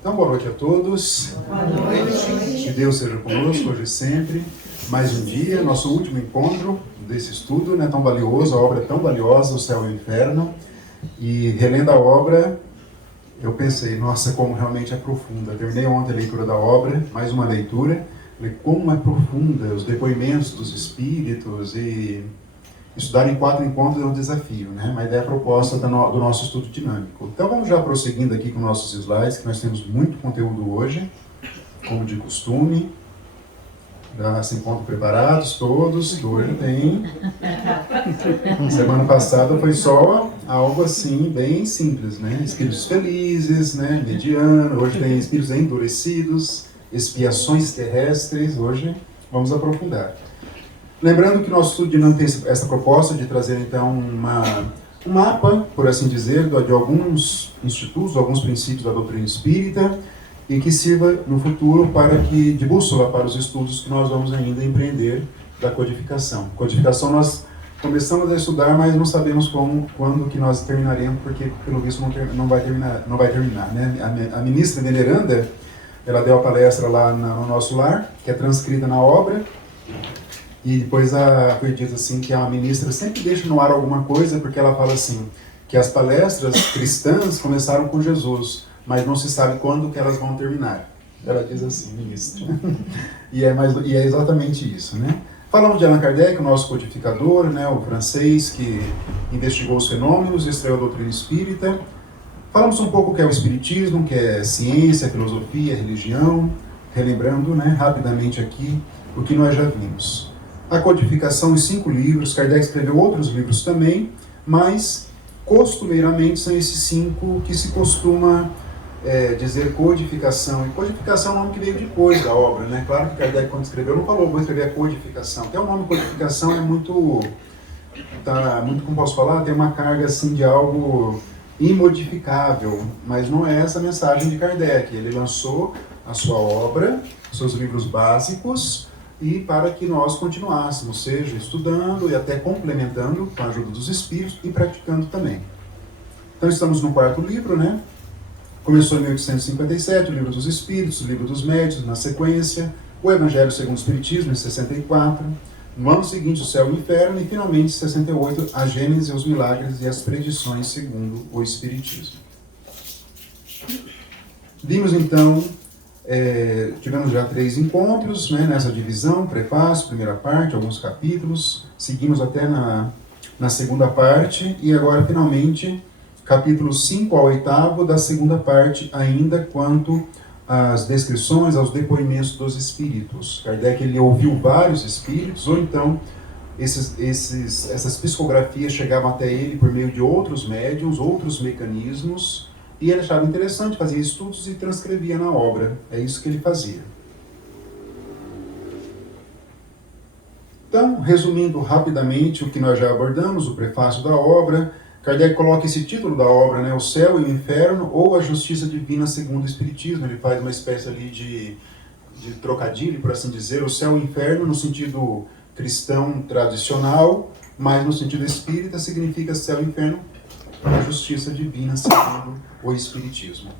Então, boa noite a todos. Boa noite. Que Deus seja conosco hoje e sempre. Mais um dia, nosso último encontro desse estudo, né, tão valioso, a obra é tão valiosa, O Céu e o Inferno. E relendo a obra, eu pensei, nossa, como realmente é profunda. Terminei ontem a leitura da obra, mais uma leitura. Falei, como é profunda os depoimentos dos espíritos, e estudar em 4 encontros é um desafio, né? Mas é a proposta do nosso estudo dinâmico. Então vamos já prosseguindo aqui com nossos slides, que nós temos muito conteúdo hoje, como de costume. Já se encontram preparados todos, que hoje tem. Semana passada foi só algo assim, bem simples, né? Espíritos felizes, né? Mediano. Hoje tem espíritos endurecidos, expiações terrestres. Hoje vamos aprofundar. Lembrando que nosso estudo dinâmico tem essa proposta de trazer então um mapa, por assim dizer, de alguns institutos, alguns princípios da doutrina espírita, e que sirva no futuro de bússola para os estudos que nós vamos ainda empreender da codificação. Codificação nós começamos a estudar, mas não sabemos quando que nós terminaremos, porque pelo visto não vai terminar, né? A ministra veneranda, ela deu a palestra lá no nosso lar, que é transcrita na obra, e depois foi dito assim que a ministra sempre deixa no ar alguma coisa, porque ela fala assim, que as palestras cristãs começaram com Jesus, mas não se sabe quando que elas vão terminar. Ela diz assim, ministra. e é exatamente isso, né? Falamos de Allan Kardec, o nosso codificador, né, o francês que investigou os fenômenos, extraiu a doutrina espírita. Falamos um pouco o que é o espiritismo, que é ciência, filosofia, religião, relembrando, né, rapidamente aqui o que nós já vimos. A codificação em 5 livros, Kardec escreveu outros livros também, mas costumeiramente são esses 5 que se costuma dizer codificação. E codificação é um nome que veio depois da obra, né? Claro que Kardec, quando escreveu, não falou, vou escrever a codificação. Até o nome codificação é muito, como posso falar, tem uma carga assim de algo imodificável, mas não é essa a mensagem de Kardec. Ele lançou a sua obra, seus livros básicos, e para que nós continuássemos, seja estudando e até complementando com a ajuda dos espíritos e praticando também. Então estamos no 4º livro, né? Começou em 1857, o Livro dos Espíritos, o Livro dos Médiuns, na sequência, o Evangelho segundo o Espiritismo, em 64, no ano seguinte, o Céu e o Inferno, e finalmente, em 68, a Gênese, os Milagres e as Predições segundo o Espiritismo. Vimos então, tivemos já 3 encontros, né, nessa divisão, prefácio, primeira parte, alguns capítulos, seguimos até na segunda parte, e agora finalmente capítulos 5 ao 8º da segunda parte, ainda quanto às descrições, aos depoimentos dos espíritos. Kardec ele ouviu vários espíritos, ou então essas psicografias chegavam até ele por meio de outros médiuns, outros mecanismos, e ele achava interessante, fazia estudos e transcrevia na obra. É isso que ele fazia. Então, resumindo rapidamente o que nós já abordamos, o prefácio da obra, Kardec coloca esse título da obra, né, O Céu e o Inferno, ou a Justiça Divina segundo o Espiritismo. Ele faz uma espécie ali de trocadilho, por assim dizer, o céu e o inferno no sentido cristão tradicional, mas no sentido espírita significa céu e inferno, a justiça divina segundo o Espiritismo.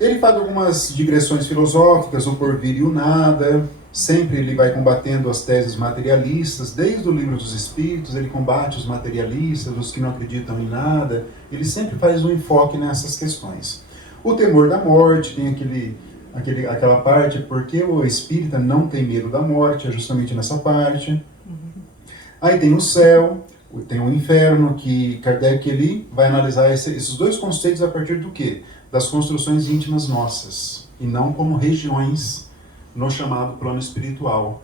Ele faz algumas digressões filosóficas, o porvir e o nada. Sempre ele vai combatendo as teses materialistas, desde o Livro dos Espíritos, ele combate os materialistas, os que não acreditam em nada, ele sempre faz um enfoque nessas questões. O temor da morte, tem aquela parte, porque o espírita não tem medo da morte, é justamente nessa parte. Aí tem o céu, tem o inferno, que Kardec ele vai analisar esses 2 conceitos a partir do quê? Das construções íntimas nossas, e não como regiões no chamado plano espiritual.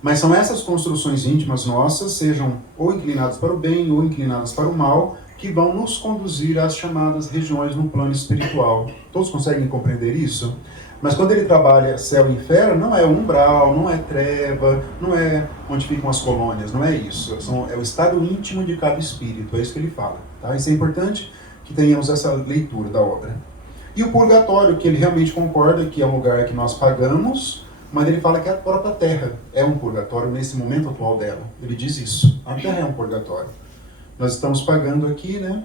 Mas são essas construções íntimas nossas, sejam ou inclinadas para o bem ou inclinadas para o mal, que vão nos conduzir às chamadas regiões no plano espiritual. Todos conseguem compreender isso? Mas quando ele trabalha céu e inferno, não é umbral, não é treva, não é onde ficam as colônias, não é isso. É o estado íntimo de cada espírito, é isso que ele fala. Tá? Isso é importante que tenhamos essa leitura da obra. E o purgatório, que ele realmente concorda que é um lugar que nós pagamos, mas ele fala que a própria Terra é um purgatório nesse momento atual dela. Ele diz isso, a Terra é um purgatório. Nós estamos pagando aqui, né,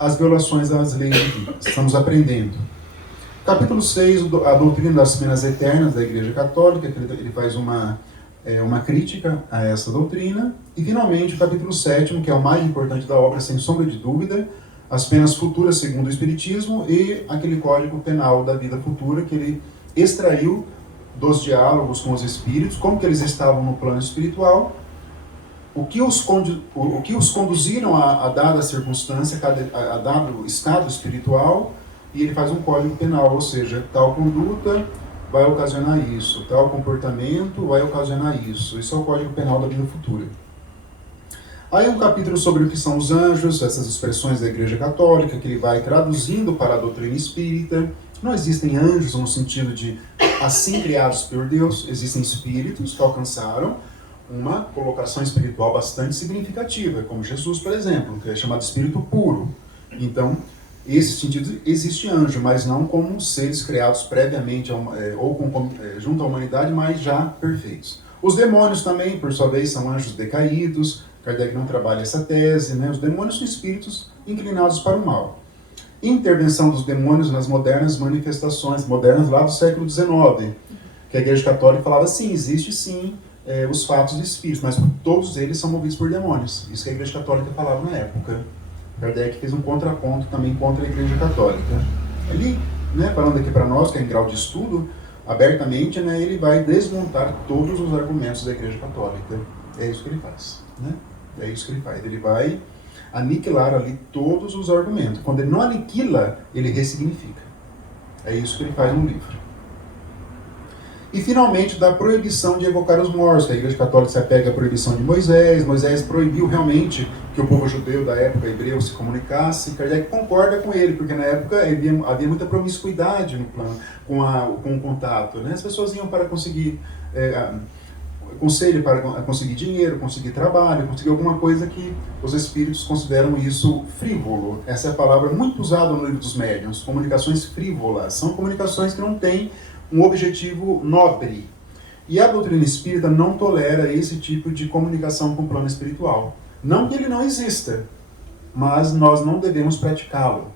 as violações às leis divinas, estamos aprendendo. Capítulo 6, a doutrina das penas eternas da Igreja Católica, que ele faz uma crítica a essa doutrina. E, finalmente, o capítulo 7, que é o mais importante da obra, sem sombra de dúvida, as penas futuras segundo o Espiritismo e aquele código penal da vida futura que ele extraiu dos diálogos com os espíritos, como que eles estavam no plano espiritual, o que os conduziram a dada circunstância, a dado estado espiritual, e ele faz um código penal, ou seja, tal conduta vai ocasionar isso, tal comportamento vai ocasionar isso. Isso é o código penal da vida futura. Aí um capítulo sobre o que são os anjos, essas expressões da Igreja Católica, que ele vai traduzindo para a doutrina espírita. Não existem anjos no sentido de assim criados por Deus, existem espíritos que alcançaram uma colocação espiritual bastante significativa, como Jesus, por exemplo, que é chamado espírito puro. Então, esse sentido existe anjo, mas não como seres criados previamente junto à humanidade, mas já perfeitos. Os demônios também, por sua vez, são anjos decaídos. Kardec não trabalha essa tese, né? Os demônios são espíritos inclinados para o mal. Intervenção dos demônios nas modernas manifestações, modernas lá do século XIX, que a Igreja Católica falava, sim, existe sim os fatos de espíritos, mas todos eles são movidos por demônios. Isso que a Igreja Católica falava na época. Kardec fez um contraponto também contra a Igreja Católica. Ele, né, falando aqui para nós, que é em grau de estudo, abertamente, né, ele vai desmontar todos os argumentos da Igreja Católica. É isso que ele faz, né? É isso que ele faz. Ele vai aniquilar ali todos os argumentos. Quando ele não aniquila, ele ressignifica. É isso que ele faz no livro. E, finalmente, da proibição de evocar os mortos. A Igreja Católica se apega à proibição de Moisés. Moisés proibiu realmente que o povo judeu da época hebreu se comunicasse. Kardec concorda com ele, porque na época havia muita promiscuidade no plano, com o contato, né? As pessoas iam para conseguir conselho, para conseguir dinheiro, conseguir trabalho, conseguir alguma coisa que os espíritos consideram isso frívolo. Essa é a palavra muito usada no livro dos médiuns. Comunicações frívolas. São comunicações que não têm um objetivo nobre. E a doutrina espírita não tolera esse tipo de comunicação com o plano espiritual. Não que ele não exista, mas nós não devemos praticá-lo.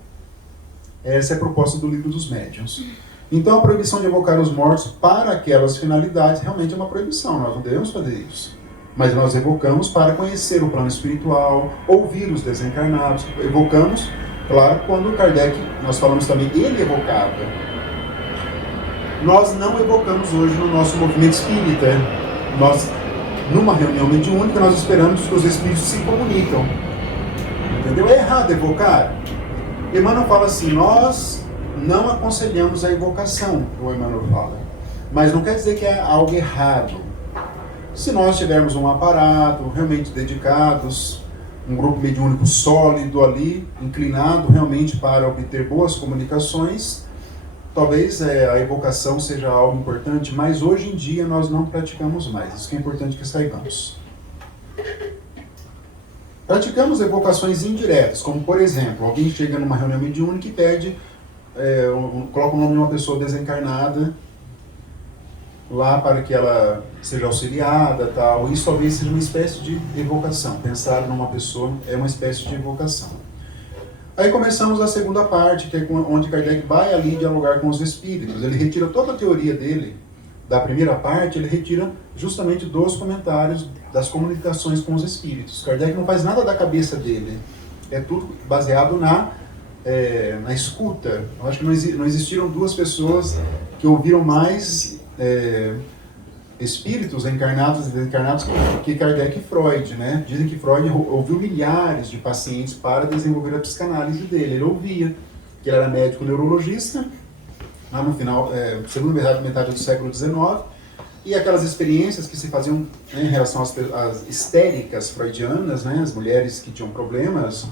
Essa é a proposta do livro dos médiuns. Então a proibição de evocar os mortos para aquelas finalidades realmente é uma proibição, nós não devemos fazer isso. Mas nós evocamos para conhecer o plano espiritual, ouvir os desencarnados. Evocamos, claro, quando Kardec, nós falamos também, ele evocava. Nós não evocamos hoje no nosso movimento espírita. Nós, numa reunião mediúnica, nós esperamos que os espíritos se comunicam. Entendeu? É errado evocar. Emmanuel fala assim, nós não aconselhamos a evocação, o Emmanuel fala. Mas não quer dizer que é algo errado. Se nós tivermos um aparato realmente dedicados, um grupo mediúnico sólido ali, inclinado realmente para obter boas comunicações, talvez a evocação seja algo importante, mas hoje em dia nós não praticamos mais. Isso que é importante que saibamos. Praticamos evocações indiretas, como por exemplo, alguém chega numa reunião mediúnica e pede, coloca o nome de uma pessoa desencarnada lá para que ela seja auxiliada, tal. Isso talvez seja uma espécie de evocação. Pensar numa pessoa é uma espécie de evocação. Aí começamos a segunda parte, que é onde Kardec vai ali dialogar com os espíritos. Ele retira toda a teoria dele, da primeira parte, ele retira justamente dos comentários, das comunicações com os espíritos. Kardec não faz nada da cabeça dele. É tudo baseado na escuta. Eu acho que não existiram duas pessoas que ouviram mais espíritos encarnados e desencarnados que Kardec e Freud, né? Dizem que Freud ouviu milhares de pacientes para desenvolver a psicanálise dele. Ele ouvia, que ele era médico neurologista, lá no final, segunda metade do século XIX, e aquelas experiências que se faziam, né, em relação às histéricas freudianas, né? As mulheres que tinham problemas,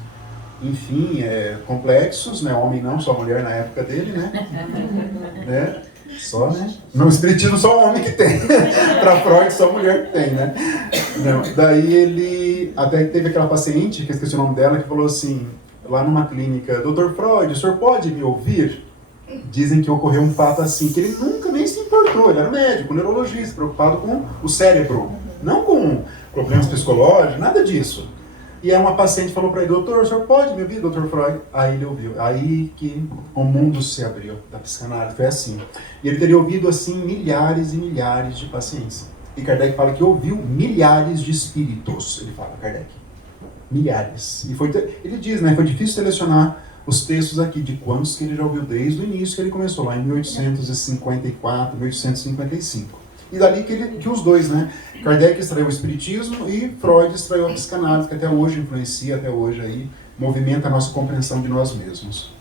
enfim, complexos, né? Homem não, só mulher na época dele, né? Só, né? No espiritismo só o homem que tem. Para Freud só a mulher que tem, né? Não. Daí ele até teve aquela paciente, que eu esqueci o nome dela, que falou assim, lá numa clínica, Dr. Freud, o senhor pode me ouvir? dizem que ocorreu um fato assim, que ele nunca nem se importou, ele era médico, neurologista, preocupado com o cérebro, não com problemas psicológicos, nada disso. E aí uma paciente falou para ele, doutor, o senhor pode me ouvir, doutor Freud? Aí ele ouviu, aí que o mundo se abriu da psicanálise, foi assim. E ele teria ouvido assim milhares e milhares de pacientes. E Kardec fala que ouviu milhares de espíritos, ele fala, Kardec. Milhares. E ele diz, né, foi difícil selecionar os textos aqui de quantos que ele já ouviu desde o início que ele começou, lá em 1854, 1855. E dali que os dois, né, Kardec extraiu o espiritismo e Freud extraiu a psicanálise, que até hoje influencia, até hoje aí movimenta a nossa compreensão de nós mesmos.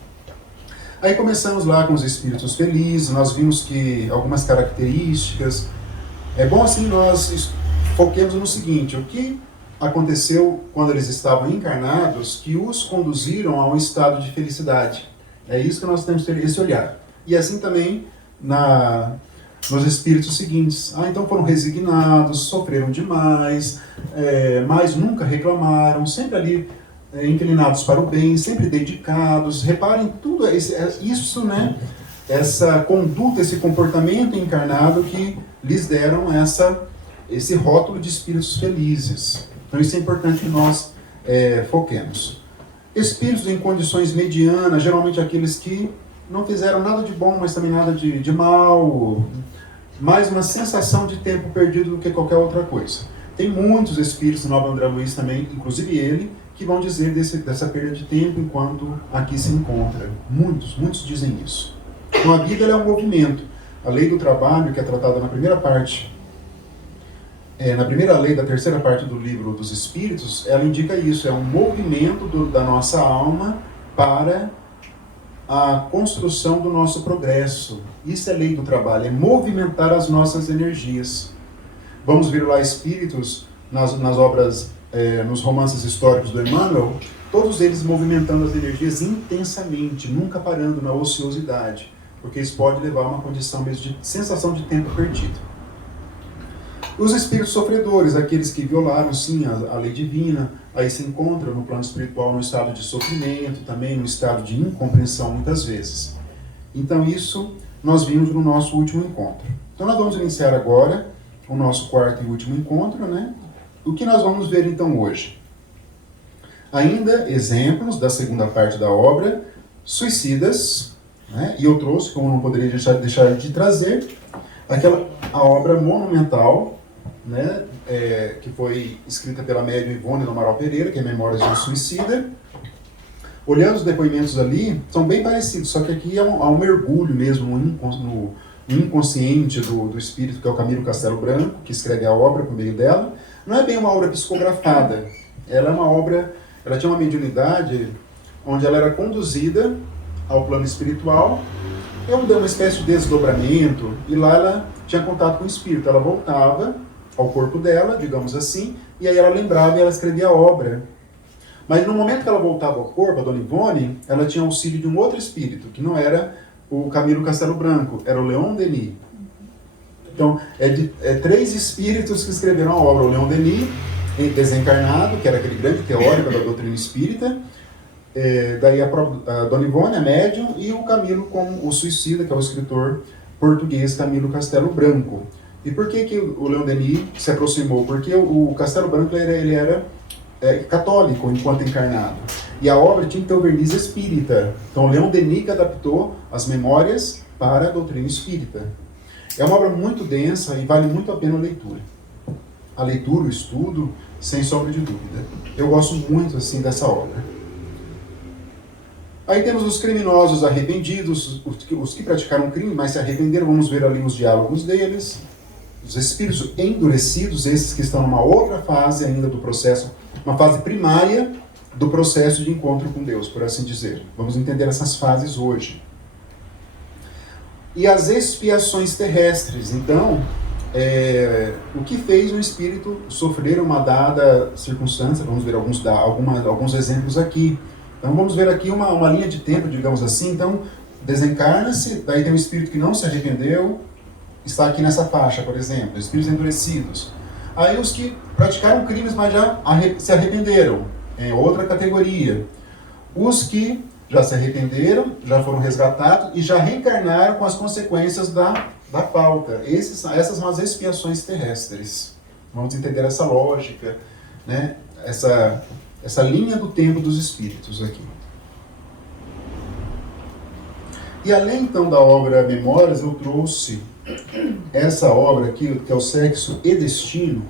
Aí começamos lá com os espíritos felizes, nós vimos que algumas características. É bom assim nós foquemos no seguinte, o que aconteceu quando eles estavam encarnados que os conduziram a um estado de felicidade. É isso que nós temos que ter esse olhar. E assim também nos espíritos seguintes. Então foram resignados, sofreram demais, mas nunca reclamaram, sempre ali inclinados para o bem, sempre dedicados. Reparem tudo isso, né? Essa conduta, esse comportamento encarnado que lhes deram esse rótulo de espíritos felizes. Então isso é importante que nós foquemos. Espíritos em condições medianas, geralmente aqueles que não fizeram nada de bom, mas também nada de mal, mais uma sensação de tempo perdido do que qualquer outra coisa. Tem muitos espíritos, Nobre André Luiz também, inclusive ele, que vão dizer dessa perda de tempo enquanto aqui se encontra. Muitos dizem isso. Então a vida é um movimento. A lei do trabalho, que é tratada na primeira parte, na primeira lei da terceira parte do livro dos Espíritos, ela indica isso, é um movimento da nossa alma para a construção do nosso progresso. Isso é lei do trabalho, é movimentar as nossas energias. Vamos ver lá espíritos nas obras, nos romances históricos do Emmanuel, todos eles movimentando as energias intensamente, nunca parando na ociosidade, porque isso pode levar a uma condição mesmo de sensação de tempo perdido. Os espíritos sofredores, aqueles que violaram, sim, a lei divina, aí se encontram no plano espiritual no estado de sofrimento, também no estado de incompreensão, muitas vezes. Então, isso nós vimos no nosso último encontro. Então, nós vamos iniciar agora o nosso quarto e último encontro, né? O que nós vamos ver, então, hoje? Ainda exemplos da segunda parte da obra, suicidas, né? E eu trouxe, como não poderia deixar de trazer, a obra monumental, né, que foi escrita pela médium Ivone do Amaral Pereira, que é Memórias de um Suicida. Olhando os depoimentos ali, são bem parecidos, só que aqui há um mergulho mesmo no inconsciente do espírito, que é o Camilo Castelo Branco, que escreve a obra por meio dela. Não é bem uma obra psicografada, ela é uma obra, ela tinha uma mediunidade onde ela era conduzida ao plano espiritual, deu uma espécie de desdobramento, e lá ela tinha contato com o espírito, ela voltava ao corpo dela, digamos assim, e aí ela lembrava e ela escrevia a obra. Mas no momento que ela voltava ao corpo, a Dona Ivone, ela tinha auxílio de um outro espírito, que não era o Camilo Castelo Branco, era o Leon Denis. Então, três espíritos que escreveram a obra. O Leon Denis, desencarnado, que era aquele grande teórico da doutrina espírita, daí a Dona Ivone, a médium, e o Camilo como o suicida, que é o escritor português Camilo Castelo Branco. E por que o Leon Denis se aproximou? Porque o Castelo Branco ele era católico enquanto encarnado. E a obra tinha que ter o verniz espírita. Então, Leon Denis adaptou as memórias para a doutrina espírita. É uma obra muito densa e vale muito a pena a leitura. A leitura, o estudo, sem sombra de dúvida. Eu gosto muito assim dessa obra. Aí temos os criminosos arrependidos, os que praticaram crime, mas se arrependeram. Vamos ver ali os diálogos deles. Os espíritos endurecidos, esses que estão numa outra fase ainda do processo, uma fase primária do processo de encontro com Deus, por assim dizer. Vamos entender essas fases hoje. E as expiações terrestres. Então, o que fez o espírito sofrer uma dada circunstância? Vamos ver alguns exemplos aqui. Então, vamos ver aqui uma linha de tempo, digamos assim. Então, desencarna-se, daí tem um espírito que não se arrependeu, está aqui nessa faixa, por exemplo, espíritos endurecidos. Aí os que praticaram crimes, mas já se arrependeram, outra categoria. Os que já se arrependeram, já foram resgatados e já reencarnaram com as consequências da falta. Essas são as expiações terrestres. Vamos entender essa lógica, né? Essa linha do tempo dos espíritos aqui. E além então da obra Memórias, eu trouxe essa obra aqui, que é o Sexo e Destino,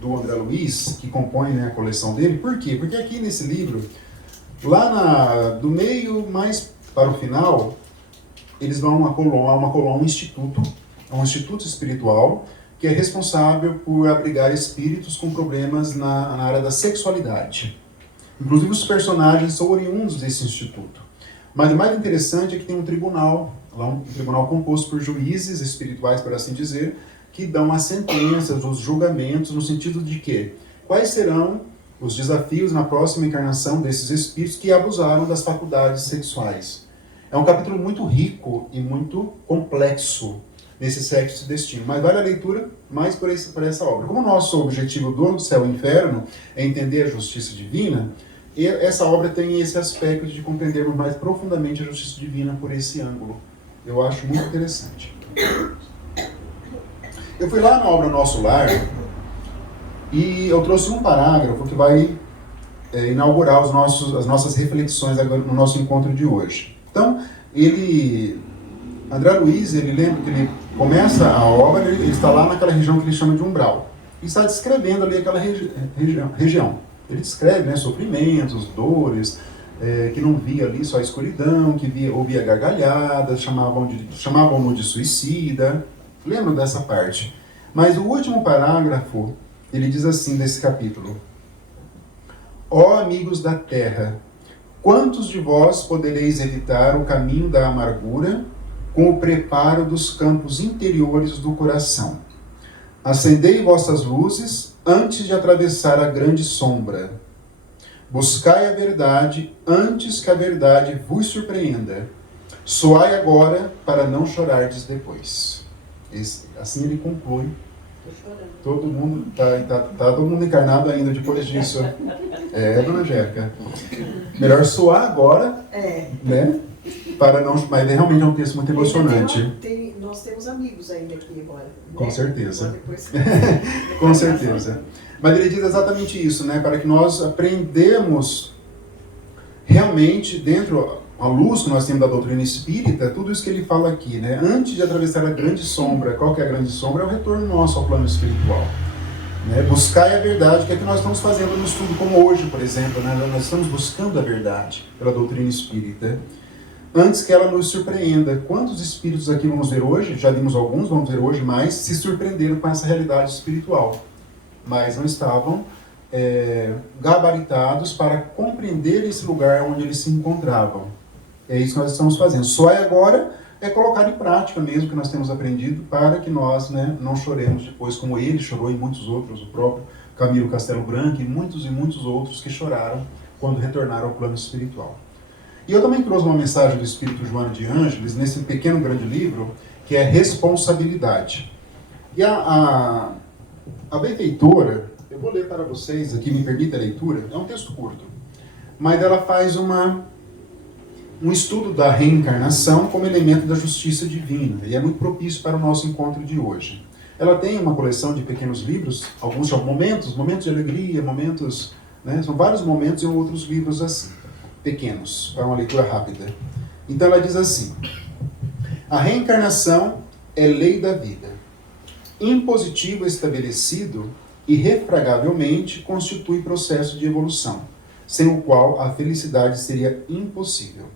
do André Luiz, que compõe, né, a coleção dele. Por quê? Porque aqui nesse livro, lá do meio mais para o final, eles vão a um instituto, um instituto espiritual, que é responsável por abrigar espíritos com problemas na área da sexualidade. Inclusive os personagens são oriundos desse instituto. Mas o mais interessante é que tem um tribunal, lá um tribunal composto por juízes espirituais, por assim dizer, que dão as sentenças, os julgamentos, no sentido de que quais serão os desafios na próxima encarnação desses espíritos que abusaram das faculdades sexuais. É um capítulo muito rico e muito complexo nesse Sexo e Destino, mas vale a leitura mais por essa obra. Como o nosso objetivo do Céu e Inferno é entender a justiça divina, e essa obra tem esse aspecto de compreendermos mais profundamente a justiça divina por esse ângulo. Eu acho muito interessante. Eu fui lá na obra Nosso Lar e eu trouxe um parágrafo que vai inaugurar as nossas reflexões agora no nosso encontro de hoje. Então, André Luiz, ele lembra que ele começa a obra, ele está lá naquela região que ele chama de umbral, e está descrevendo ali aquela região. Ele descreve, né, sofrimentos, dores, que não via ali só a escuridão, que ouvia gargalhadas, chamavam-no de suicida. Lembro dessa parte. Mas o último parágrafo, ele diz assim nesse capítulo: Ó amigos da terra, quantos de vós podereis evitar o caminho da amargura com o preparo dos campos interiores do coração? Acendei vossas luzes antes de atravessar a grande sombra. Buscai a verdade antes que a verdade vos surpreenda. Soai agora para não chorardes depois. Assim ele conclui. Todo mundo tá todo mundo encarnado ainda depois disso. Dona Angélica. Melhor soar agora, né? Para não, mas realmente é um texto muito emocionante. Nós temos amigos ainda aqui agora. Com né? certeza. Depois... Com certeza. Mas ele diz exatamente isso, né? Para que nós aprendamos realmente dentro a luz que nós temos da doutrina espírita, tudo isso que ele fala aqui, né? Antes de atravessar a grande sombra, qual que é a grande sombra? É o retorno nosso ao plano espiritual. Né? Buscar a verdade, que é o que nós estamos fazendo no estudo, como hoje, por exemplo, né? Nós estamos buscando a verdade pela doutrina espírita, antes que ela nos surpreenda. Quantos espíritos aqui vamos ver hoje, já vimos alguns, vamos ver hoje mais, se surpreenderam com essa realidade espiritual, mas não estavam gabaritados para compreender esse lugar onde eles se encontravam. É isso que nós estamos fazendo. Só agora é colocar em prática mesmo o que nós temos aprendido, para que nós, né, não choremos depois, como ele chorou e muitos outros, o próprio Camilo Castelo Branco e muitos outros que choraram quando retornaram ao plano espiritual. E eu também trouxe uma mensagem do Espírito Joana de Ângeles, nesse pequeno grande livro, que é Responsabilidade. E a benfeitora, eu vou ler para vocês aqui, me permite a leitura, é um texto curto, mas ela faz um estudo da reencarnação como elemento da justiça divina, e é muito propício para o nosso encontro de hoje. Ela tem uma coleção de pequenos livros, alguns são momentos de alegria, momentos, né, são vários momentos, e outros livros assim, pequenos, para uma leitura rápida. Então ela diz assim: a reencarnação é lei da vida, impositivo estabelecido, irrefragavelmente constitui processo de evolução, sem o qual a felicidade seria impossível.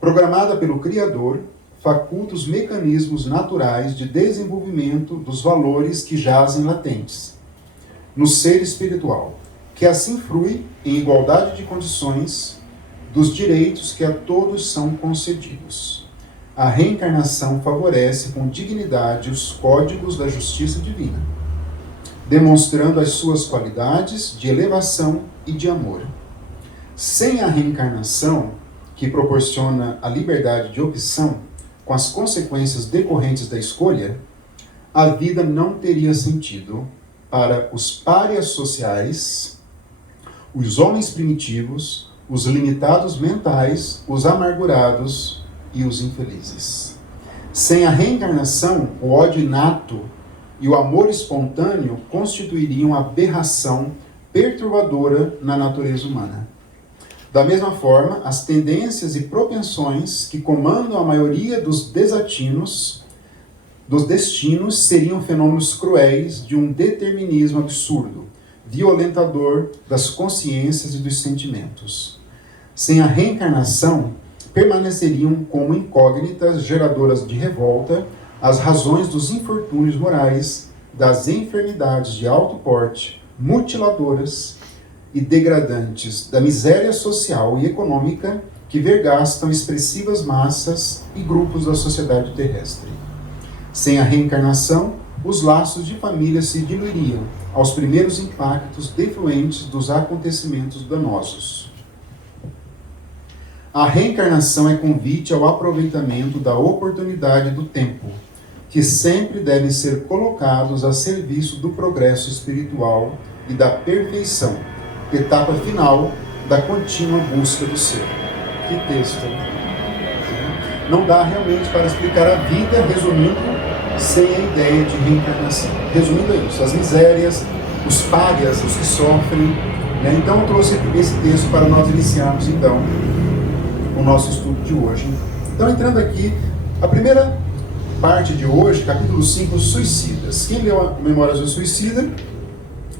Programada pelo Criador, faculta os mecanismos naturais de desenvolvimento dos valores que jazem latentes no ser espiritual, que assim frui em igualdade de condições dos direitos que a todos são concedidos. A reencarnação favorece com dignidade os códigos da justiça divina, demonstrando as suas qualidades de elevação e de amor. Sem a reencarnação, que proporciona a liberdade de opção, com as consequências decorrentes da escolha, a vida não teria sentido para os párias sociais, os homens primitivos, os limitados mentais, os amargurados e os infelizes. Sem a reencarnação, o ódio inato e o amor espontâneo constituiriam aberração perturbadora na natureza humana. Da mesma forma, as tendências e propensões que comandam a maioria dos desatinos, dos destinos, seriam fenômenos cruéis de um determinismo absurdo, violentador das consciências e dos sentimentos. Sem a reencarnação, permaneceriam como incógnitas geradoras de revolta as razões dos infortúnios morais, das enfermidades de alto porte, mutiladoras e degradantes, da miséria social e econômica que vergastam expressivas massas e grupos da sociedade terrestre. Sem a reencarnação, os laços de família se diluiriam aos primeiros impactos defluentes dos acontecimentos danosos. A reencarnação é convite ao aproveitamento da oportunidade do tempo, que sempre devem ser colocados a serviço do progresso espiritual e da perfeição, etapa final da contínua busca do ser. Que texto! Não dá realmente para explicar a vida, resumindo, sem a ideia de reencarnação. Resumindo é isso, as misérias, os párias, os que sofrem. Então eu trouxe esse texto para nós iniciarmos, então, o nosso estudo de hoje. Então, entrando aqui, a primeira parte de hoje, capítulo 5, suicidas. Quem leu Memórias do Suicida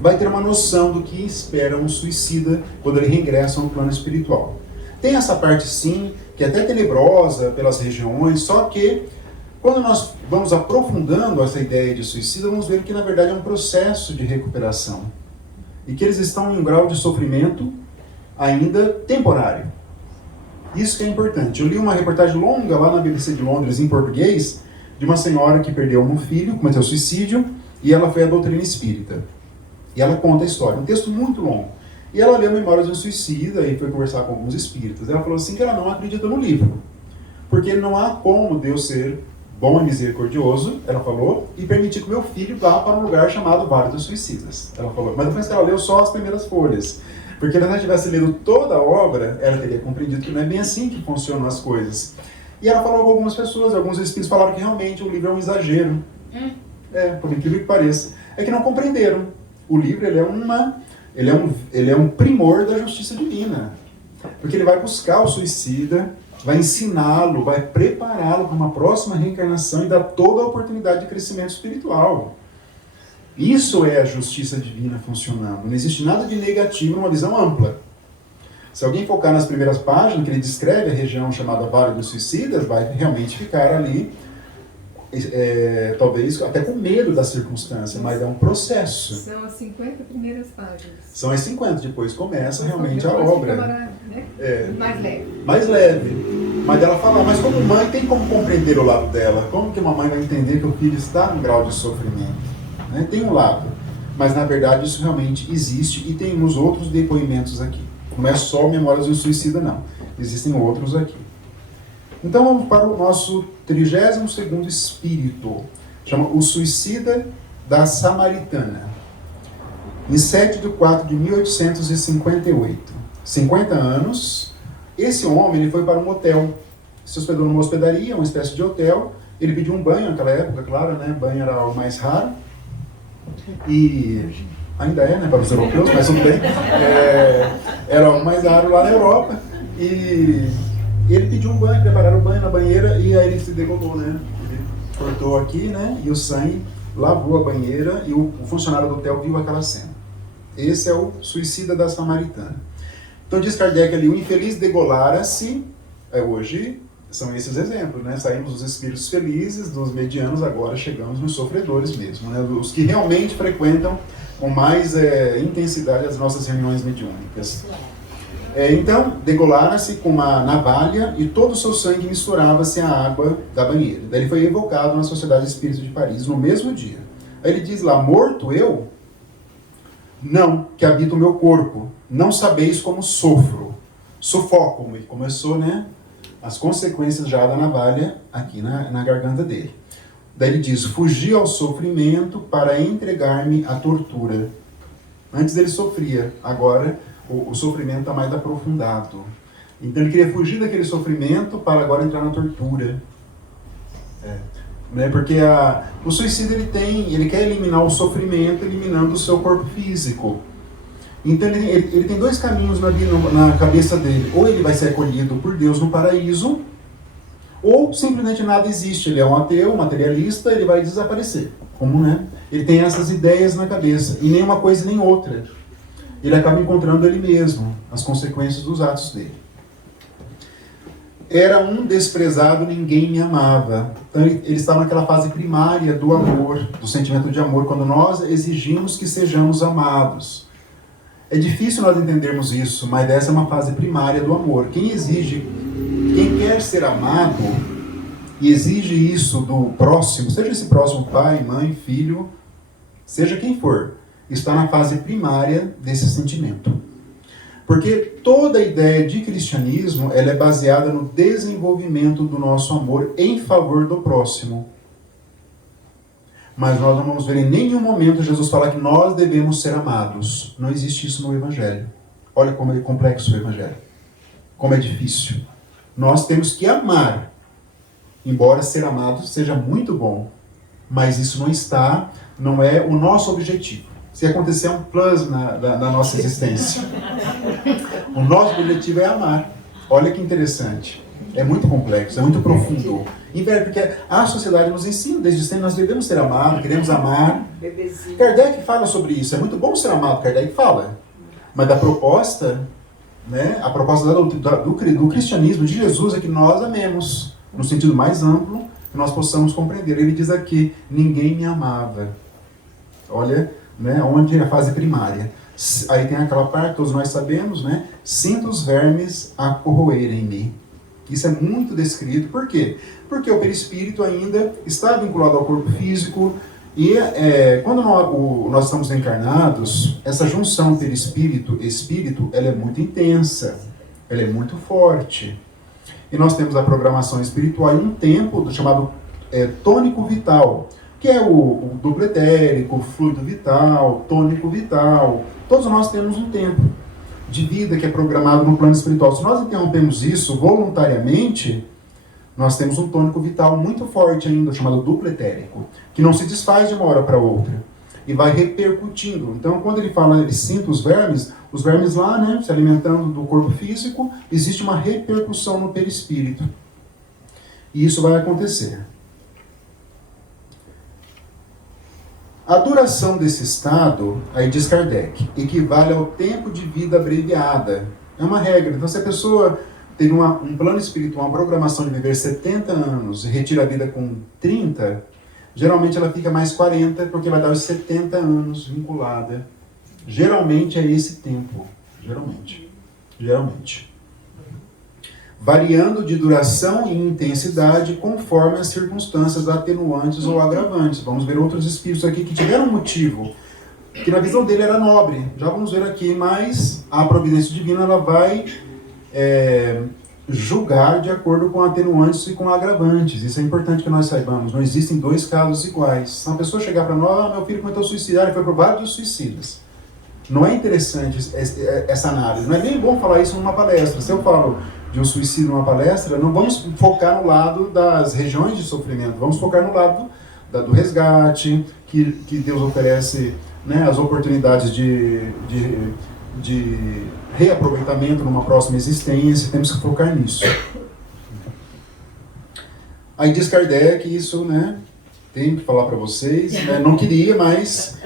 vai ter uma noção do que espera um suicida quando ele regressa no plano espiritual. Tem essa parte, sim, que é até tenebrosa pelas regiões, só que quando nós vamos aprofundando essa ideia de suicida, vamos ver que, na verdade, é um processo de recuperação e que eles estão em um grau de sofrimento ainda temporário. Isso que é importante. Eu li uma reportagem longa lá na BBC de Londres, em português, de uma senhora que perdeu um filho, cometeu suicídio, e ela foi à doutrina espírita. E ela conta a história, um texto muito longo. E ela leu Memórias de um Suicida e foi conversar com alguns espíritas. Ela falou assim que ela não acredita no livro, porque não há como Deus ser bom e misericordioso, ela falou, e permitir que o meu filho vá para um lugar chamado Vale dos Suicidas. Ela falou, mas depois que ela leu só as primeiras folhas. Porque se ela tivesse lido toda a obra, ela teria compreendido que não é bem assim que funcionam as coisas. E ela falou com algumas pessoas, alguns espíritos falaram que realmente o livro é um exagero. Por incrível que pareça. É que não compreenderam. O livro ele é um primor da justiça divina. Porque ele vai buscar o suicida, vai ensiná-lo, vai prepará-lo para uma próxima reencarnação e dar toda a oportunidade de crescimento espiritual. Isso é a justiça divina funcionando. Não existe nada de negativo numa visão ampla. Se alguém focar nas primeiras páginas, que ele descreve a região chamada Vale dos Suicidas, vai realmente ficar ali, talvez até com medo da circunstância, mas é um processo. São as 50 primeiras páginas. São as 50, depois começa realmente a obra. Mais leve. Mais leve. Mas ela fala, mas como mãe tem como compreender o lado dela? Como que uma mãe vai entender que o filho está num grau de sofrimento? Tem um lado, mas na verdade isso realmente existe e tem uns outros depoimentos aqui. Não é só Memórias do Suicida, não. Existem outros aqui. Então vamos para o nosso 32º espírito. Chama O Suicida da Samaritana. Em 7 de 4 de 1858. 50 anos. Esse homem ele foi para um hotel. Se hospedou numa hospedaria, uma espécie de hotel. Ele pediu um banho naquela época, claro, né? Banho era o mais raro. E ainda é, para os europeus, mas tudo bem. Era o mais raro lá na Europa. E ele pediu um banho, prepararam o banho na banheira e aí ele se degolou, né? Ele cortou aqui, né? E o sangue lavou a banheira e o funcionário do hotel viu aquela cena. Esse é o suicida da Samaritana. Então diz Kardec ali, o infeliz degolara-se, hoje são esses exemplos, né? Saímos dos espíritos felizes, dos medianos, agora chegamos nos sofredores mesmo, né? Os que realmente frequentam com mais intensidade as nossas reuniões mediúnicas. Então, degolara-se com uma navalha e todo o seu sangue misturava-se à água da banheira. Daí ele foi evocado na Sociedade Espírita de Paris no mesmo dia. Aí ele diz lá, morto eu? Não, que habito o meu corpo. Não sabeis como sofro. Sufoco-me. Ele começou, né? As consequências já da navalha aqui na garganta dele. Daí ele diz, fugi ao sofrimento para entregar-me à tortura. Antes ele sofria, agora o sofrimento está mais aprofundado. Então ele queria fugir daquele sofrimento para agora entrar na tortura. Né? Porque o suicida ele quer eliminar o sofrimento eliminando o seu corpo físico. Então ele tem dois caminhos na cabeça dele. Ou ele vai ser acolhido por Deus no paraíso, ou simplesmente nada existe. Ele é um ateu, materialista, ele vai desaparecer. Como, né? Ele tem essas ideias na cabeça, e nem uma coisa nem outra. Ele acaba encontrando ele mesmo, as consequências dos atos dele. Era um desprezado, ninguém me amava. Então ele está naquela fase primária do amor, do sentimento de amor, quando nós exigimos que sejamos amados. É difícil nós entendermos isso, mas essa é uma fase primária do amor. Quem quer ser amado e exige isso do próximo, seja esse próximo pai, mãe, filho, seja quem for, está na fase primária desse sentimento. Porque toda a ideia de cristianismo ela é baseada no desenvolvimento do nosso amor em favor do próximo. Mas nós não vamos ver em nenhum momento Jesus falar que nós devemos ser amados. Não existe isso no Evangelho. Olha como é complexo o Evangelho. Como é difícil. Nós temos que amar. Embora ser amado seja muito bom. Mas isso não é o nosso objetivo. Se acontecer um plus na nossa existência. O nosso objetivo é amar. Olha que interessante. É muito complexo, é muito profundo. Porque a sociedade nos ensina, desde sempre, nós devemos ser amados, queremos amar. Kardec fala sobre isso. É muito bom ser amado, Kardec fala. Mas a proposta do cristianismo, de Jesus, é que nós amemos, no sentido mais amplo, que nós possamos compreender. Ele diz aqui, ninguém me amava. Olha, né, onde é a fase primária. Aí tem aquela parte, todos nós sabemos, né? Sinto os vermes a corroerem-me. Isso é muito descrito. Por quê? Porque o perispírito ainda está vinculado ao corpo físico e quando nós estamos encarnados, essa junção perispírito-espírito, ela é muito intensa, ela é muito forte. E nós temos a programação espiritual em um tempo chamado tônico vital, que é o duplo etérico, fluido vital, tônico vital. Todos nós temos um tempo de vida que é programado no plano espiritual. Se nós interrompemos isso voluntariamente, nós temos um tônico vital muito forte ainda, chamado duplo etérico, que não se desfaz de uma hora para outra e vai repercutindo. Então, quando ele fala, ele sinta os vermes lá, né, se alimentando do corpo físico, existe uma repercussão no perispírito. E isso vai acontecer. A duração desse estado, aí diz Kardec, equivale ao tempo de vida abreviada. É uma regra. Então, se a pessoa tem um plano espiritual, uma programação de viver 70 anos e retira a vida com 30, geralmente ela fica mais 40, porque vai dar os 70 anos vinculada. Geralmente é esse tempo. Geralmente. Variando de duração e intensidade conforme as circunstâncias atenuantes ou agravantes. Vamos ver outros espíritos aqui que tiveram um motivo, que na visão dele era nobre. Já vamos ver aqui, mas a providência divina ela vai julgar de acordo com atenuantes e com agravantes. Isso é importante que nós saibamos. Não existem dois casos iguais. Se uma pessoa chegar para nós, meu filho cometeu suicídio, ele foi por vários suicidas. Não é interessante essa análise. Não é nem bom falar isso numa palestra. Se eu falo de um suicídio numa palestra, não vamos focar no lado das regiões de sofrimento, vamos focar no lado do resgate, que Deus oferece, né, as oportunidades de reaproveitamento numa próxima existência, temos que focar nisso. Aí diz Kardec, isso, né, tenho que falar para vocês, né, não queria, mas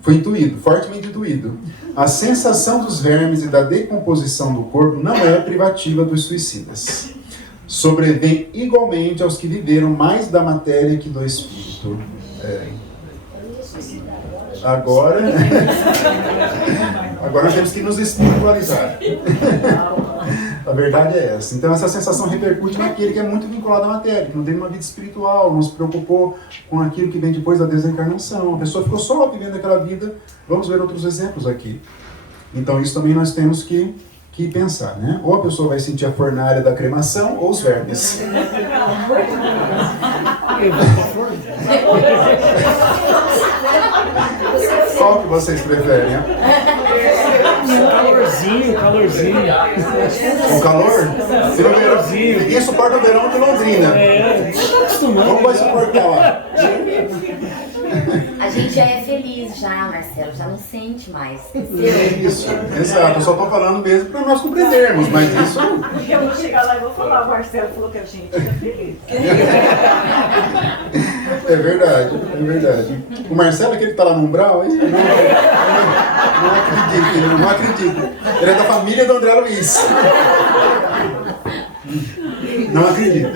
foi intuído, fortemente intuído. A sensação dos vermes e da decomposição do corpo não é privativa dos suicidas. Sobrevém igualmente aos que viveram mais da matéria que do espírito. Agora nós temos que nos espiritualizar. A verdade é essa. Então essa sensação repercute naquele que é muito vinculado à matéria, que não tem uma vida espiritual, não se preocupou com aquilo que vem depois da desencarnação. A pessoa ficou só vivendo aquela vida. Vamos ver outros exemplos aqui. Então isso também nós temos que pensar, né? Ou a pessoa vai sentir a fornalha da cremação, ou os vermes. Qual que vocês preferem? Calorzinho. Com calor? Se no verão, ninguém suporta o verão de Londrina. Como vai suportar lá? A gente já é feliz já, Marcelo, já não sente mais. Isso, exato. Eu só estou falando mesmo para nós compreendermos, mas isso... Eu vou chegar lá e vou falar, o Marcelo falou que a gente tá feliz. É verdade. O Marcelo, aquele que está lá no umbral, hein? Não acredito. Ele é da família do André Luiz. Não acredito.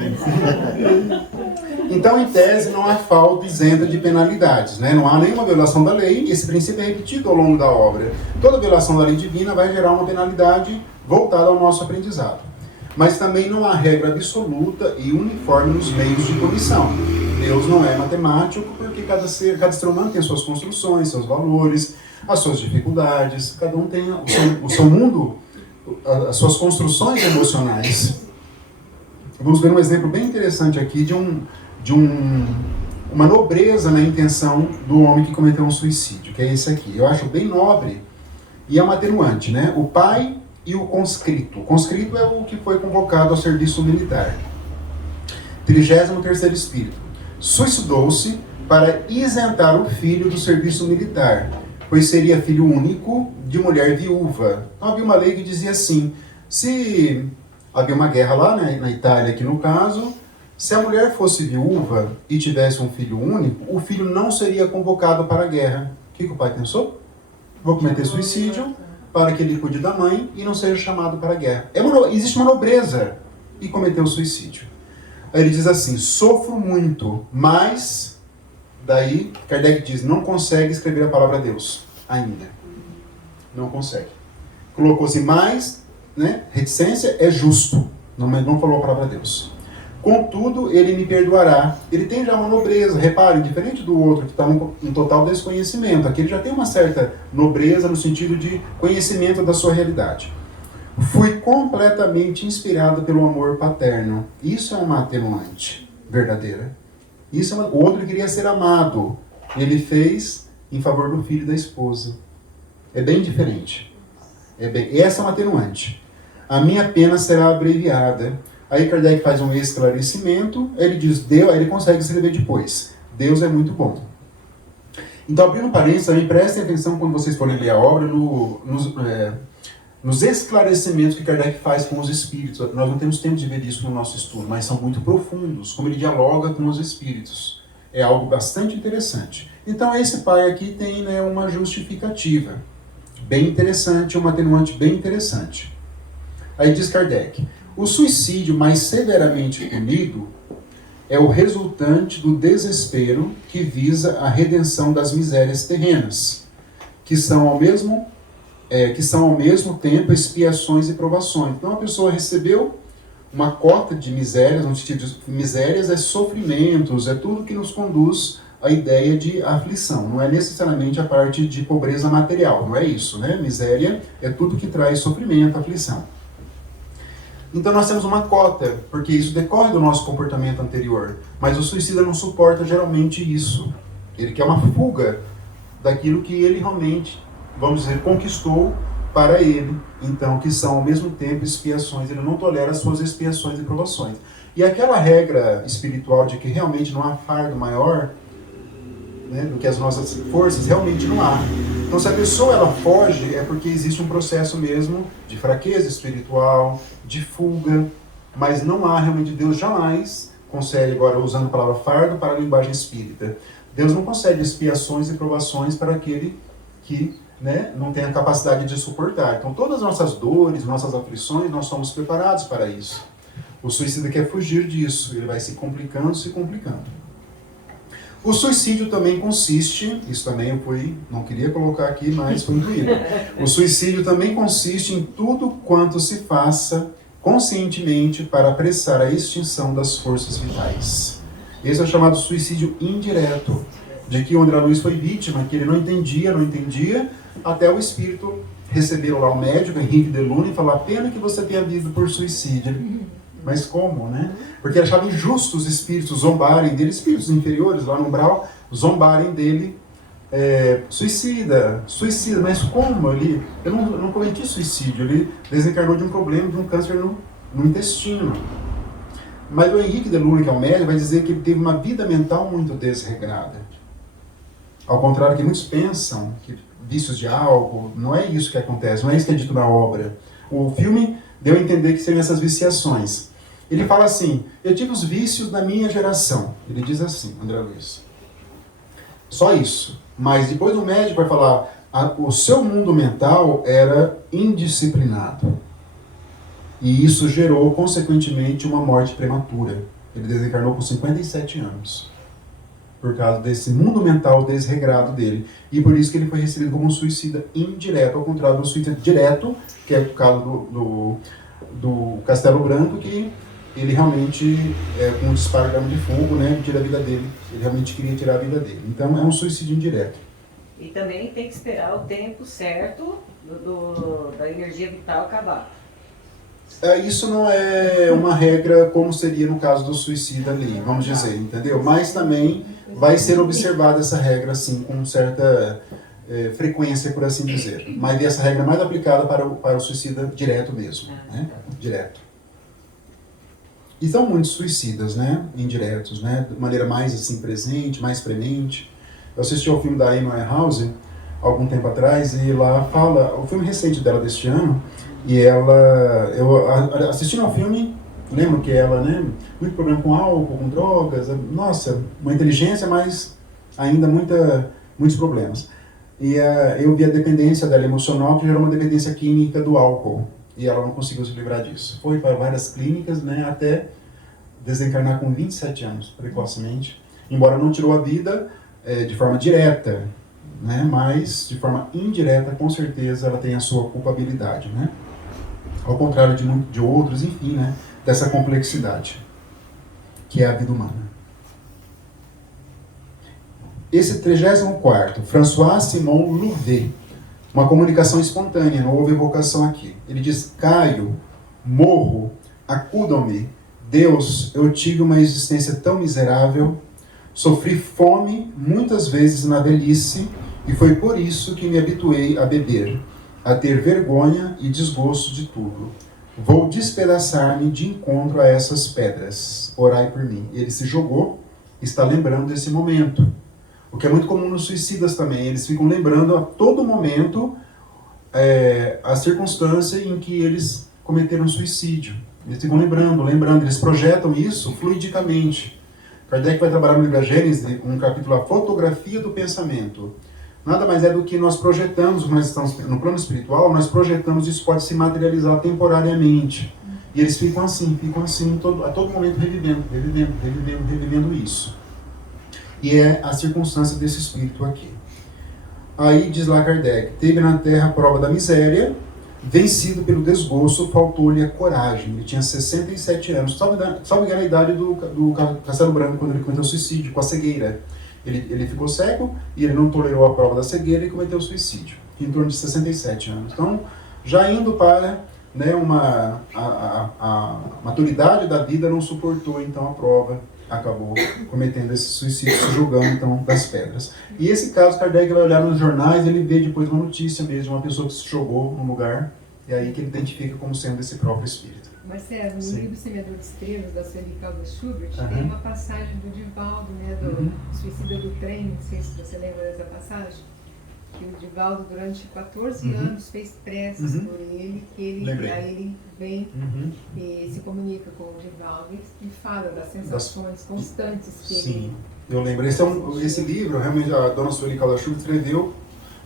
Então, em tese, não há falta isenta de penalidades, né? Não há nenhuma violação da lei, e esse princípio é repetido ao longo da obra. Toda violação da lei divina vai gerar uma penalidade voltada ao nosso aprendizado. Mas também não há regra absoluta e uniforme nos meios de punição. Deus não é matemático, porque cada ser humano tem suas construções, seus valores, as suas dificuldades, cada um tem o seu mundo, as suas construções emocionais. Vamos ver um exemplo bem interessante aqui de uma nobreza na intenção do homem que cometeu um suicídio, que é esse aqui. Eu acho bem nobre e é uma atenuante, né? O pai e o conscrito. O conscrito é o que foi convocado ao serviço militar. 33º espírito. Suicidou-se para isentar o filho do serviço militar, pois seria filho único de mulher viúva. Então havia uma lei que dizia assim, se havia uma guerra lá, né, na Itália aqui no caso, se a mulher fosse viúva e tivesse um filho único, o filho não seria convocado para a guerra. O que o pai pensou? Vou cometer suicídio para que ele cuide da mãe e não seja chamado para a guerra. Existe uma nobreza e cometeu suicídio. Aí ele diz assim, sofro muito, mas, daí Kardec diz, não consegue escrever a palavra Deus, ainda. Não consegue. Colocou assim, mas, né, reticência é justo, não falou a palavra Deus. Contudo, ele me perdoará. Ele tem já uma nobreza, reparem, diferente do outro que está em total desconhecimento. Aqui ele já tem uma certa nobreza no sentido de conhecimento da sua realidade. Fui completamente inspirado pelo amor paterno. Isso é uma atenuante verdadeira. O outro queria ser amado. Ele fez em favor do filho e da esposa. É bem diferente. Essa é uma atenuante. A minha pena será abreviada. Aí Kardec faz um esclarecimento, ele diz, aí ele consegue escrever depois. Deus é muito bom. Então, abrindo parênteses, também prestem atenção quando vocês forem ler a obra, nos esclarecimentos que Kardec faz com os espíritos. Nós não temos tempo de ver isso no nosso estudo, mas são muito profundos, como ele dialoga com os espíritos. É algo bastante interessante. Então, esse pai aqui tem, né, uma justificativa bem interessante, uma atenuante bem interessante. Aí diz Kardec, o suicídio mais severamente punido é o resultante do desespero que visa a redenção das misérias terrenas, que são ao mesmo tempo expiações e provações. Então a pessoa recebeu uma cota de misérias, no sentido de misérias é sofrimentos, é tudo que nos conduz à ideia de aflição. Não é necessariamente a parte de pobreza material, não é isso, né? Miséria é tudo que traz sofrimento, aflição. Então nós temos uma cota, porque isso decorre do nosso comportamento anterior. Mas o suicida não suporta geralmente isso. Ele quer uma fuga daquilo que ele realmente, vamos dizer, conquistou para ele. Então, que são ao mesmo tempo expiações. Ele não tolera as suas expiações e provações. E aquela regra espiritual de que realmente não há fardo maior, né, do que as nossas forças, realmente não há. Então, se a pessoa ela foge, é porque existe um processo mesmo de fraqueza espiritual, de fuga, mas não há realmente, Deus jamais consegue, agora usando a palavra fardo para a linguagem espírita, Deus não consegue expiações e provações para aquele que, né, não tem a capacidade de suportar. Então todas as nossas dores, nossas aflições, nós somos preparados para isso. O suicida quer fugir disso, ele vai se complicando. O suicídio também consiste, isso também eu não queria colocar aqui, mas foi incluído. O suicídio também consiste em tudo quanto se faça conscientemente para apressar a extinção das forças vitais. Esse é o chamado suicídio indireto, de que o André Luiz foi vítima, que ele não entendia, até o espírito receber lá o médico, Henrique de Luna, e falar, pena que você tenha vindo por suicídio. Mas como, né? Porque achava injusto os espíritos zombarem dele, espíritos inferiores lá no umbral, zombarem dele suicida, mas como ele? Eu não cometi suicídio, ele desencarnou de um problema, de um câncer no intestino. Mas o Henrique de Luna, que é o médico, vai dizer que ele teve uma vida mental muito desregrada. Ao contrário que muitos pensam, que vícios de álcool, não é isso que acontece, não é isso que é dito na obra. O filme deu a entender que seriam essas viciações. Ele fala assim, eu tive os vícios da minha geração. Ele diz assim, André Luiz. Só isso. Mas depois o médico vai falar, o seu mundo mental era indisciplinado. E isso gerou, consequentemente, uma morte prematura. Ele desencarnou com 57 anos. Por causa desse mundo mental desregrado dele. E por isso que ele foi recebido como um suicida indireto, ao contrário do suicida direto, que é o caso do Castelo Branco, que ele realmente, com um disparo de arma de fogo, né, tira a vida dele. Ele realmente queria tirar a vida dele. Então é um suicídio indireto. E também tem que esperar o tempo certo da energia vital acabar. Isso não é uma regra como seria no caso do suicida ali, vamos dizer, entendeu? Mas também vai ser observada essa regra, assim, com certa frequência, por assim dizer. Mas essa regra é mais aplicada para o suicida direto mesmo, né? Direto. E são muitos suicidas, né? Indiretos, né? De maneira mais, assim, presente, mais premente. Eu assisti ao filme da Amy Winehouse, algum tempo atrás, e lá fala, o filme recente dela deste ano, e eu assistindo ao filme, lembro que ela, né, muito problema com álcool, com drogas, nossa, uma inteligência, mas ainda muitos problemas. E eu vi a dependência dela emocional, que gerou uma dependência química do álcool, e ela não conseguiu se livrar disso. Foi para várias clínicas, né, até desencarnar com 27 anos, precocemente, embora não tirou a vida de forma direta, né, mas de forma indireta, com certeza, ela tem a sua culpabilidade, né? Ao contrário de outros, enfim, né, dessa complexidade, que é a vida humana. Esse 34º, François Simon Louvet, uma comunicação espontânea, não houve evocação aqui. Ele diz, caio, morro, acudam-me, Deus, eu tive uma existência tão miserável, sofri fome muitas vezes na velhice, e foi por isso que me habituei a beber, a ter vergonha e desgosto de tudo. Vou despedaçar-me de encontro a essas pedras. Orai por mim. Ele se jogou, está lembrando desse momento. O que é muito comum nos suicidas também. Eles ficam lembrando a todo momento a circunstância em que eles cometeram suicídio. Eles ficam lembrando. Eles projetam isso fluidicamente. Kardec vai trabalhar no livro da Gênesis, um capítulo, a fotografia do pensamento. Nada mais é do que nós projetamos, nós estamos no plano espiritual, nós projetamos, isso pode se materializar temporariamente. E eles ficam assim, a todo momento revivendo isso. E é a circunstância desse espírito aqui. Aí diz lá Kardec, teve na terra a prova da miséria, vencido pelo desgosto, faltou-lhe a coragem. Ele tinha 67 anos, salvo engano a idade do Castelo Branco, quando ele cometeu suicídio, com a cegueira. Ele ficou cego e ele não tolerou a prova da cegueira e cometeu suicídio, em torno de 67 anos. Então, já indo para, né, a maturidade da vida, não suportou então a prova, acabou cometendo esse suicídio, se jogando então das pedras. E esse caso, Kardec vai olhar nos jornais, ele vê depois uma notícia mesmo de uma pessoa que se jogou no lugar, e aí que ele identifica como sendo esse próprio espírito. Marcelo, no livro Semeador de Estrelas, da Sueli Caldas Schubert, Uhum. tem uma passagem do Divaldo, né, do suicida do trem, não sei se você lembra dessa passagem, que o Divaldo, durante 14 anos, fez preces por ele, que aí ele vem e se comunica com o Divaldo e fala das sensações constantes que Sim, eu lembro. Esse livro, realmente, a dona Sueli Caldas Schubert escreveu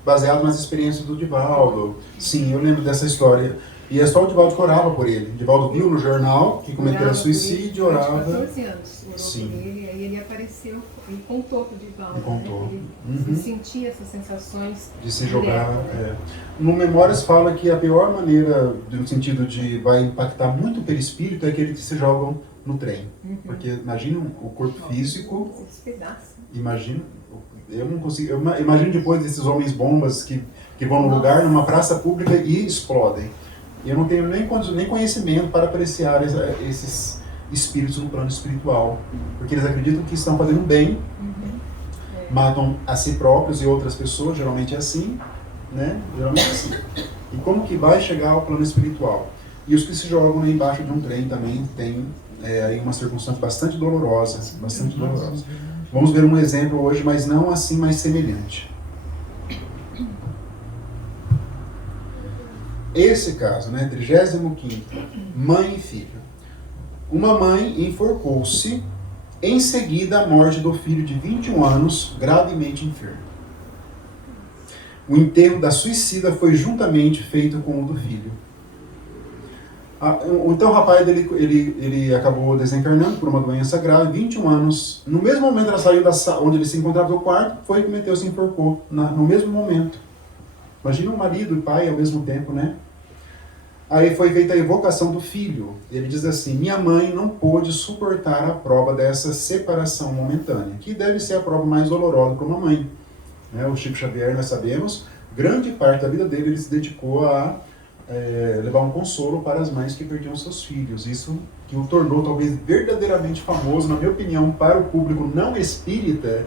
baseado nas experiências do Divaldo. Sim, eu lembro dessa história. E é só o Divaldo que orava por ele. O Divaldo viu no jornal que cometeu suicídio, orava. 14 anos orou por ele, aí ele apareceu e contou para o Divaldo. Contou. Né, ele sentia essas sensações de se jogar. No Memórias fala que a pior maneira, no sentido de vai impactar muito o perispírito, é aquele que se jogam no trem. Porque imagina o corpo físico. Imagina. Eu não consigo. Eu imagino depois desses homens bombas que vão no lugar, numa praça pública e explodem. Eu não tenho nem conhecimento para apreciar esses espíritos no plano espiritual, porque eles acreditam que estão fazendo bem, matam a si próprios e outras pessoas, geralmente é assim, né? Geralmente é assim. E como que vai chegar ao plano espiritual? E os que se jogam aí embaixo de um trem também tem aí uma circunstância bastante dolorosa, bastante dolorosa. Vamos ver um exemplo hoje, mas não assim, mas semelhante. Esse caso, né, 35º, mãe e filho. Uma mãe enforcou-se em seguida à morte do filho de 21 anos, gravemente enfermo. O enterro da suicida foi juntamente feito com o do filho. Então o rapaz ele acabou desencarnando por uma doença grave, 21 anos. No mesmo momento ela saiu onde ele se encontrava no quarto, foi e cometeu, se enforcou. No mesmo momento. Imagina um marido e pai ao mesmo tempo, né? Aí foi feita a evocação do filho. Ele diz assim: minha mãe não pôde suportar a prova dessa separação momentânea, que deve ser a prova mais dolorosa para uma mãe. O Chico Xavier, nós sabemos, grande parte da vida dele ele se dedicou a levar um consolo para as mães que perdiam seus filhos. Isso que o tornou talvez verdadeiramente famoso, na minha opinião, para o público não espírita,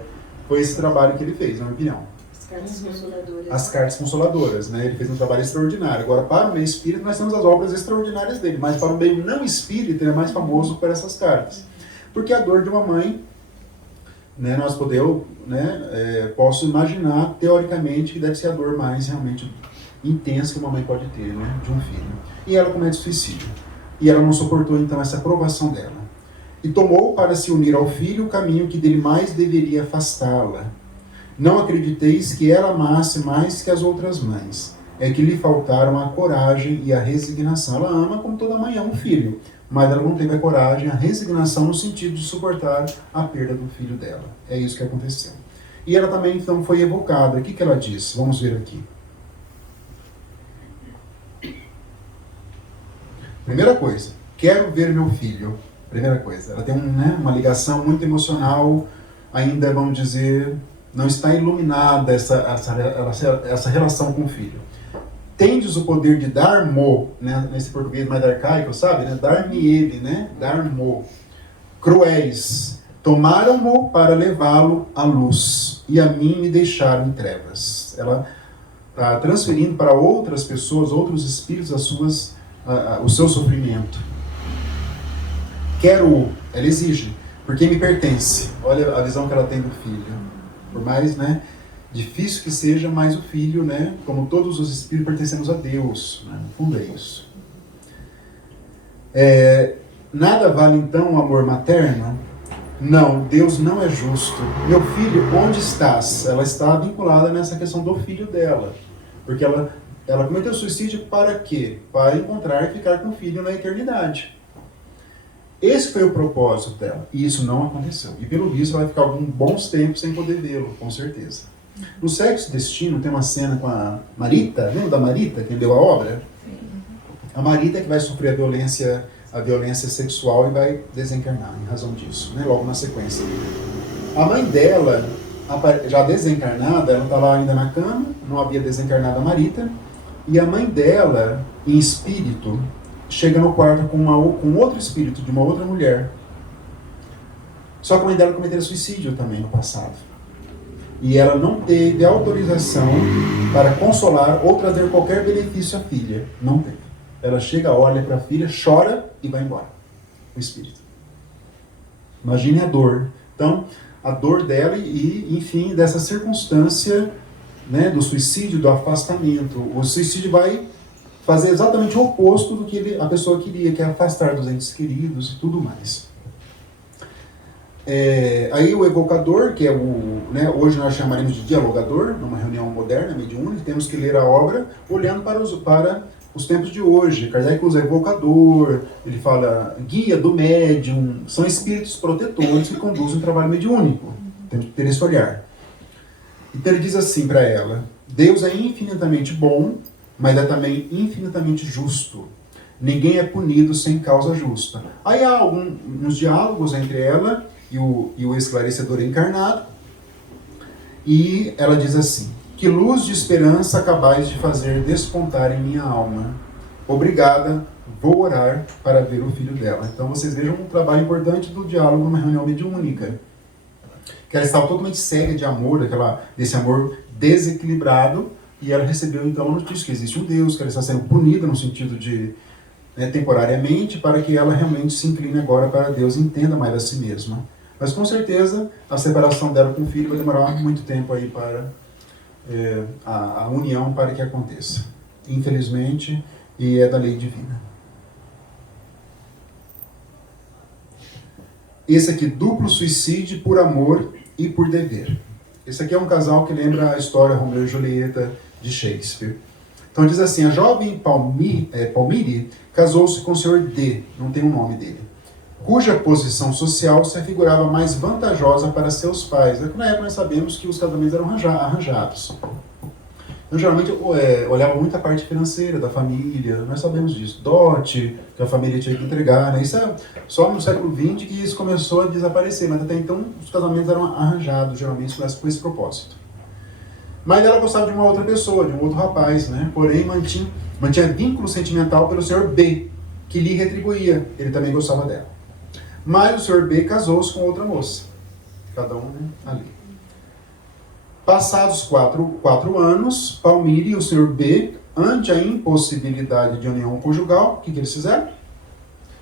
foi esse trabalho que ele fez, na minha opinião. Cartas consoladoras. As cartas consoladoras, né? Ele fez um trabalho extraordinário. Agora, para o meio espírita, nós temos as obras extraordinárias dele, mas para o meio não espírita, ele é mais famoso por essas cartas. Porque a dor de uma mãe, né, posso imaginar, teoricamente, que deve ser a dor mais realmente intensa que uma mãe pode ter, né, de um filho. E ela comete suicídio. E ela não suportou, então, essa provação dela. E tomou para se unir ao filho o caminho que dele mais deveria afastá-la. Não acrediteis que ela amasse mais que as outras mães. É que lhe faltaram a coragem e a resignação. Ela ama como toda mãe ama um filho, mas ela não teve a coragem, a resignação no sentido de suportar a perda do filho dela. É isso que aconteceu. E ela também, então, foi evocada. O que ela diz? Vamos ver aqui. Primeira coisa, quero ver meu filho. Primeira coisa, ela tem uma ligação muito emocional, ainda, vamos dizer, não está iluminada essa relação com o filho. Tendes o poder de dar-mo, né, nesse português mais arcaico, sabe? Né? Dar-me ele, né? Dar-mo. Cruéis, tomaram-mo para levá-lo à luz, e a mim me deixaram em trevas. Ela está transferindo para outras pessoas, outros espíritos, o seu sofrimento. Quero-o, ela exige, porque me pertence. Olha a visão que ela tem do filho. Por mais, difícil que seja, mas o filho, como todos os espíritos, pertencemos a Deus. No fundo é isso. Nada vale então o amor materno? Não, Deus não é justo. Meu filho, onde estás? Ela está vinculada nessa questão do filho dela. Porque ela cometeu suicídio para quê? Para encontrar e ficar com o filho na eternidade. Esse foi o propósito dela. E isso não aconteceu. E pelo visto ela vai ficar alguns bons tempos sem poder vê-lo, com certeza. No Sexo e Destino tem uma cena com a Marita. Lembra da Marita, quem deu a obra? Sim. A Marita que vai sofrer a violência sexual e vai desencarnar em razão disso, logo na sequência. A mãe dela, já desencarnada, ela está lá ainda na cama, não havia desencarnado a Marita, e a mãe dela, em espírito, chega no quarto com outro espírito de uma outra mulher. Só que a mãe dela cometeu suicídio também no passado. E ela não teve autorização para consolar ou trazer qualquer benefício à filha. Não teve. Ela chega, olha para a filha, chora e vai embora. O espírito. Imagine a dor. Então, a dor dela e enfim, dessa circunstância, do suicídio, do afastamento. O suicídio vai fazer exatamente o oposto do que a pessoa queria, que é afastar dos entes queridos e tudo mais. Aí o evocador, que é hoje nós chamaremos de dialogador, numa reunião moderna, mediúnica, temos que ler a obra olhando para os tempos de hoje. Kardec usa evocador, ele fala guia do médium, são espíritos protetores que conduzem o trabalho mediúnico. Temos que ter esse olhar. Então ele diz assim para ela: Deus é infinitamente bom, mas é também infinitamente justo. Ninguém é punido sem causa justa. Aí há uns diálogos entre ela e o esclarecedor encarnado, e ela diz assim: que luz de esperança acabais de fazer despontar em minha alma. Obrigada, vou orar para ver o filho dela. Então vocês vejam um trabalho importante do diálogo numa reunião mediúnica. que ela estava totalmente cega de amor, desse amor desequilibrado, e ela recebeu então a notícia que existe um Deus, que ela está sendo punida no sentido de, temporariamente, para que ela realmente se incline agora para Deus e entenda mais a si mesma. Mas com certeza a separação dela com o filho vai demorar muito tempo aí para a união para que aconteça. Infelizmente, e é da lei divina. Esse aqui, duplo suicídio por amor e por dever. Esse aqui é um casal que lembra a história Romeu e Julieta de Shakespeare. Então diz assim, a jovem Palmyre casou-se com o Sr. D, não tem o nome dele, cuja posição social se afigurava mais vantajosa para seus pais. Na época nós sabemos que os casamentos eram arranjados. Então, geralmente, olhava muito a parte financeira da família, nós sabemos disso. Dote, que a família tinha que entregar, né? Isso é só no século XX que isso começou a desaparecer, mas até então os casamentos eram arranjados, geralmente com esse propósito. Mas ela gostava de uma outra pessoa, de um outro rapaz, né? Porém, mantinha vínculo sentimental pelo Sr. B, que lhe retribuía. Ele também gostava dela. Mas o Sr. B casou-se com outra moça. Cada um, né, ali. Passados 4 anos, Palmyre e o Sr. B, ante a impossibilidade de união conjugal, o que eles fizeram?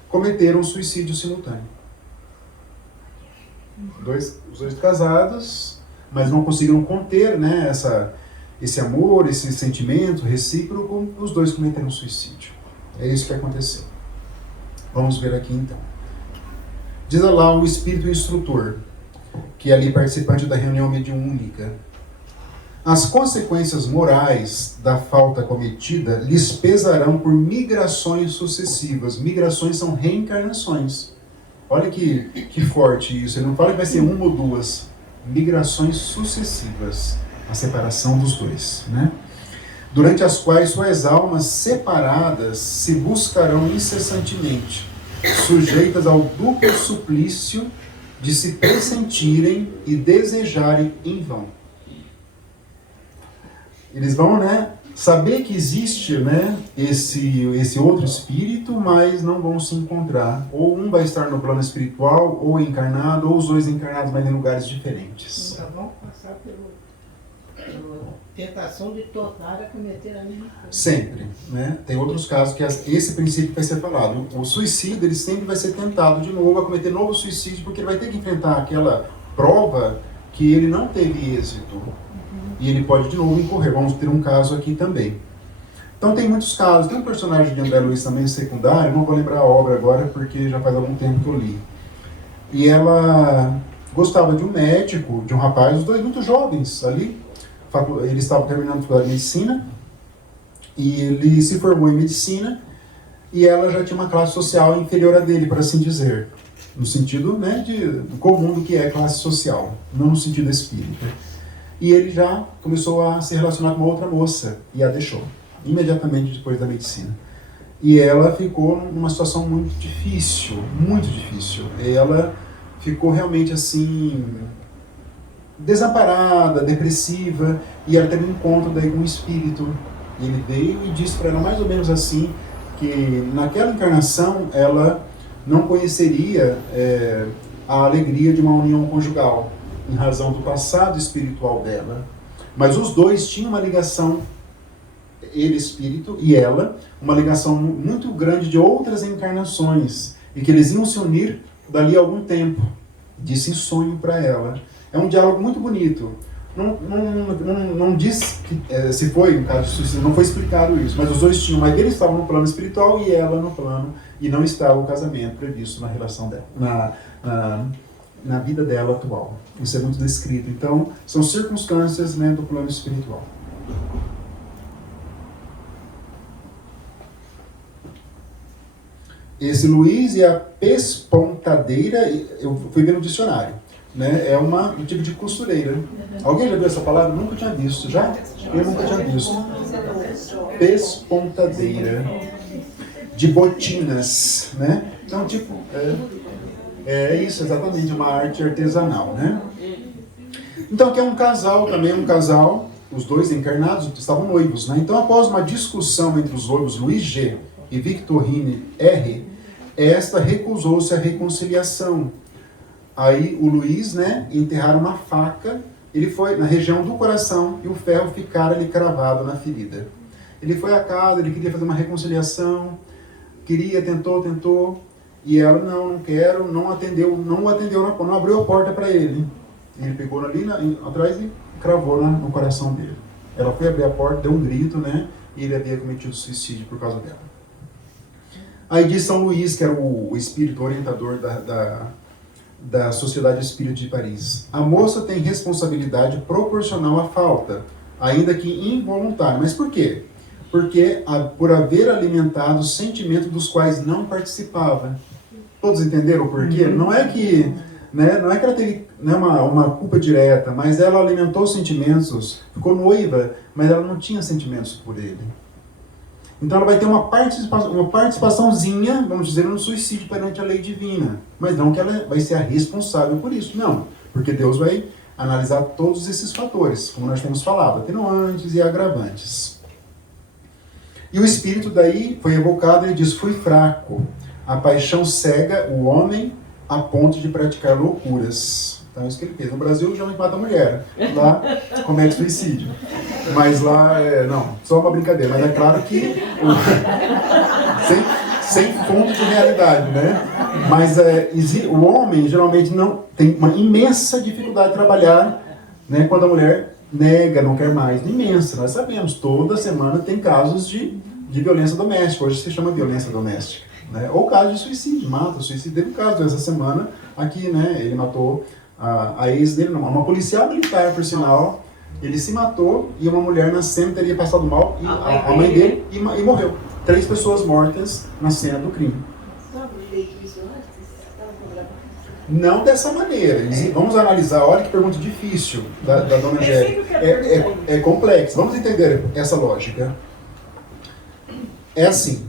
Cometeram um suicídio simultâneo. Os dois casados, mas não conseguiram conter, né, esse amor, esse sentimento recíproco, os dois cometeram um suicídio. É isso que aconteceu. Vamos ver aqui então. Diz lá o espírito instrutor, que é ali participante da reunião mediúnica. As consequências morais da falta cometida lhes pesarão por migrações sucessivas. Migrações são reencarnações. Olha que forte isso. Ele não fala que vai ser uma ou duas. Migrações sucessivas. A separação dos dois, né? Durante as quais suas almas separadas se buscarão incessantemente, sujeitas ao duplo suplício de se pressentirem e desejarem em vão. Eles vão, né, saber que existe, né, esse outro espírito, mas não vão se encontrar. Ou um vai estar no plano espiritual, ou encarnado, ou os dois encarnados, mas em lugares diferentes. Nunca vão passar pela tentação de tornar a cometer a mesma coisa. Sempre, né? Tem outros casos que esse princípio vai ser falado. O suicida, ele sempre vai ser tentado de novo a cometer novo suicídio, porque ele vai ter que enfrentar aquela prova que ele não teve êxito. E ele pode de novo incorrer. Vamos ter um caso aqui também. Então tem muitos casos. Tem um personagem de André Luiz também secundário, não vou lembrar a obra agora porque já faz algum tempo que eu li. E ela gostava de um médico, de um rapaz, os dois muito jovens ali. Eles estavam terminando a faculdade de medicina e ele se formou em medicina e ela já tinha uma classe social inferior a dele, por assim dizer. No sentido, né, do comum do que é classe social, não no sentido espírita. E ele já começou a se relacionar com uma outra moça e a deixou, imediatamente depois da medicina. E ela ficou numa situação muito difícil, muito difícil. Ela ficou realmente assim, desamparada, depressiva, e ela teve um encontro daí com um espírito. E ele veio e disse para ela mais ou menos assim, que naquela encarnação ela não conheceria a alegria de uma união conjugal, em razão do passado espiritual dela. Mas os dois tinham uma ligação, ele espírito e ela, uma ligação muito grande de outras encarnações, e que eles iam se unir dali a algum tempo. Disse em sonho para ela. É um diálogo muito bonito. Não diz que, se foi um caso de suicídio, não foi explicado isso, mas os dois tinham, mas eles estavam no plano espiritual e ela no plano, e não estava o casamento previsto na relação dela, na vida dela atual. Isso é muito descrito. Então, são circunstâncias, né, do plano espiritual. Esse Luiz e a pespontadeira, eu fui ver no dicionário, né, é um tipo de costureira. Alguém já viu essa palavra? Nunca tinha visto. Já? Eu nunca tinha visto. Pespontadeira. De botinas, né? Então, tipo... É isso, exatamente, uma arte artesanal, né? Então, aqui é um casal também, os dois encarnados estavam noivos, né? Então, após uma discussão entre os noivos Luiz G. e Victorine R., esta recusou-se à reconciliação, Aí o Luiz, né, enterraram uma faca, ele foi na região do coração e o ferro ficara ali cravado na ferida. Ele foi à casa, ele queria fazer uma reconciliação, tentou, e ela, não quero, não atendeu, não abriu a porta para ele. Ele pegou ali atrás e cravou no coração dele. Ela foi abrir a porta, deu um grito, né, e ele havia cometido suicídio por causa dela. Aí diz São Luís, que era o espírito orientador da Sociedade Espírita de Paris: a moça tem responsabilidade proporcional à falta, ainda que involuntária. Mas por quê? Porque por haver alimentado sentimentos dos quais não participava. Todos entenderam o porquê? Não é que ela teve uma culpa direta, mas ela alimentou sentimentos, ficou noiva, mas ela não tinha sentimentos por ele. Então ela vai ter uma participaçãozinha, vamos dizer, no suicídio perante a lei divina. Mas não que ela vai ser a responsável por isso, não. Porque Deus vai analisar todos esses fatores, como nós temos falado, atenuantes e agravantes. E o espírito daí foi evocado e diz: fui fraco. A paixão cega o homem a ponto de praticar loucuras. Então é isso que ele fez. No Brasil, já mata a mulher. Lá, comete suicídio. Mas lá, não, só uma brincadeira. Mas é claro que sem fundo de realidade, né? Mas o homem, geralmente, não tem uma imensa dificuldade de trabalhar, né, quando a mulher nega, não quer mais. Imensa. Nós sabemos, toda semana tem casos de violência doméstica. Hoje se chama violência doméstica. Né? Ou caso de suicídio, suicídio. Teve um caso essa semana aqui, né? Ele matou a ex dele, uma policial militar, por sinal. Ele se matou e uma mulher na cena teria passado mal, e a mãe dele e morreu. 3 pessoas mortas na cena do crime. Não dessa maneira. Vamos analisar, olha que pergunta difícil da dona Angélica. É complexo. Vamos entender essa lógica. É assim,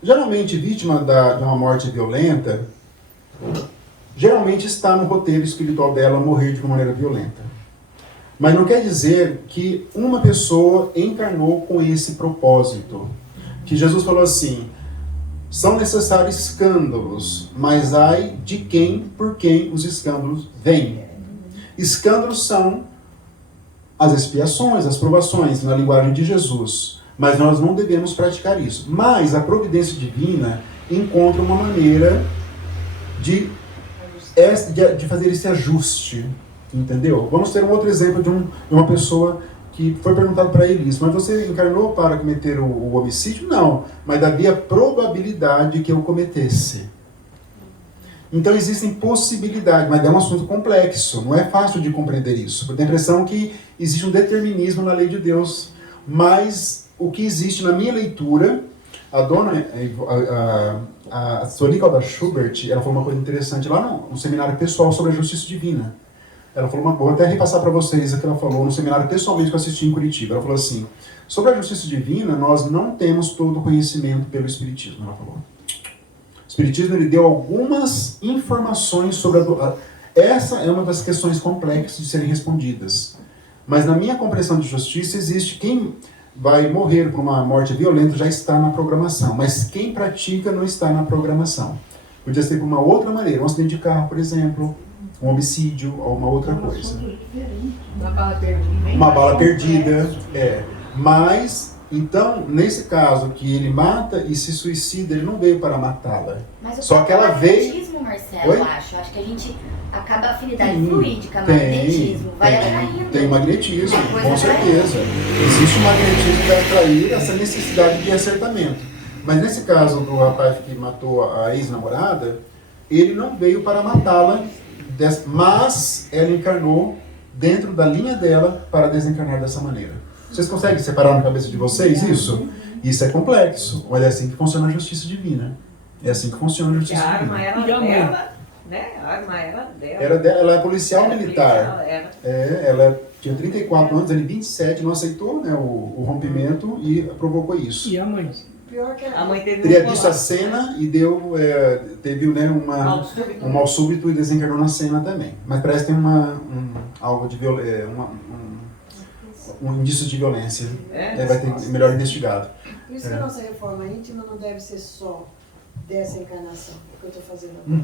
geralmente vítima de uma morte violenta, geralmente está no roteiro espiritual dela morrer de uma maneira violenta. Mas não quer dizer que uma pessoa encarnou com esse propósito. Que Jesus falou assim: são necessários escândalos, mas ai de por quem os escândalos vêm. Escândalos são as expiações, as provações, na linguagem de Jesus. Mas nós não devemos praticar isso. Mas a providência divina encontra uma maneira de fazer esse ajuste. Entendeu? Vamos ter um outro exemplo de uma pessoa que foi perguntado para ele isso: mas você encarnou para cometer o homicídio? Não, mas havia probabilidade que eu cometesse. Então existem possibilidades, mas é um assunto complexo, não é fácil de compreender isso. Eu tenho a impressão que existe um determinismo na lei de Deus, mas o que existe na minha leitura, a Sueli Caldas Schubert, ela falou uma coisa interessante lá no seminário pessoal sobre a justiça divina. Ela falou vou até repassar para vocês o que ela falou no seminário pessoalmente que eu assisti em Curitiba. Ela falou assim: sobre a justiça divina, nós não temos todo o conhecimento pelo Espiritismo. Ela falou. O Espiritismo ele deu algumas informações sobre essa é uma das questões complexas de serem respondidas. Mas na minha compreensão de justiça, existe quem vai morrer por uma morte violenta já está na programação, mas quem pratica não está na programação. Podia ser por uma outra maneira, um acidente de carro, por exemplo, um homicídio ou uma outra coisa. Uma bala perdida. Uma bala perdida, Mas, então, nesse caso que ele mata e se suicida, ele não veio para matá-la. Mas só que ela veio... Marcelo, eu acho que a gente acaba a afinidade fluídica, magnetismo, vai atraindo. Tem magnetismo, com certeza. Existe um magnetismo que vai atrair essa necessidade de acertamento. Mas nesse caso do rapaz que matou a ex-namorada, ele não veio para matá-la, mas ela encarnou dentro da linha dela para desencarnar dessa maneira. Vocês conseguem separar na cabeça de vocês isso? Isso é complexo, mas é assim que funciona a justiça divina. É assim que funciona a justiça divina. A arma era dela, né? A arma era dela. Era dela, ela é policial Era militar. policial, Ela tinha 34 anos, ele 27, não aceitou, né, o rompimento e provocou isso. E a mãe? Pior que A mãe teve Teria visto a cena e teve né, um mal súbito e desencarnou na cena também. Mas parece que tem algo de um indício de violência. Vai ter melhor investigado. Por isso que a nossa reforma íntima não deve ser só dessa encarnação, que eu estou fazendo agora.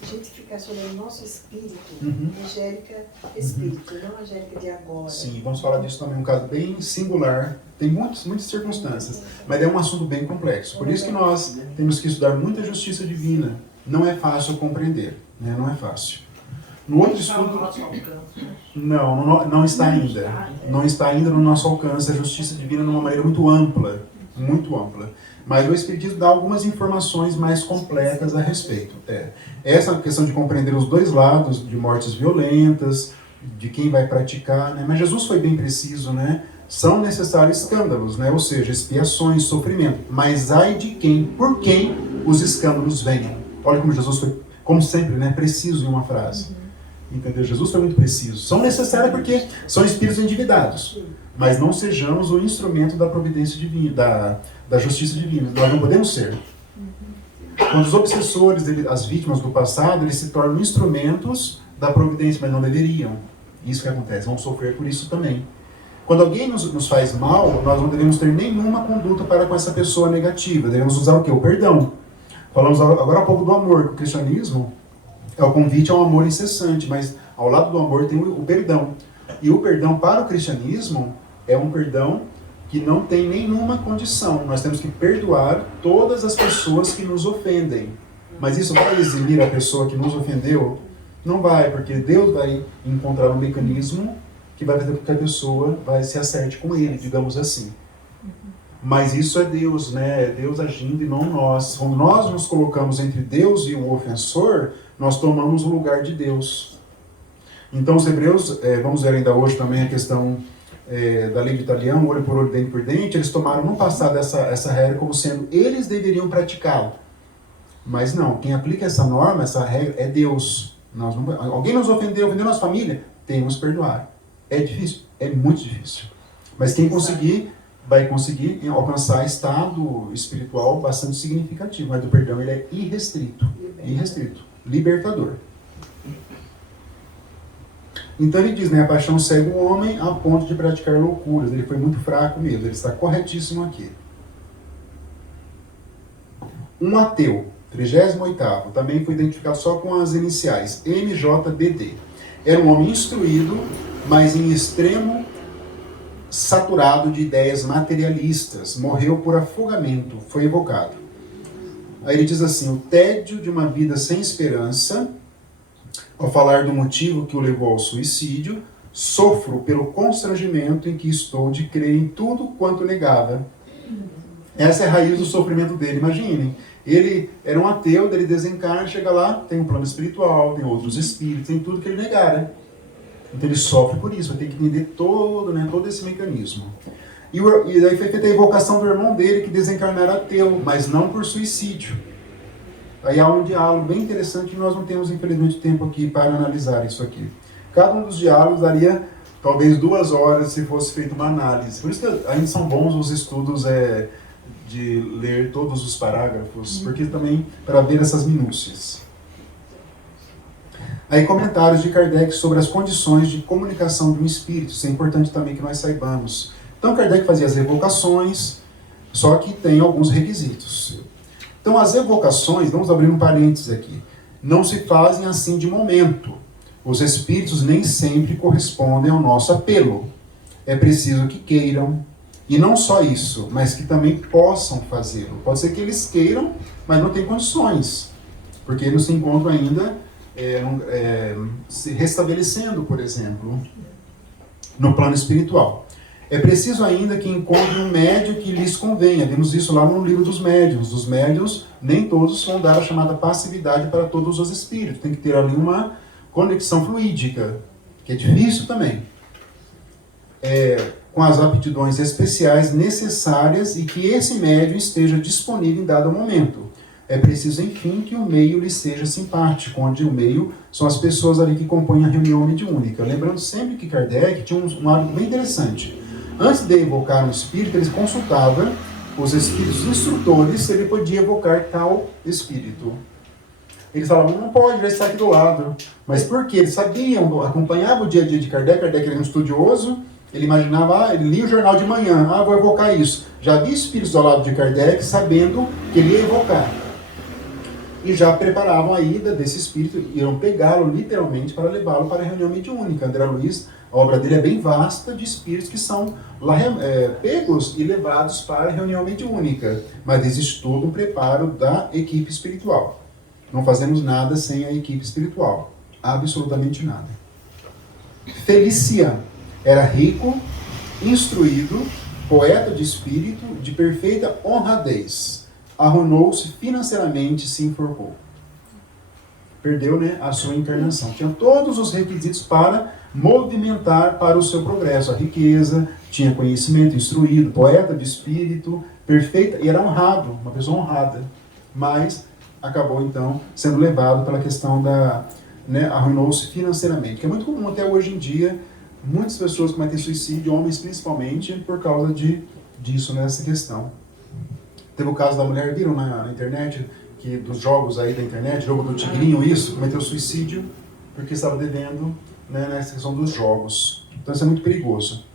a gente ficar sobre o nosso espírito, Uhum. Angélica espírito, não Angélica de agora. Sim, vamos falar disso também, um caso bem singular, tem muitas circunstâncias, mas é um assunto bem complexo. Por isso que nós temos que estudar muita justiça divina. Não é fácil compreender, né? Não é fácil. No outro estudo, não está ainda. Não está ainda no nosso alcance a justiça divina de uma maneira muito ampla, muito ampla. Mas o Espiritismo dá algumas informações mais completas a respeito. Essa questão de compreender os dois lados, de mortes violentas, de quem vai praticar, né? Mas Jesus foi bem preciso, né? São necessários escândalos, né? Ou seja, expiações, sofrimento. Mas ai de quem, por quem os escândalos venham. Olha como Jesus foi, como sempre, né? Preciso em uma frase. Entendeu? Jesus foi muito preciso. São necessários porque são espíritos endividados. Mas não sejamos o instrumento da providência divina, da justiça divina. Nós não podemos ser. Quando os obsessores, as vítimas do passado, eles se tornam instrumentos da providência, mas não deveriam. Isso que acontece. Vamos sofrer por isso também. Quando alguém nos faz mal, nós não devemos ter nenhuma conduta para com essa pessoa negativa. Devemos usar o quê? O perdão. Falamos agora há pouco do amor. O cristianismo é o convite ao amor incessante, mas ao lado do amor tem o perdão. E o perdão para o cristianismo é um perdão que não tem nenhuma condição. Nós temos que perdoar todas as pessoas que nos ofendem. Mas isso vai eximir a pessoa que nos ofendeu? Não vai, porque Deus vai encontrar um mecanismo que vai fazer com que a pessoa vai se acerte com ele, digamos assim. Mas isso é Deus, né? É Deus agindo e não nós. Quando nós nos colocamos entre Deus e o ofensor, nós tomamos o lugar de Deus. Então os hebreus, vamos ver ainda hoje também a questão da lei de Italião, olho por olho, dente por dente, eles tomaram no passado essa regra como sendo eles deveriam praticá-la. Mas não, quem aplica essa norma, essa regra, é Deus. Alguém nos ofendeu nossa família, temos que perdoar. É difícil? É muito difícil. Mas quem conseguir, vai conseguir alcançar estado espiritual bastante significativo. Mas o perdão ele é irrestrito, libertador. Então ele diz, né, a paixão cega o homem a ponto de praticar loucuras. Ele foi muito fraco mesmo, ele está corretíssimo aqui. Um ateu, 38º, também foi identificado só com as iniciais, MJDD. Era um homem instruído, mas em extremo saturado de ideias materialistas. Morreu por afogamento, foi evocado. Aí ele diz assim, o tédio de uma vida sem esperança, ao falar do motivo que o levou ao suicídio, sofro pelo constrangimento em que estou de crer em tudo quanto negava. Essa é a raiz do sofrimento dele, imaginem. Ele era um ateu, ele desencarna, chega lá, tem um plano espiritual, tem outros espíritos, tem tudo que ele negara. Então ele sofre por isso, vai ter que entender todo esse mecanismo. E daí foi feita a evocação do irmão dele, que desencarnara ateu, mas não por suicídio. Aí há um diálogo bem interessante, que nós não temos, infelizmente, tempo aqui para analisar isso aqui. Cada um dos diálogos daria, talvez, 2 horas, se fosse feita uma análise. Por isso que ainda são bons os estudos de ler todos os parágrafos, porque também para ver essas minúcias. Aí comentários de Kardec sobre as condições de comunicação de um espírito. Isso é importante também que nós saibamos. Então Kardec fazia as evocações, só que tem alguns requisitos. Então as evocações, vamos abrir um parênteses aqui, não se fazem assim de momento. Os espíritos nem sempre correspondem ao nosso apelo. É preciso que queiram, e não só isso, mas que também possam fazê-lo. Pode ser que eles queiram, mas não têm condições, porque eles se encontram ainda se restabelecendo, por exemplo, no plano espiritual. É preciso ainda que encontrem um médium que lhes convenha. Vimos isso lá no livro dos médiuns. Os médiuns, nem todos vão dar a chamada passividade para todos os espíritos. Tem que ter ali uma conexão fluídica, que é difícil também. Com as aptidões especiais necessárias e que esse médium esteja disponível em dado momento. É preciso, enfim, que o meio lhe seja simpático, onde o meio são as pessoas ali que compõem a reunião mediúnica. Lembrando sempre que Kardec tinha um hábito bem interessante. Antes de evocar um espírito, ele consultava os espíritos instrutores se ele podia evocar tal espírito. Eles falavam, não pode, já está aqui do lado. Mas por quê? Eles sabiam, acompanhavam o dia a dia de Kardec. Kardec era um estudioso, ele imaginava, ele lia o jornal de manhã, vou evocar isso. Já havia espíritos ao lado de Kardec sabendo que ele ia evocar. e já preparavam a ida desse espírito, iam pegá-lo literalmente para levá-lo para a reunião mediúnica. André Luiz, a obra dele é bem vasta de espíritos que são lá, pegos e levados para a reunião mediúnica, mas existe todo um preparo da equipe espiritual. Não fazemos nada sem a equipe espiritual, absolutamente nada. Felician era rico, instruído, poeta de espírito, de perfeita honradez. Arruinou-se financeiramente e se enforcou. Perdeu, né, a sua encarnação. Tinha todos os requisitos para movimentar para o seu progresso. A riqueza, tinha conhecimento, instruído, poeta de espírito, perfeita, e era honrado, uma pessoa honrada. Mas acabou, então, sendo levado pela questão da... Né, arruinou-se financeiramente. Que é muito comum até hoje em dia, muitas pessoas cometem suicídio, homens principalmente, por causa disso, nessa questão. Teve o caso da mulher, viram na internet, que dos jogos aí da internet, jogo do tigrinho, isso, cometeu suicídio porque estava devendo, né, nessa questão dos jogos. Então isso é muito perigoso.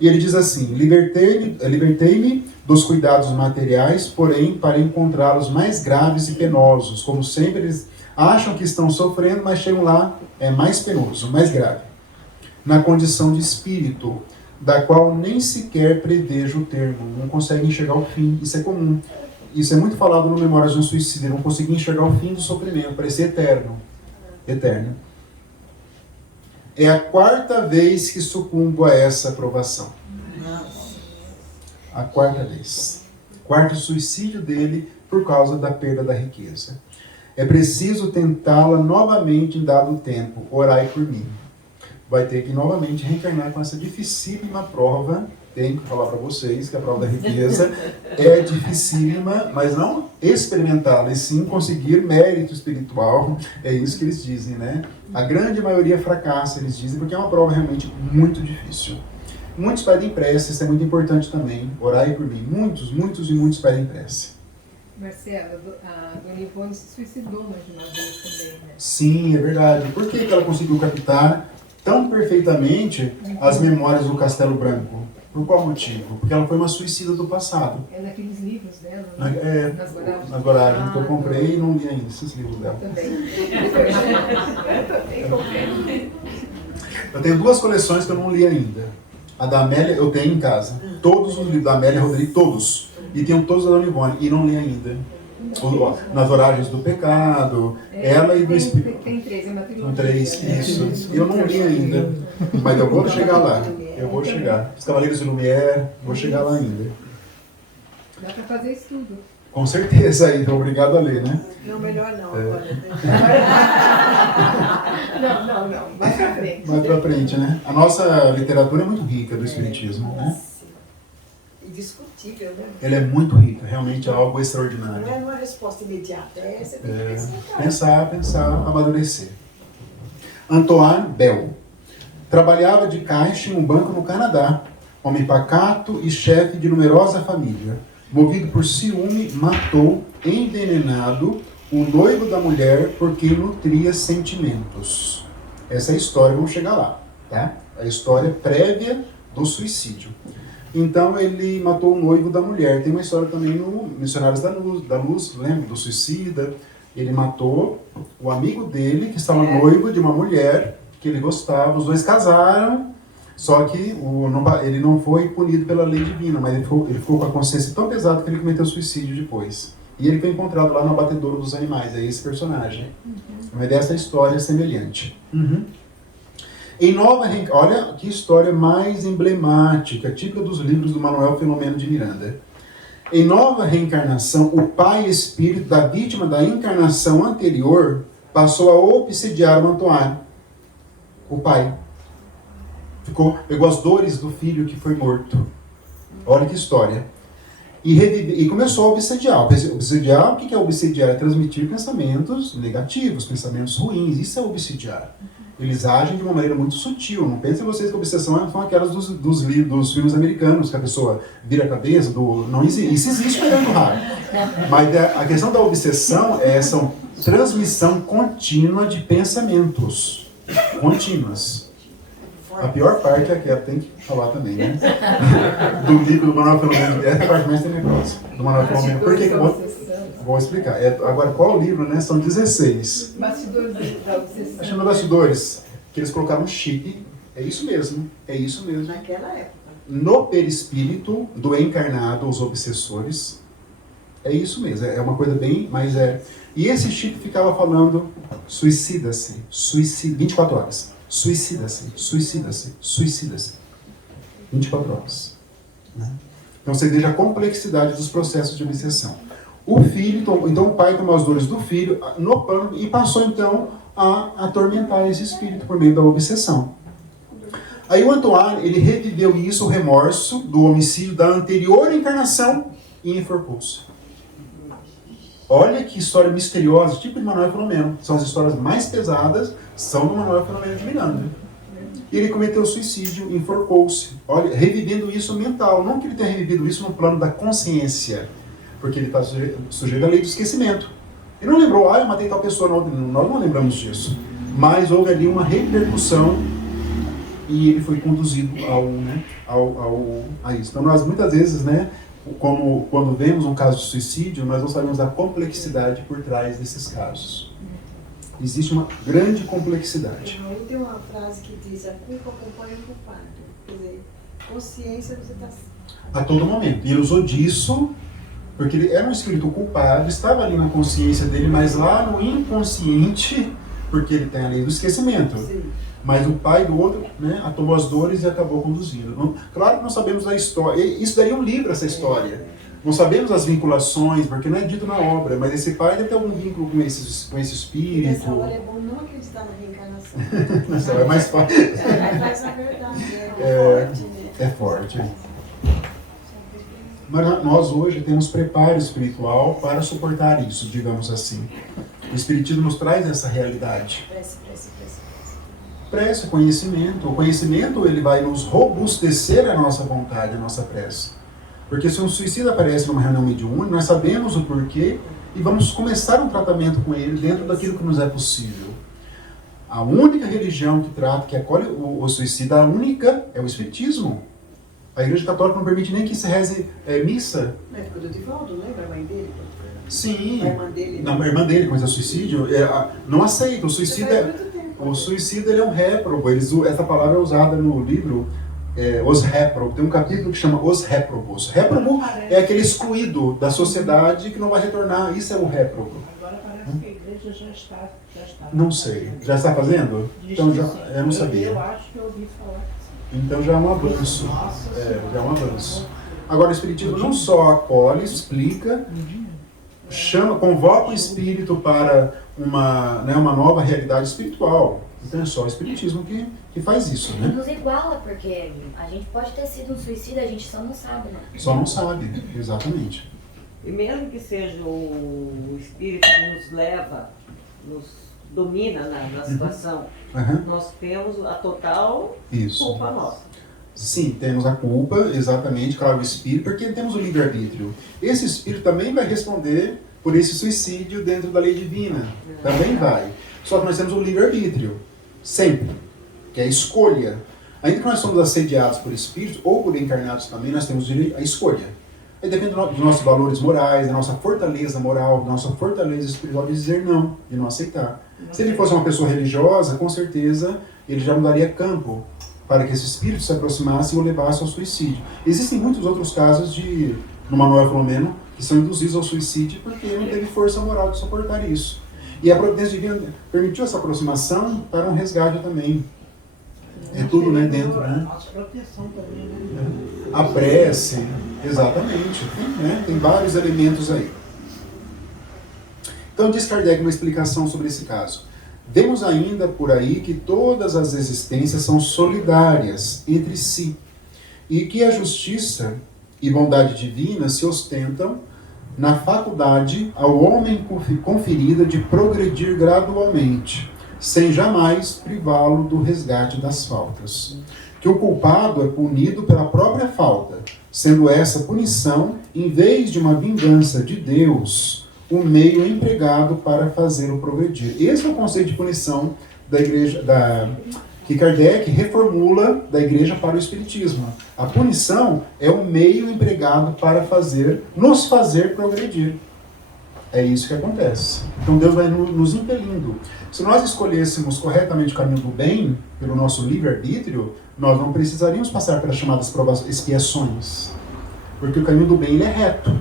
E ele diz assim: libertei-me dos cuidados materiais, porém para encontrá-los mais graves e penosos. Como sempre, eles acham que estão sofrendo, mas chegam lá, é mais penoso, mais grave. Na condição de espírito, da qual nem sequer prevejo o termo, não consegue enxergar o fim. Isso é comum. Isso é muito falado no Memórias de um Suicídio, não conseguir enxergar o fim do sofrimento, parecer eterno. Eterno. É a 4ª vez que sucumbo a essa provação. A 4ª vez. 4º suicídio dele por causa da perda da riqueza. É preciso tentá-la novamente em dado tempo. Orai por mim. Vai ter que novamente reencarnar com essa dificílima prova. Tenho que falar para vocês que a prova da riqueza é dificílima, mas não experimentá-la, e sim conseguir mérito espiritual. É isso que eles dizem, né? A grande maioria fracassa, eles dizem, porque é uma prova realmente muito difícil. Muitos pedem prece, isso é muito importante também. Orai por mim. Muitos e muitos pedem prece. Marcela, a Dona Ivone se suicidou mais de uma vez também, né? Sim, é verdade. Por que ela conseguiu captar tão perfeitamente as memórias do Castelo Branco? Por qual motivo? Porque ela foi uma suicida do passado. É naqueles livros dela, né? Nas Goragens que eu comprei e não li ainda esses livros dela. Também. Eu também comprei. Eu tenho 2 coleções que eu não li ainda. A da Amélia eu tenho em casa. Todos os livros da Amélia Rodrigues, todos. E tenho todos da Dona Ivone, e não li ainda. Nas Oragens do Pecado, ela e do Espírito. Tem 3, é uma trilogia. São 3, isso. Eu não li ainda, mas eu vou chegar lá. Eu vou chegar. Os Cavaleiros de Lumière, vou chegar lá ainda. Dá para fazer estudo. Com certeza, aí, obrigado a ler, né? Não, melhor não. Não. Mais pra frente. Mais pra frente, né? A nossa literatura é muito rica do Espiritismo, né? Indiscutível, né? Ela é muito rica, realmente é algo extraordinário. Não é uma resposta imediata, você tem que Pensar, amadurecer. Antoine Bell trabalhava de caixa em um banco no Canadá, homem pacato e chefe de numerosa família. Movido por ciúme, matou, envenenado, o noivo da mulher por quem nutria sentimentos. Essa é a história, vamos chegar lá, tá? A história prévia do suicídio. Então ele matou o noivo da mulher. Tem uma história também no Missionários da Luz, lembra do suicida? Ele matou o amigo dele, que estava noivo de uma mulher que ele gostava. Os dois casaram, só que ele não foi punido pela lei divina, mas ele ficou com a consciência tão pesada que ele cometeu suicídio depois. E ele foi encontrado lá no abatedouro dos animais, é esse personagem. Mas dessa história semelhante. Olha que história mais emblemática, típica dos livros do Manuel Filomeno de Miranda. Em nova reencarnação, o pai espírito da vítima da encarnação anterior passou a obsediar o Antoine, o pai. Pegou as dores do filho que foi morto. Olha que história. E começou a obsediar. Obsediar, o que é obsediar? É transmitir pensamentos negativos, pensamentos ruins. Isso é obsediar. Eles agem de uma maneira muito sutil. Não pensem vocês que a obsessão são aquelas dos filmes americanos, que a pessoa vira a cabeça. Não existe. Isso existe, mas é muito raro. Mas a questão da obsessão é essa transmissão contínua de pensamentos. Contínuas. A pior parte é aquela, tem que falar também, né? Do livro do Manuel Filomeno, essa é a parte mais tenebrosa. Do Manuel Filomeno. Por que que eu vou explicar? Agora, qual o livro, né? São 16. Bastidores da obsessão. Acho que no bastidores, que eles colocaram um chip. É isso mesmo. Naquela época. No perispírito do encarnado, os obsessores. É isso mesmo. É uma coisa bem, mas é... E esse chip ficava falando, suicida-se, 24 horas. Suicida-se, suicida-se, suicida-se. 24 horas. Né? Então você veja a complexidade dos processos de obsessão. O filho, então o pai tomou as dores do filho no plano e passou então a atormentar esse espírito por meio da obsessão. Aí o Antoine, ele reviveu isso, o remorso do homicídio da anterior encarnação e enforcou-se. Olha que história misteriosa, tipo de Manuel Filomeno. São as histórias mais pesadas, são do Manuel Filomeno de Miranda. Ele cometeu suicídio, enforcou-se. Olha, revivendo isso mental. Não que ele tenha revivido isso no plano da consciência, porque ele está sujeito à lei do esquecimento. Ele não lembrou, eu matei tal pessoa. Nós não lembramos disso. Mas houve ali uma repercussão e ele foi conduzido a isso. Então nós muitas vezes, né, como quando vemos um caso de suicídio, nós não sabemos a complexidade por trás desses casos. Existe uma grande complexidade. Aí tem uma frase que diz, a culpa acompanha o culpado. Quer dizer, consciência você está... A todo momento. E ele usou disso, porque ele era um espírito culpado, estava ali na consciência dele, mas lá no inconsciente, porque ele tem a lei do esquecimento. Sim. Mas o pai do outro, né, tomou as dores e acabou conduzindo. Claro que não sabemos a história. Isso daria um livro, essa história. Não sabemos as vinculações, porque não é dito na obra, mas esse pai deve ter algum vínculo com esse espírito. Nessa hora é bom não acreditar na reencarnação. Nessa hora é mais fácil. Mas na verdade forte, né? É forte. Mas nós hoje temos preparo espiritual para suportar isso, digamos assim. O Espiritismo nos traz essa realidade. Prece, conhecimento. O conhecimento ele vai nos robustecer a nossa vontade, a nossa prece. Porque se um suicida aparece numa reunião mediúnica, nós sabemos o porquê e vamos começar um tratamento com ele dentro daquilo que nos é possível. A única religião que trata, que acolhe o suicida, a única é o Espiritismo. A Igreja Católica não permite nem que se reze missa. Na época do Divaldo, lembra a mãe dele? Sim. A irmã dele. Não, a irmã dele, mas é suicídio, não aceita. O suicida ele é um réprobo. Essa palavra é usada no livro Os Réprobos. Tem um capítulo que chama Os Réprobos. Réprobo é aquele excluído da sociedade que não vai retornar. Isso é o réprobo. Agora parece que a igreja já está. Não sei. Já está fazendo? Então eu não sabia. Eu acho que eu ouvi falar. Então já é um avanço. Já é um avanço. Agora o Espiritismo não só acolhe, explica, convoca o espírito para uma nova realidade espiritual. Então é só o Espiritismo que faz isso, né? Nos iguala, porque a gente pode ter sido um suicida, a gente só não sabe, né? Só não sabe, exatamente. E mesmo que seja o espírito que nos leva, nos domina na situação, nós temos a total culpa nossa. Sim, temos a culpa, exatamente, claro, o espírito, porque temos o livre-arbítrio. Esse espírito também vai responder por esse suicídio dentro da lei divina. Também vai. Só que nós temos o livre-arbítrio, sempre, que é a escolha. Ainda que nós somos assediados por espíritos, ou por encarnados também, nós temos a escolha. Aí depende dos nossos valores morais, da nossa fortaleza moral, da nossa fortaleza espiritual de dizer não, de não aceitar. Se ele fosse uma pessoa religiosa, com certeza ele já não daria campo para que esse espírito se aproximasse e o levasse ao suicídio. Existem muitos outros casos no Manuel Filomeno que são induzidos ao suicídio porque ele não teve força moral de suportar isso. E a providência divina permitiu essa aproximação para um resgate também. É tudo, né, dentro, né? Nossa proteção também, né? A prece, exatamente. Tem vários elementos aí. Então diz Kardec uma explicação sobre esse caso. Vemos ainda por aí que todas as existências são solidárias entre si e que a justiça e bondade divina se ostentam na faculdade ao homem conferida de progredir gradualmente, sem jamais privá-lo do resgate das faltas. Que o culpado é punido pela própria falta, sendo essa punição, em vez de uma vingança de Deus, um meio empregado para fazê-lo progredir. Esse é o conceito de punição da igreja, que que Kardec reformula da igreja para o espiritismo. A punição é um meio empregado para nos fazer progredir. É isso que acontece. Então Deus vai nos impelindo. Se nós escolhêssemos corretamente o caminho do bem, pelo nosso livre-arbítrio, nós não precisaríamos passar pelas chamadas expiações. Porque o caminho do bem ele é reto.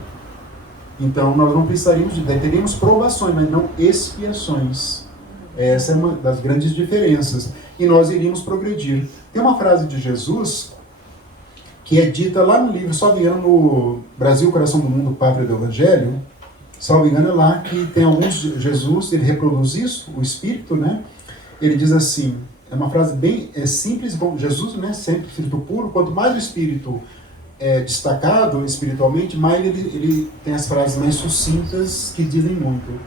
Então nós não precisaríamos teríamos provações, mas não expiações. Essa é uma das grandes diferenças. E nós iríamos progredir. Tem uma frase de Jesus que é dita lá no livro, salvo engano, no Brasil, Coração do Mundo, Pátria do Evangelho. Salvo engano, é lá que tem alguns... Jesus, ele reproduz isso, o Espírito, né? Ele diz assim, é uma frase bem simples, bom, Jesus, né, sempre Espírito puro, quanto mais o Espírito é destacado espiritualmente, mais ele tem as frases mais sucintas que dizem muito.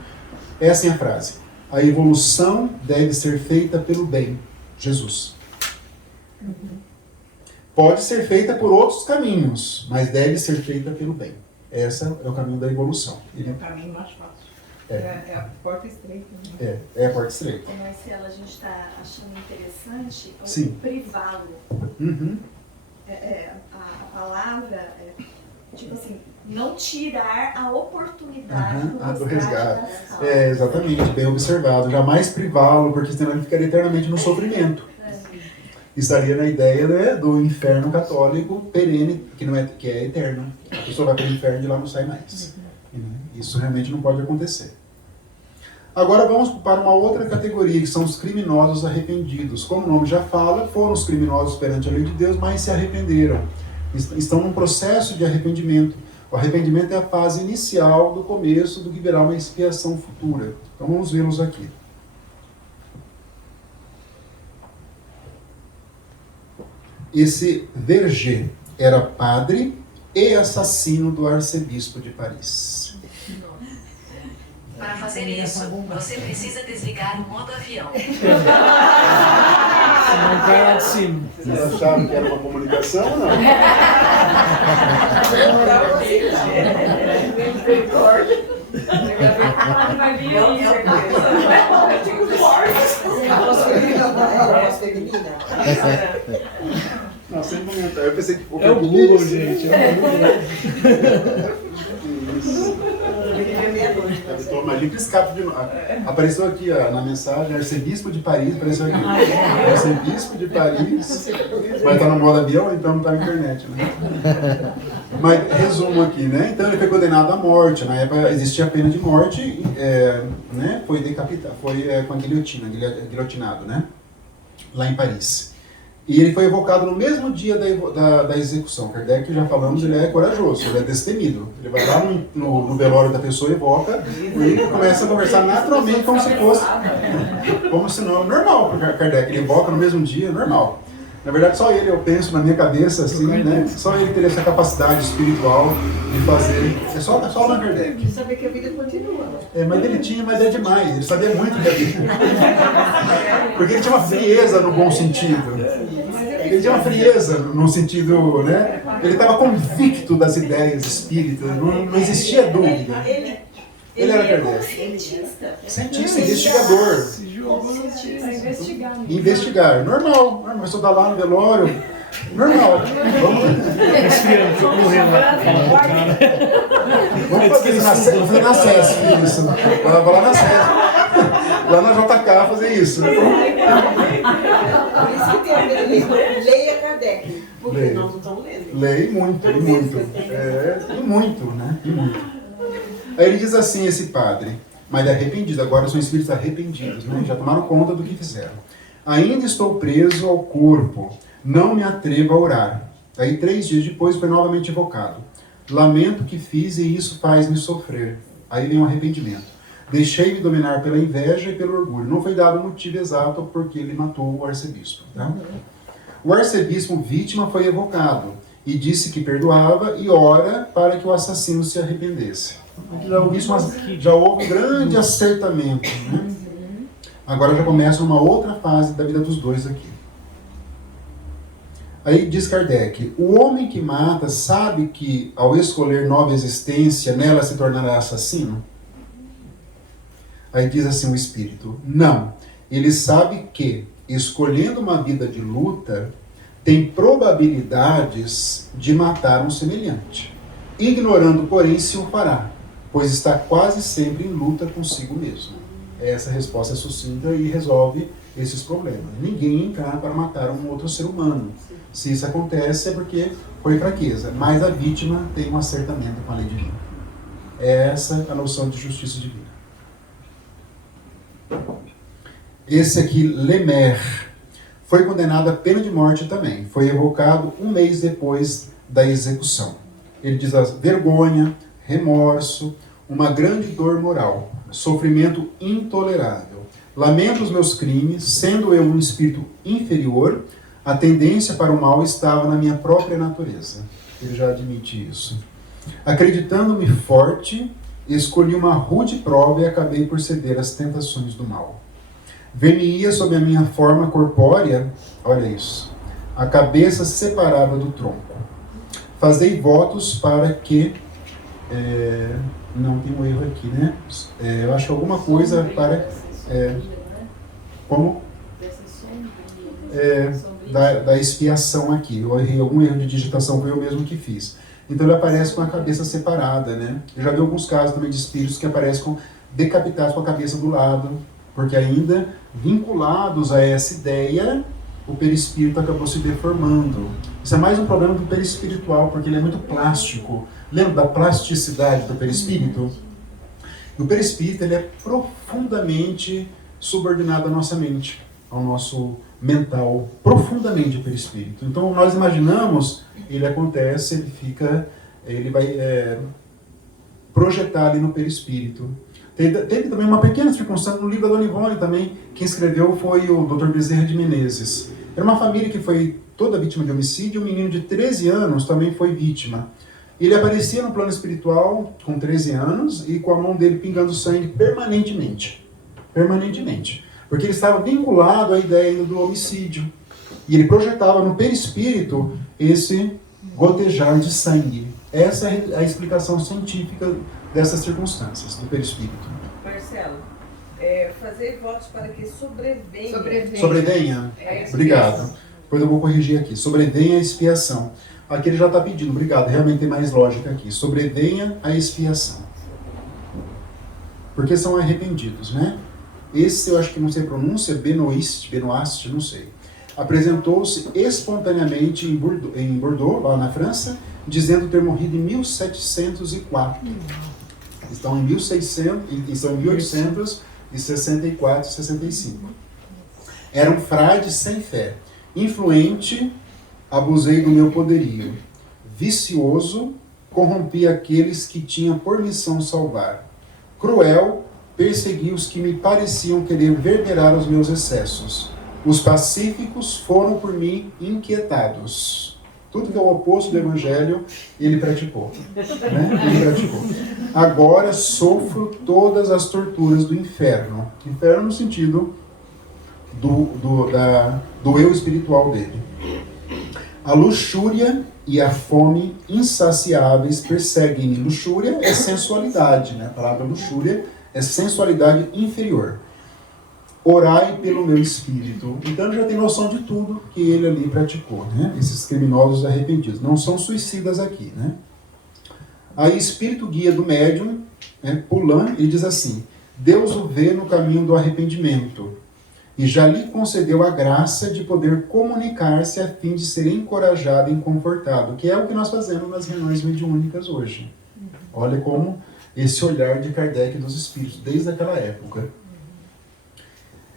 Essa é a frase. A evolução deve ser feita pelo bem. Jesus. Pode ser feita por outros caminhos, mas deve ser feita pelo bem. Esse é o caminho da evolução. É o caminho mais fácil. É a porta estreita. Né? É a porta estreita. Marcela, a gente está achando interessante Sim. o privá-lo. Uhum. A palavra é, tipo assim, não tirar a oportunidade do resgate. Exatamente, bem observado. Jamais privá-lo, porque senão ele ficaria eternamente no sofrimento. Estaria na ideia, né, do inferno católico perene, que é eterno. A pessoa vai para o inferno e de lá não sai mais. Isso realmente não pode acontecer. Agora vamos para uma outra categoria, que são os criminosos arrependidos. Como o nome já fala, foram os criminosos perante a lei de Deus, mas se arrependeram. Estão num processo de arrependimento. O arrependimento é a fase inicial do começo do que virá uma expiação futura. Então vamos vê-los aqui. Esse Verger era padre e assassino do arcebispo de Paris. Para fazer isso, você precisa desligar o modo avião. Não cai lá de cima. Vocês acharam que era uma comunicação ou não? Não, sem comentar. Eu pensei que é o Google, gente. É o Google. Imagina que escape de novo. Apareceu aqui na mensagem, arcebispo de Paris, apareceu aqui. Arcebispo de Paris. Mas tá no modo avião, então não tá na internet, né? Mas resumo aqui, né? Então ele foi condenado à morte. Na época existia a pena de morte, né? Foi decapitado, foi com a guilhotina, guilhotinado, né? Lá em Paris. E ele foi evocado no mesmo dia da execução. Kardec, já falamos, ele é corajoso, ele é destemido. Ele vai lá no velório da pessoa, evoca, e começa a conversar naturalmente como se fosse... Como se não... Normal para Kardec, ele evoca no mesmo dia, normal. Na verdade, só ele, eu penso na minha cabeça, assim, né? Só ele teria essa capacidade espiritual de fazer... É só o Allan Kardec. De saber que a vida continua. Mas ele tinha, mas é demais. Ele sabia muito da vida. Porque ele tinha uma frieza no bom sentido. Ele tinha uma frieza no sentido, né? Ele estava convicto das ideias espíritas, não existia dúvida. Ele era Kardec. Cientista, investigador. Se jogou no investigar. Investigar, normal. Começou a dar lá no velório. Normal. Vamos fazer na SESC isso. Vou lá na SESC. Lá na JK fazer isso. Por isso que tem aquele livro, leia Kardec. Porque nós não estamos lendo. Leia muito, e muito. E muito, né? E muito. Aí ele diz assim, esse padre, mas arrependido, agora são espíritos arrependidos, né? Já tomaram conta do que fizeram. Ainda estou preso ao corpo, não me atrevo a orar. Aí 3 dias depois foi novamente evocado. Lamento o que fiz e isso faz-me sofrer. Aí vem o arrependimento. Deixei-me dominar pela inveja e pelo orgulho. Não foi dado o motivo exato porque ele matou o arcebispo. Tá? O arcebispo vítima foi evocado e disse que perdoava e ora para que o assassino se arrependesse. Já houve um grande acertamento. Né? Agora já começa uma outra fase da vida dos dois aqui. Aí diz Kardec, o homem que mata sabe que ao escolher nova existência, nela se tornará assassino? Aí diz assim o espírito, não, ele sabe que escolhendo uma vida de luta, tem probabilidades de matar um semelhante, ignorando, porém, se o fará, pois está quase sempre em luta consigo mesmo. Essa resposta é sucinta e resolve esses problemas. Ninguém encara para matar um outro ser humano. Se isso acontece é porque foi fraqueza, mas a vítima tem um acertamento com a lei divina. É essa a noção de justiça divina. Esse aqui, Lemer, foi condenado à pena de morte também. Foi evocado 1 mês depois da execução. Ele diz vergonha, remorso, uma grande dor moral, sofrimento intolerável. Lamento os meus crimes, sendo eu um espírito inferior, a tendência para o mal estava na minha própria natureza. Ele já admite isso. Acreditando-me forte, escolhi uma rude prova e acabei por ceder às tentações do mal. Ver-me-ia sob a minha forma corpórea, olha isso, a cabeça separada do tronco. Fazei votos para que... não, tem um erro aqui, né? Eu acho que alguma coisa para... como? Da expiação aqui. Eu errei algum erro de digitação, foi eu mesmo que fiz. Então ele aparece com a cabeça separada, né? Eu já vi alguns casos também de espíritos que aparecem decapitados com a cabeça do lado, porque ainda vinculados a essa ideia, o perispírito acabou se deformando. Isso é mais um problema do perispiritual, porque ele é muito plástico. Lembra da plasticidade do perispírito? O perispírito ele é profundamente subordinado à nossa mente, ao nosso mental, profundamente o perispírito. Então nós imaginamos, ele acontece, ele vai projetar ali no perispírito. Teve também uma pequena circunstância no livro da Dona Ivone também, quem escreveu foi o Dr. Bezerra de Menezes. Era uma família que foi toda vítima de homicídio, um menino de 13 anos também foi vítima. Ele aparecia no plano espiritual com 13 anos e com a mão dele pingando sangue permanentemente. Permanentemente. Porque ele estava vinculado à ideia ainda do homicídio. E ele projetava no perispírito esse gotejar de sangue. Essa é a explicação científica dessas circunstâncias do perispírito. Marcelo, fazer votos para que sobrevenha. Sobrevenha? Obrigado. Depois eu vou corrigir aqui. Sobrevenha a expiação. Aqui ele já está pedindo, obrigado, realmente tem mais lógica aqui. Sobrevenha a expiação. Porque são arrependidos, né? Esse eu acho que não sei a pronúncia, Benoist, não sei. Apresentou-se espontaneamente em Bordeaux, lá na França, dizendo ter morrido em 1704. Estão em 1864, 65. Era um frade sem fé, influente, abusei do meu poderio, vicioso, corrompi aqueles que tinha por missão salvar, cruel, persegui os que me pareciam querer verberar os meus excessos. Os pacíficos foram por mim inquietados. Tudo que é o oposto do Evangelho, ele praticou. Né? Ele praticou. Agora sofro todas as torturas do inferno. Inferno no sentido do eu espiritual dele. A luxúria e a fome insaciáveis perseguem-me. Luxúria é sensualidade, né? A palavra luxúria é sensualidade inferior. Orai pelo meu espírito. Então já tem noção de tudo que ele ali praticou, né? Esses criminosos arrependidos. Não são suicidas aqui, né? Aí espírito guia do médium, né, Poulain, ele diz assim: Deus o vê no caminho do arrependimento e já lhe concedeu a graça de poder comunicar-se a fim de ser encorajado e confortado, que é o que nós fazemos nas reuniões mediúnicas hoje. Olha como esse olhar de Kardec dos espíritos, desde aquela época.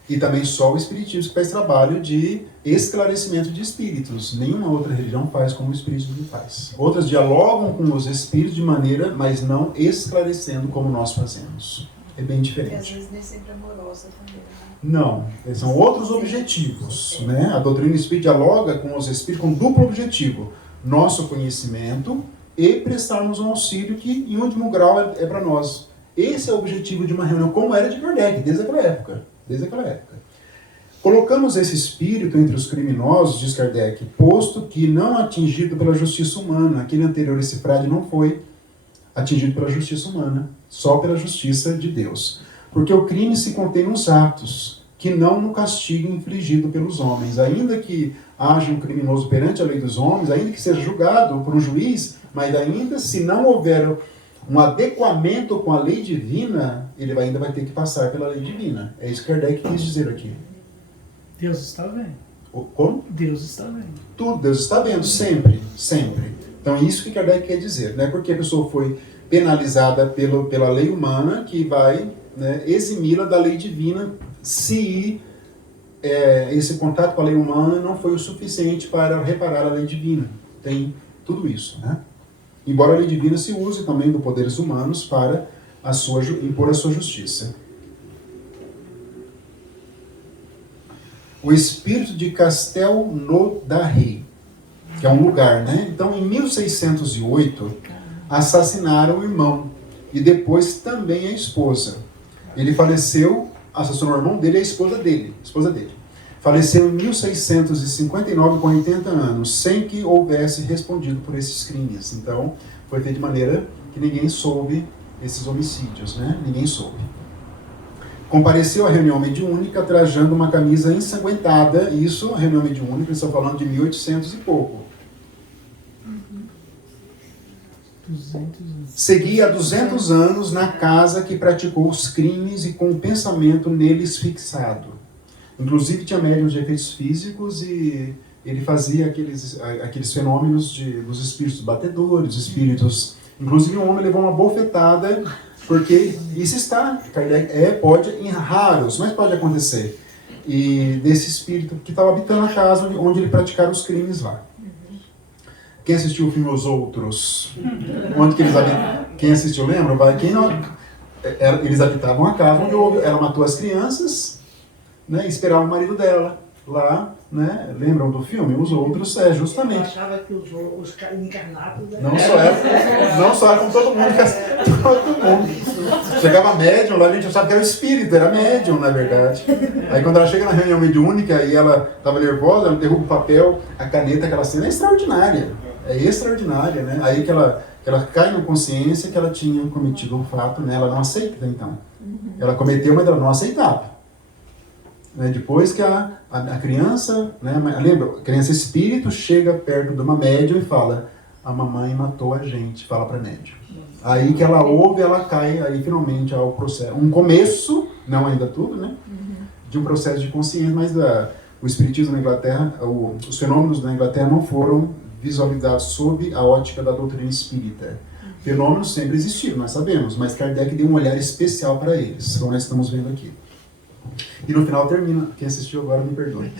E também só o espiritismo que faz trabalho de esclarecimento de espíritos. Nenhuma outra religião faz como o espiritismo faz. Outras dialogam com os espíritos de maneira, mas não esclarecendo como nós fazemos. É bem diferente. E às vezes nem sempre amorosa também. Não, são outros objetivos, né? A doutrina espírita dialoga com os espíritos com duplo objetivo: nosso conhecimento e prestarmos um auxílio que, em último grau, é para nós. Esse é o objetivo de uma reunião, como era de Kardec, desde aquela época. Colocamos esse espírito entre os criminosos, diz Kardec, posto que não atingido pela justiça humana. Aquele anterior, esse frade, não foi atingido pela justiça humana, só pela justiça de Deus. Porque o crime se contém nos atos, que não no castigo infligido pelos homens. Ainda que haja um criminoso perante a lei dos homens, ainda que seja julgado por um juiz, mas ainda se não houver um adequamento com a lei divina, ele ainda vai ter que passar pela lei divina. É isso que Kardec quis dizer aqui. Deus está vendo. Como? Deus está vendo. Tudo, Deus está vendo, sempre, sempre. Então é isso que Kardec quer dizer. Não é porque a pessoa foi penalizada pela lei humana que vai, né, eximi-la da lei divina se esse contato com a lei humana não foi o suficiente para reparar a lei divina. Tem tudo isso, né? Embora a lei divina se use também dos poderes humanos para impor a sua justiça. O espírito de Castelnaudary, que é um lugar, né? Então, em 1608, assassinaram o irmão e depois também a esposa. Ele faleceu, assassinou o irmão dele e a esposa dele. Faleceu em 1659 com 80 anos, sem que houvesse respondido por esses crimes. Então, foi feito de maneira que ninguém soube esses homicídios, né? Ninguém soube. Compareceu à reunião mediúnica trajando uma camisa ensanguentada. Isso, a reunião mediúnica, estão falando de 1800 e pouco. 200 anos. Seguia há 200 anos na casa que praticou os crimes e com o pensamento neles fixado. Inclusive tinha médiuns de efeitos físicos e ele fazia aqueles fenômenos dos espíritos batedores, espíritos... Inclusive um homem levou uma bofetada, porque isso está, pode, em raros, mas pode acontecer. E desse espírito que estava habitando a casa onde ele praticara os crimes lá. Quem assistiu o filme Os Outros? Onde que eles habitavam? Quem assistiu lembra? Quem não, eles habitavam a casa onde ela matou as crianças, né, e esperava o marido dela lá, né? Lembram do filme? Os Outros, justamente. Eu achava que os encarnados... Não só era com todo mundo. Todo mundo. Chegava médium lá, a gente achava que era o espírito, era médium, na verdade. Aí quando ela chega na reunião mediúnica e ela estava nervosa, ela derruba o papel, a caneta, aquela cena é extraordinária. É extraordinária, né? Aí que ela cai na consciência que ela tinha cometido um fato, né? Ela não aceita, então. Ela cometeu, mas ela não aceitava. Né? Depois que a criança, né? Lembra, a criança espírito chega perto de uma médium e fala: a mamãe matou a gente, fala para a médium. Aí que ela ouve, ela cai, aí finalmente há o processo. Um começo, não ainda tudo, né? De um processo de consciência, mas o espiritismo na Inglaterra, os fenômenos da Inglaterra não foram visualizados sob a ótica da doutrina espírita. Fenômenos sempre existiram, nós sabemos, mas Kardec deu um olhar especial para eles, como nós estamos vendo aqui. E no final termina, quem assistiu agora me perdoe.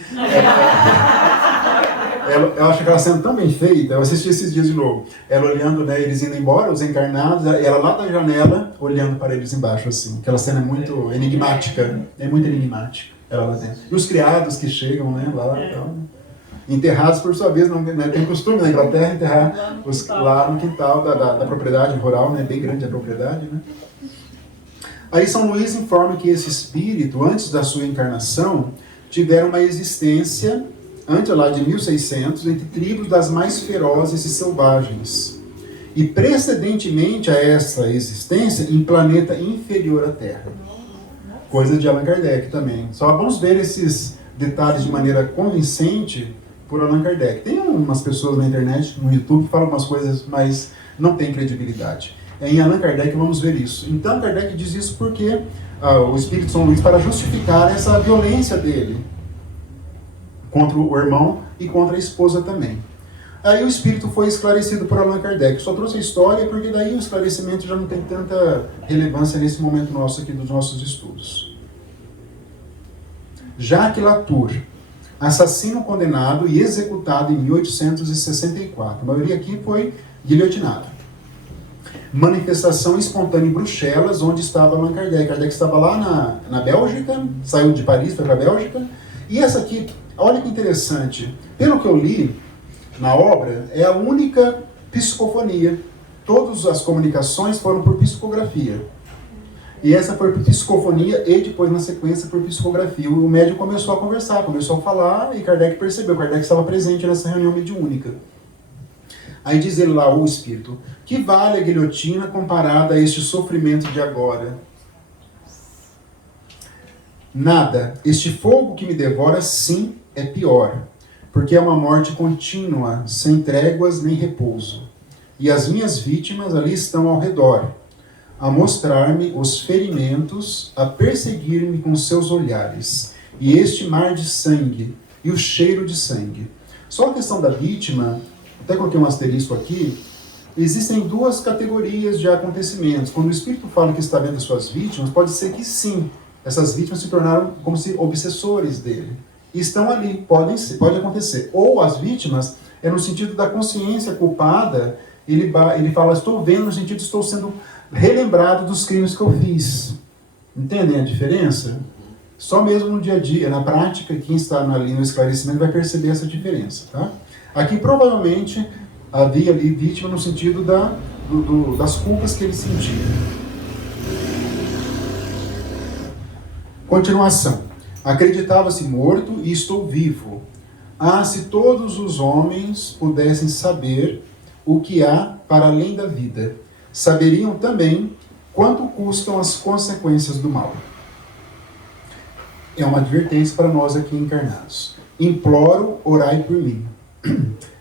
Eu acho aquela cena tão bem feita, eu assisti esses dias de novo. Ela olhando, né, eles indo embora, os encarnados, ela lá da janela, olhando para eles embaixo, assim. Aquela cena é muito enigmática, ela lá dentro. E os criados que chegam, né, lá, então, enterrados por sua vez, não, né, tem costume na Inglaterra enterrar lá no quintal da propriedade rural, né, bem grande a propriedade, né. Aí São Luís informa que esse espírito, antes da sua encarnação, tiveram uma existência, antes lá de 1600, entre tribos das mais ferozes e selvagens. E precedentemente a essa existência, em planeta inferior à Terra. Coisa de Allan Kardec também. Só vamos ver esses detalhes de maneira convincente por Allan Kardec. Tem umas pessoas na internet, no YouTube, que falam umas coisas, mas não tem credibilidade. Em Allan Kardec vamos ver isso. Então Kardec diz isso porque o Espírito de São Luís, para justificar essa violência dele contra o irmão e contra a esposa também. Aí o Espírito foi esclarecido por Allan Kardec. Só trouxe a história porque daí o esclarecimento já não tem tanta relevância nesse momento nosso aqui dos nossos estudos. Jacques Latour, assassino condenado e executado em 1864. A maioria aqui foi guilhotinado. Manifestação espontânea em Bruxelas, onde estava Allan Kardec. Kardec estava lá na Bélgica, saiu de Paris, foi para a Bélgica. E essa aqui, olha que interessante, pelo que eu li na obra, é a única psicofonia. Todas as comunicações foram por psicografia. E essa foi por psicofonia e depois, na sequência, por psicografia. O médium começou a conversar, começou a falar e Kardec percebeu. Kardec estava presente nessa reunião mediúnica. Aí diz ele lá, o Espírito, que vale a guilhotina comparada a este sofrimento de agora? Nada. Este fogo que me devora, sim, é pior, porque é uma morte contínua, sem tréguas nem repouso. E as minhas vítimas ali estão ao redor, a mostrar-me os ferimentos, a perseguir-me com seus olhares, e este mar de sangue, e o cheiro de sangue. Só a questão da vítima, até coloquei um asterisco aqui, existem duas categorias de acontecimentos. Quando o Espírito fala que está vendo as suas vítimas, pode ser que sim, essas vítimas se tornaram como se obsessores dele. E estão ali, pode acontecer. Ou as vítimas, é no sentido da consciência culpada, ele fala, estou vendo no sentido de estou sendo relembrado dos crimes que eu fiz. Entendem a diferença? Só mesmo no dia a dia, na prática, quem está ali no esclarecimento vai perceber essa diferença. Tá? Aqui provavelmente havia ali vítima no sentido das culpas que ele sentia. Continuação. Acreditava-se morto e estou vivo. Ah, se todos os homens pudessem saber o que há para além da vida, saberiam também quanto custam as consequências do mal. É uma advertência para nós aqui encarnados. Imploro, orai por mim.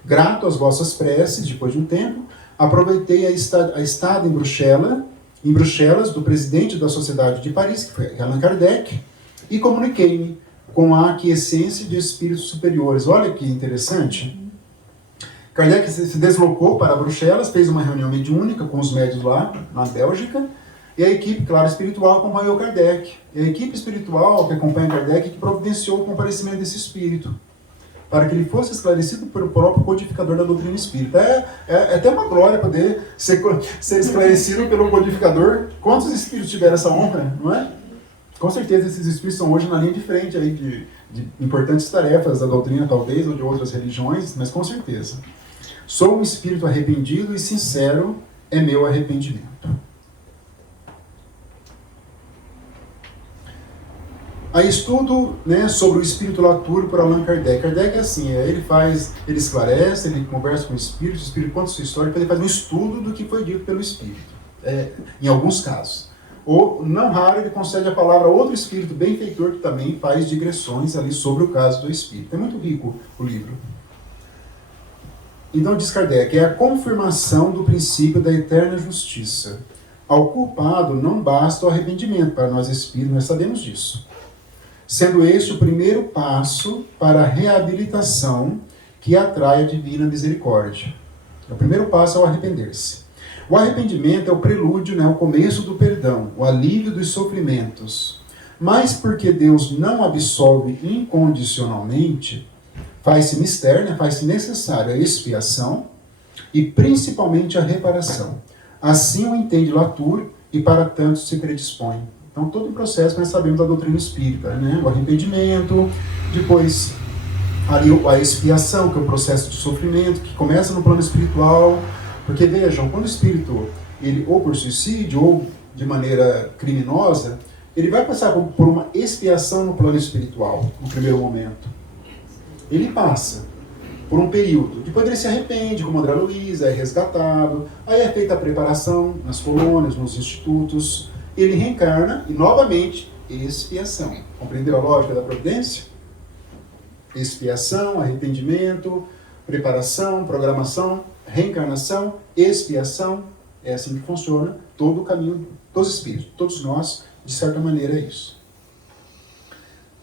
Grato às vossas preces, depois de um tempo, aproveitei a estada em Bruxelas, do presidente da Sociedade de Paris, que foi Allan Kardec, e comuniquei-me com a aquiescência de espíritos superiores. Olha que interessante. Kardec se deslocou para Bruxelas, fez uma reunião mediúnica com os médios lá, na Bélgica, e a equipe, claro, espiritual acompanhou Kardec. E a equipe espiritual que acompanha Kardec que providenciou o comparecimento desse espírito, para que ele fosse esclarecido pelo próprio codificador da doutrina espírita. É até uma glória poder ser esclarecido pelo codificador. Quantos espíritos tiveram essa honra, não é? Com certeza esses espíritos estão hoje na linha de frente aí de importantes tarefas da doutrina, talvez, ou de outras religiões, mas com certeza. Sou um espírito arrependido e sincero é meu arrependimento. Aí estudo, né, sobre o espírito latúrio por Allan Kardec. Kardec é assim, ele esclarece, ele conversa com o espírito conta sua história, ele faz um estudo do que foi dito pelo espírito, em alguns casos. Ou, não raro, ele concede a palavra a outro espírito benfeitor que também faz digressões ali sobre o caso do espírito. É muito rico o livro. Então diz Kardec, é a confirmação do princípio da eterna justiça. Ao culpado não basta o arrependimento, para nós espíritos, nós sabemos disso. Sendo este o primeiro passo para a reabilitação que atrai a divina misericórdia. O primeiro passo é o arrepender-se. O arrependimento é o prelúdio, né, o começo do perdão, o alívio dos sofrimentos. Mas porque Deus não absolve incondicionalmente, faz-se mistério, né, faz-se necessária a expiação e principalmente a reparação. Assim o entende Latour e para tanto se predispõe. Então, todo o processo que nós sabemos da doutrina espírita, né? O arrependimento, depois ali a expiação, que é o processo de sofrimento, que começa no plano espiritual. Porque, vejam, quando o espírito, ele ou por suicídio, ou de maneira criminosa, ele vai passar por uma expiação no plano espiritual, no primeiro momento. Ele passa por um período. Depois ele se arrepende, como André Luiz, é resgatado. Aí é feita a preparação nas colônias, nos institutos. Ele reencarna e, novamente, expiação. Compreendeu a lógica da providência? Expiação, arrependimento, preparação, programação, reencarnação, expiação. É assim que funciona todo o caminho dos espíritos. Todos nós, de certa maneira, é isso.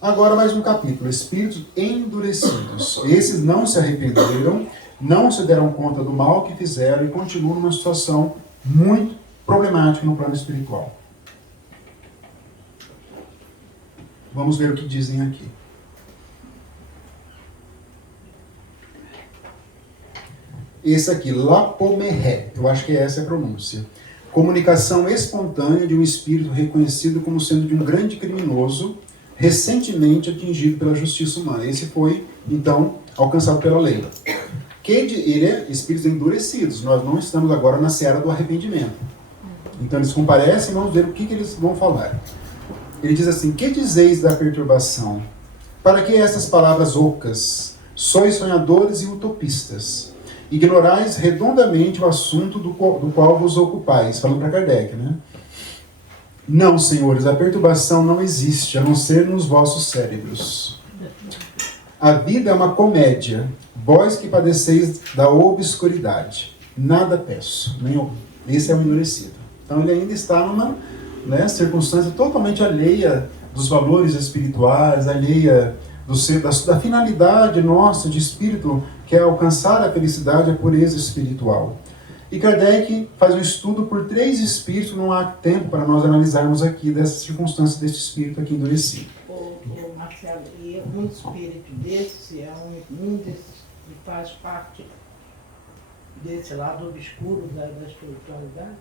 Agora mais um capítulo. Espíritos endurecidos. Esses não se arrependeram, não se deram conta do mal que fizeram e continuam numa situação muito problemática no plano espiritual. Vamos ver o que dizem aqui. Esse aqui, Lapomeré, eu acho que essa é a pronúncia. Comunicação espontânea de um espírito reconhecido como sendo de um grande criminoso, recentemente atingido pela justiça humana. Esse foi, então, alcançado pela lei. Ele é espíritos endurecidos. Nós não estamos agora na seara do arrependimento. Então eles comparecem e vamos ver o que eles vão falar. Ele diz assim, que dizeis da perturbação? Para que essas palavras ocas? Sois sonhadores e utopistas. Ignorais redondamente o assunto do qual vos ocupais. Falando para Kardec, né? Não, senhores, a perturbação não existe, a não ser nos vossos cérebros. A vida é uma comédia, vós que padeceis da obscuridade. Nada peço, esse é o endurecido. Então ele ainda está numa circunstância totalmente alheia dos valores espirituais, alheia da finalidade nossa de espírito, que é alcançar a felicidade, a pureza espiritual. E Kardec faz um estudo por 3 espíritos, não há tempo para nós analisarmos aqui dessas circunstâncias desse espírito aqui endurecido. Marcelo, e um espírito desse é um desses que faz parte desse lado obscuro da espiritualidade?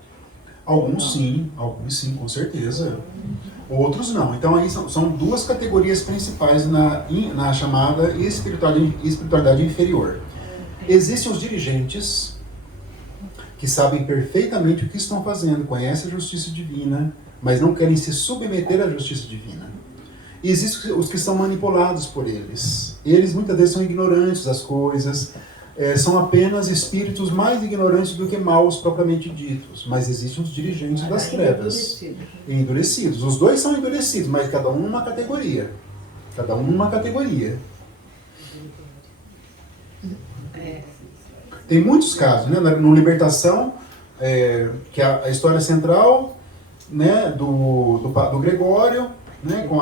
Alguns sim, com certeza. Outros não. Então aí são 2 categorias principais na chamada espiritualidade inferior. Existem os dirigentes, que sabem perfeitamente o que estão fazendo, conhecem a justiça divina, mas não querem se submeter à justiça divina. E existem os que são manipulados por eles. Eles muitas vezes são ignorantes das coisas, são apenas espíritos mais ignorantes do que maus propriamente ditos. Mas existem os dirigentes das trevas. Endurecidos. Os 2 são endurecidos, mas cada um numa categoria. Tem muitos casos, né? No Libertação, que é a história central, né, do Gregório, né, com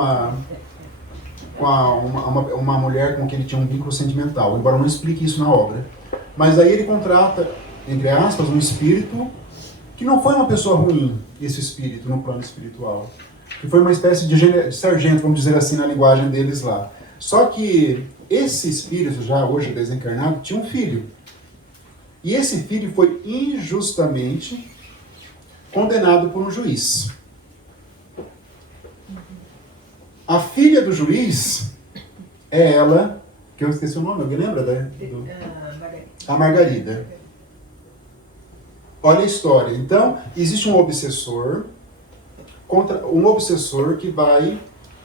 uma mulher com quem ele tinha um vínculo sentimental, embora não explique isso na obra. Mas aí ele contrata, entre aspas, um espírito que não foi uma pessoa ruim, esse espírito no plano espiritual, que foi uma espécie de sargento, vamos dizer assim, na linguagem deles lá. Só que esse espírito, já hoje desencarnado, tinha um filho. E esse filho foi injustamente condenado por um juiz. A filha do juiz é ela, que eu esqueci o nome, alguém lembra? A Margarida. Olha a história. Então, existe um obsessor que vai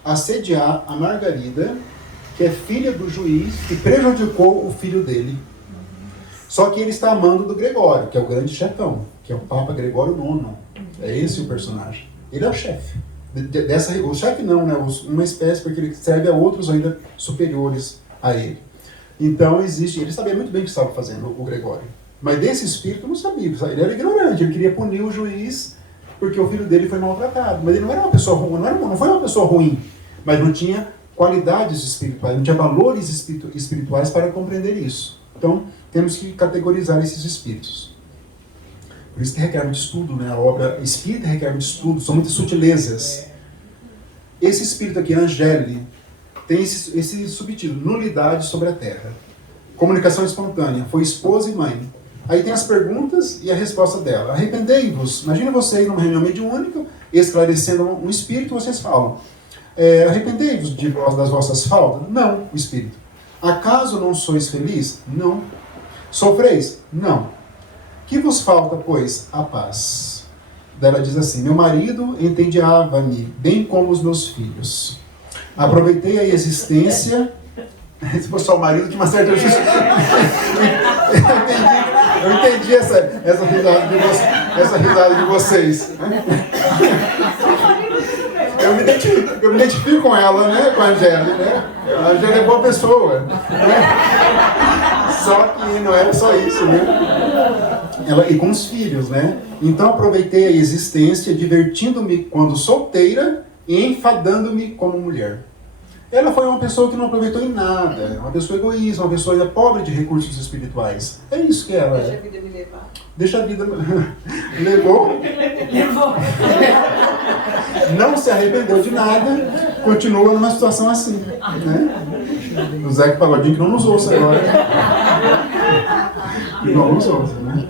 assediar a Margarida, que é filha do juiz, que prejudicou o filho dele. Só que ele está amando do Gregório, que é o grande chefão, que é o Papa Gregório IX. É esse o personagem. Ele é o chefe. O chefe não, né? Uma espécie, porque ele serve a outros ainda superiores a ele. Então existe, ele sabia muito bem o que estava fazendo, o Gregório. Mas desse espírito não sabia, ele era ignorante, ele queria punir o juiz porque o filho dele foi maltratado. Mas ele não era uma pessoa ruim, não foi uma pessoa ruim, mas não tinha qualidades espirituais, não tinha valores espirituais para compreender isso. Então temos que categorizar esses espíritos. Por isso que requer muito estudo, né? A obra espírita requer muito estudo, são muitas sutilezas. Esse espírito aqui, Angeli, tem esse subtítulo, Nulidade sobre a Terra. Comunicação espontânea, foi esposa e mãe. Aí tem as perguntas e a resposta dela. Arrependei-vos. Imagina vocês numa reunião mediúnica, esclarecendo um espírito, vocês falam. Arrependei-vos das vossas faltas? Não, o espírito. Acaso não sois feliz? Não. Sofreis? Não. Que vos falta, pois? A paz. Daí ela diz assim, meu marido entediava-me, bem como os meus filhos. Aproveitei a existência... Se fosse só o marido, tinha uma certa justiça. Eu entendi essa risada de vocês. Eu me identifico com ela, né? Com a Angélica, né? A Angélica é boa pessoa. Né? Só que não era só isso, né? E com os filhos, né? Então aproveitei a existência, divertindo-me quando solteira e enfadando-me como mulher. Ela foi uma pessoa que não aproveitou em nada, uma pessoa egoísta, uma pessoa pobre de recursos espirituais. É isso que ela é. Deixa a vida me levar. Deixa a vida... Levou. Não se arrependeu de nada, continua numa situação assim. Né? O Zeca Pagodinho que não nos ouça agora. Que não nos ouça, né?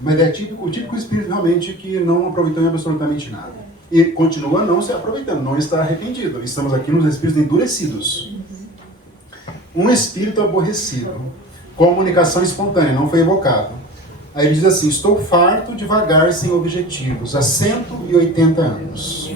Mas é o típico espírito realmente que não aproveitou em absolutamente nada. E continua não se aproveitando, não está arrependido. Estamos aqui nos espíritos endurecidos. Um espírito aborrecido. Comunicação espontânea, não foi evocado. Aí ele diz assim, estou farto de vagar sem objetivos, há 180 anos.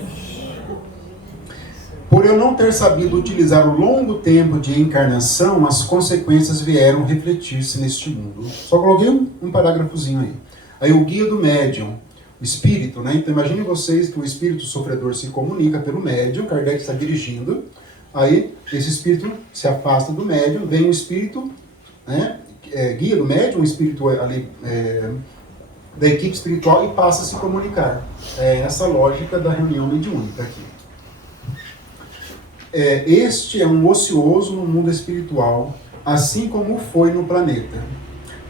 Por eu não ter sabido utilizar o longo tempo de encarnação, as consequências vieram refletir-se neste mundo. Só coloquei um parágrafozinho aí. Aí o guia do médium. espírito, né? Então imagine vocês que o espírito sofredor se comunica pelo médium, Kardec está dirigindo, aí esse espírito se afasta do médium, vem um espírito, né, guia do médium, um espírito ali da equipe espiritual e passa a se comunicar. É essa lógica da reunião mediúnica aqui. Este é um ocioso no mundo espiritual, assim como foi no planeta.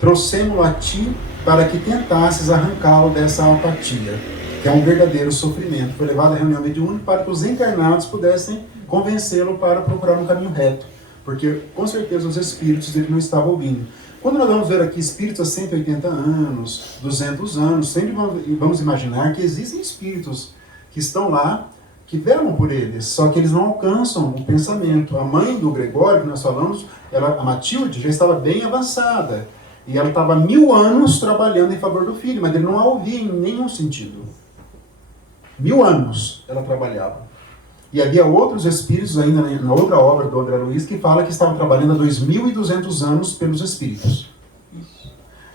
Trouxemo-lo a ti para que tentasses arrancá-lo dessa apatia, que é um verdadeiro sofrimento. Foi levado à reunião mediúnica para que os encarnados pudessem convencê-lo para procurar um caminho reto, porque com certeza os espíritos ele não estavam ouvindo. Quando nós vamos ver aqui espíritos há 180 anos, 200 anos, sempre vamos imaginar que existem espíritos que estão lá, que velam por eles, só que eles não alcançam o pensamento. A mãe do Gregório, que nós falamos, a Matilde, já estava bem avançada. E ela estava há 1000 anos trabalhando em favor do filho, mas ele não a ouvia em nenhum sentido. 1000 anos ela trabalhava. E havia outros espíritos, ainda na outra obra do André Luiz, que fala que estavam trabalhando há 2200 anos pelos espíritos.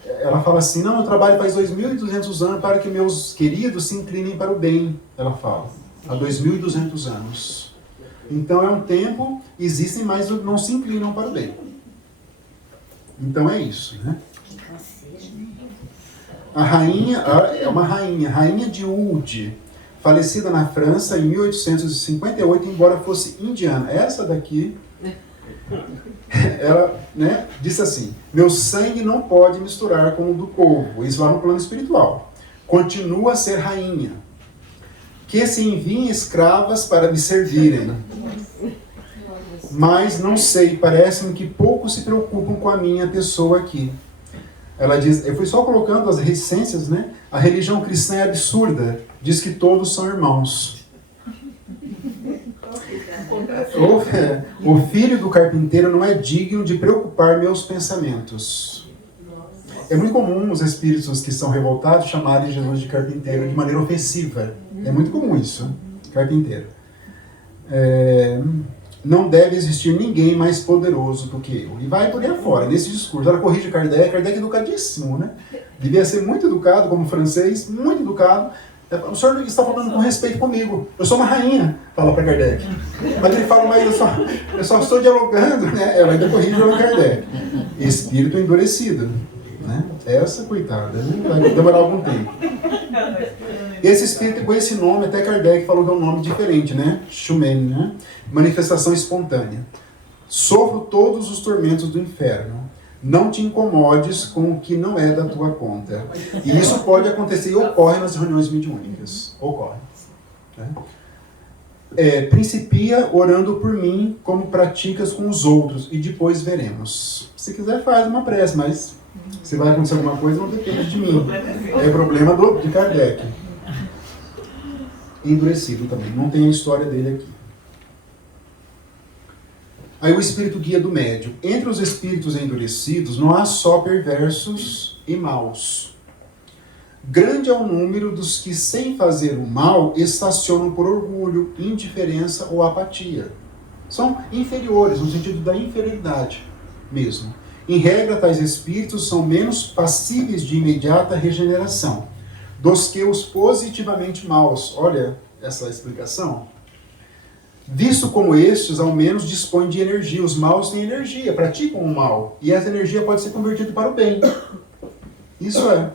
Ela fala assim, não, eu trabalho faz 2200 anos para que meus queridos se inclinem para o bem, ela fala. Há 2200 anos. Então é um tempo, existem, mas não se inclinam para o bem. Então é isso, né? A rainha, é uma rainha de Oude, falecida na França em 1858, embora fosse indiana. Essa daqui, ela, né, disse assim, meu sangue não pode misturar com o do povo, isso lá no plano espiritual. Continua a ser rainha. Que se enviem escravas para me servirem. Mas não sei, parece-me que poucos se preocupam com a minha pessoa aqui. Ela diz, eu fui só colocando as reticências, né? A religião cristã é absurda, diz que todos são irmãos. O filho do carpinteiro não é digno de preocupar meus pensamentos. É muito comum os espíritos que são revoltados chamarem Jesus de carpinteiro de maneira ofensiva. É muito comum isso, carpinteiro. Não deve existir ninguém mais poderoso do que eu. E vai por aí afora, nesse discurso. Ela corrige Kardec é educadíssimo, né? Devia ser muito educado, como francês, muito educado. O senhor está falando com respeito comigo. Eu sou uma rainha, fala para Kardec. Mas ele fala, mas eu só estou dialogando, né? Ela ainda corrige o Kardec. Espírito endurecido. Né? Essa, coitada, né? Vai demorar algum tempo. Esse espírito, com esse nome, até Kardec falou que é um nome diferente, né? Shumen, né? Manifestação espontânea. Sofro todos os tormentos do inferno. Não te incomodes com o que não é da tua conta. E isso pode acontecer e ocorre nas reuniões mediúnicas. Ocorre. Né? Principia orando por mim como praticas com os outros e depois veremos. Se quiser faz uma prece, mas se vai acontecer alguma coisa não depende de mim. É problema de Kardec. Endurecido também. Não tem a história dele aqui. Aí o espírito guia do médium. Entre os espíritos endurecidos não há só perversos e maus. Grande é o número dos que, sem fazer o mal, estacionam por orgulho, indiferença ou apatia. São inferiores, no sentido da inferioridade mesmo. Em regra, tais espíritos são menos passíveis de imediata regeneração dos que os positivamente maus. Olha essa explicação. Visto como estes, ao menos, dispõem de energia. Os maus têm energia, praticam o mal. E essa energia pode ser convertida para o bem. Isso é.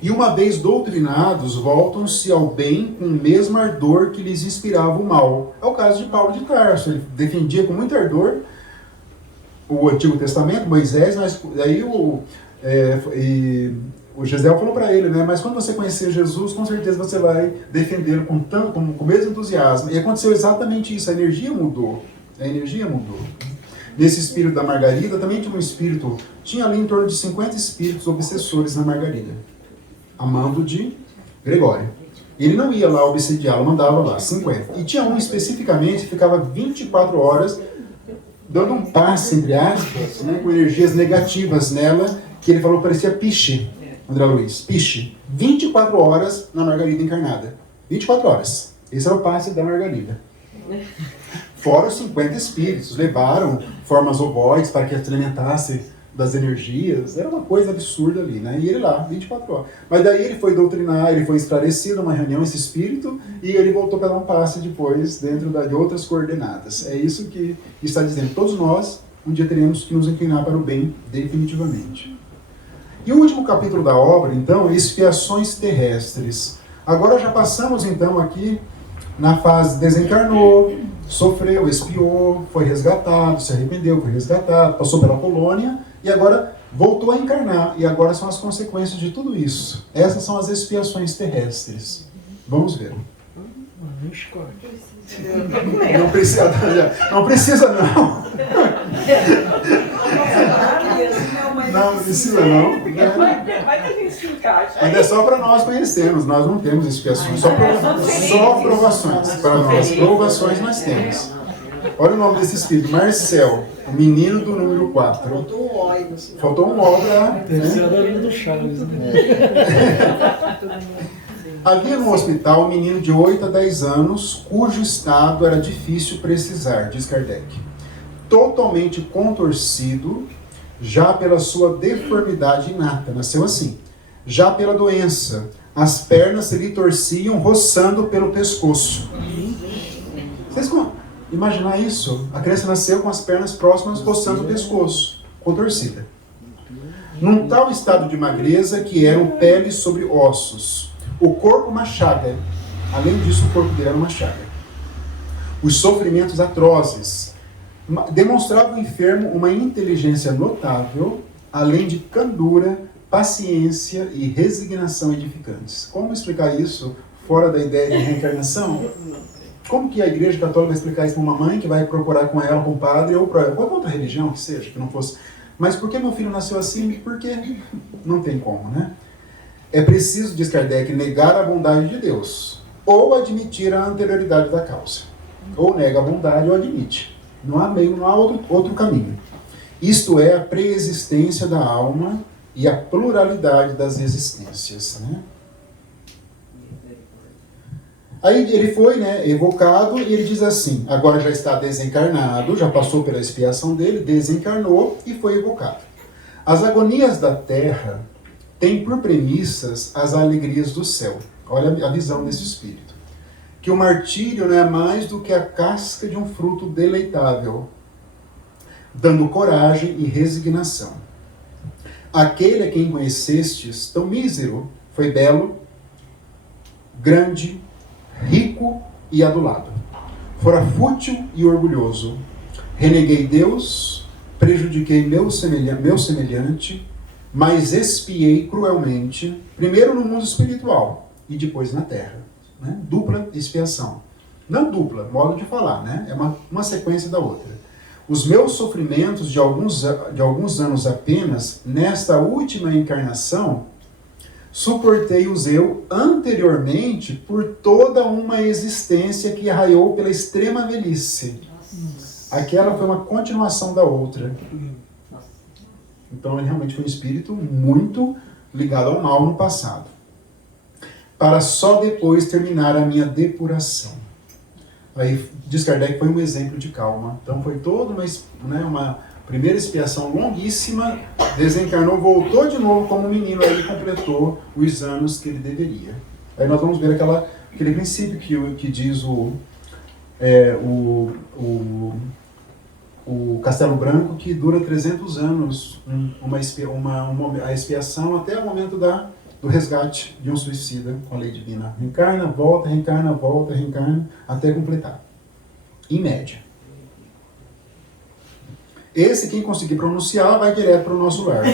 E uma vez doutrinados, voltam-se ao bem com o mesmo ardor que lhes inspirava o mal. É o caso de Paulo de Tarso. Ele defendia com muito ardor o Antigo Testamento, Moisés, mas aí o Gisel falou para ele, né? Mas quando você conhecer Jesus, com certeza você vai defendê-lo com o mesmo entusiasmo. E aconteceu exatamente isso, a energia mudou. Nesse espírito da Margarida, também tinha um espírito, tinha ali em torno de 50 espíritos obsessores na Margarida, a mando de Gregório. Ele não ia lá obsediá-lo, mandava lá, 50. E tinha um especificamente que ficava 24 horas dando um passe, entre aspas, né, com energias negativas nela, que ele falou que parecia piche. André Luiz, piche. 24 horas na Margarida encarnada. 24 horas. Esse era o passe da Margarida. Fora os 50 espíritos. Levaram formas ovoides para que alimentasse das energias, era uma coisa absurda ali, né? E ele lá, 24 horas. Mas daí ele foi doutrinar, ele foi esclarecido numa reunião, esse espírito, e ele voltou para dar um passe depois dentro de outras coordenadas. É isso que está dizendo. Todos nós, um dia teremos que nos inclinar para o bem, definitivamente. E o último capítulo da obra, então, é expiações terrestres. Agora já passamos, então, aqui na fase desencarnou, sofreu, expiou, foi resgatado, se arrependeu, foi resgatado, passou pela Polônia e agora voltou a encarnar. E agora são as consequências de tudo isso. Essas são as expiações terrestres. Vamos ver. Não precisa, não precisa não. Não precisa não. Vai que a gente se encaixa. Mas é só para nós conhecermos, nós não temos expiações, só provações. Para nós, provações nós temos. Olha o nome desse espírito, Marcel, o menino do número 4. Faltou um O aí no sinal. Faltou um O para... Deve ser a da linha do Chaves, né? Havia no hospital um menino de 8 a 10 anos, cujo estado era difícil precisar, diz Kardec. Totalmente contorcido, já pela sua deformidade inata, nasceu assim. Já pela doença, as pernas se lhe torciam, roçando pelo pescoço. Vocês imaginar isso? A criança nasceu com as pernas próximas, roçando o pescoço, contorcida. Num tal estado de magreza que eram pele sobre ossos. O corpo uma chaga. Além disso, o corpo dele era uma chaga. Os sofrimentos atrozes demonstravam ao enfermo uma inteligência notável, além de candura, paciência e resignação edificantes. Como explicar isso fora da ideia de reencarnação? Como que a Igreja Católica vai explicar isso para uma mãe que vai procurar com ela, com o padre, ou para qualquer outra religião que seja, que não fosse... Mas por que meu filho nasceu assim? Porque não tem como, né? É preciso, diz Kardec, negar a bondade de Deus, ou admitir a anterioridade da causa. Ou nega a bondade ou admite. Não há meio, não há outro caminho. Isto é a preexistência da alma e a pluralidade das existências, né? Aí ele foi, né, evocado e ele diz assim, agora já está desencarnado, já passou pela expiação dele, desencarnou e foi evocado. As agonias da terra têm por premissas as alegrias do céu. Olha a visão desse espírito. Que o martírio não é mais do que a casca de um fruto deleitável, dando coragem e resignação. Aquele a quem conhecestes, tão mísero, foi belo, grande, rico e adulado. Fora fútil e orgulhoso. Reneguei Deus, prejudiquei meu semelhante, mas expiei cruelmente, primeiro no mundo espiritual e depois na terra. Né? Dupla expiação. Não dupla, modo de falar, né? É uma sequência da outra. Os meus sofrimentos de alguns anos apenas, nesta última encarnação, suportei-os eu anteriormente por toda uma existência que arraiou pela extrema velhice. Aquela foi uma continuação da outra. Então ele realmente foi um espírito muito ligado ao mal no passado. Para só depois terminar a minha depuração. Aí diz Kardec, foi um exemplo de calma. Então foi toda uma primeira expiação longuíssima, desencarnou, voltou de novo como menino, aí completou os anos que ele deveria. Aí nós vamos ver aquele princípio que diz o Castelo Branco, que dura 300 anos a expiação até o momento do resgate de um suicida com a lei divina. Reencarna, volta, reencarna, até completar. Em média. Esse, quem conseguir pronunciar, vai direto para o nosso lar.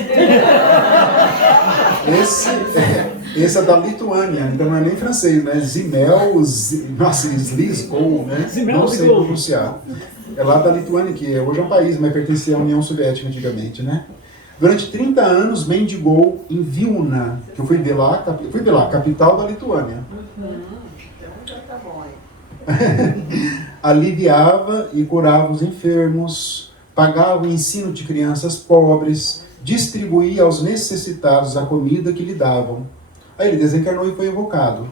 Esse é da Lituânia, então não é nem francês, né? Zliskou, né? Não sei pronunciar. É lá da Lituânia, que hoje é um país, mas pertencia à União Soviética antigamente, né? Durante 30 anos mendigou em Vilna, que eu fui ver lá, capital da Lituânia. Então tá bom aí. Aliviava e curava os enfermos, pagava o ensino de crianças pobres, distribuía aos necessitados a comida que lhe davam. Aí ele desencarnou e foi evocado.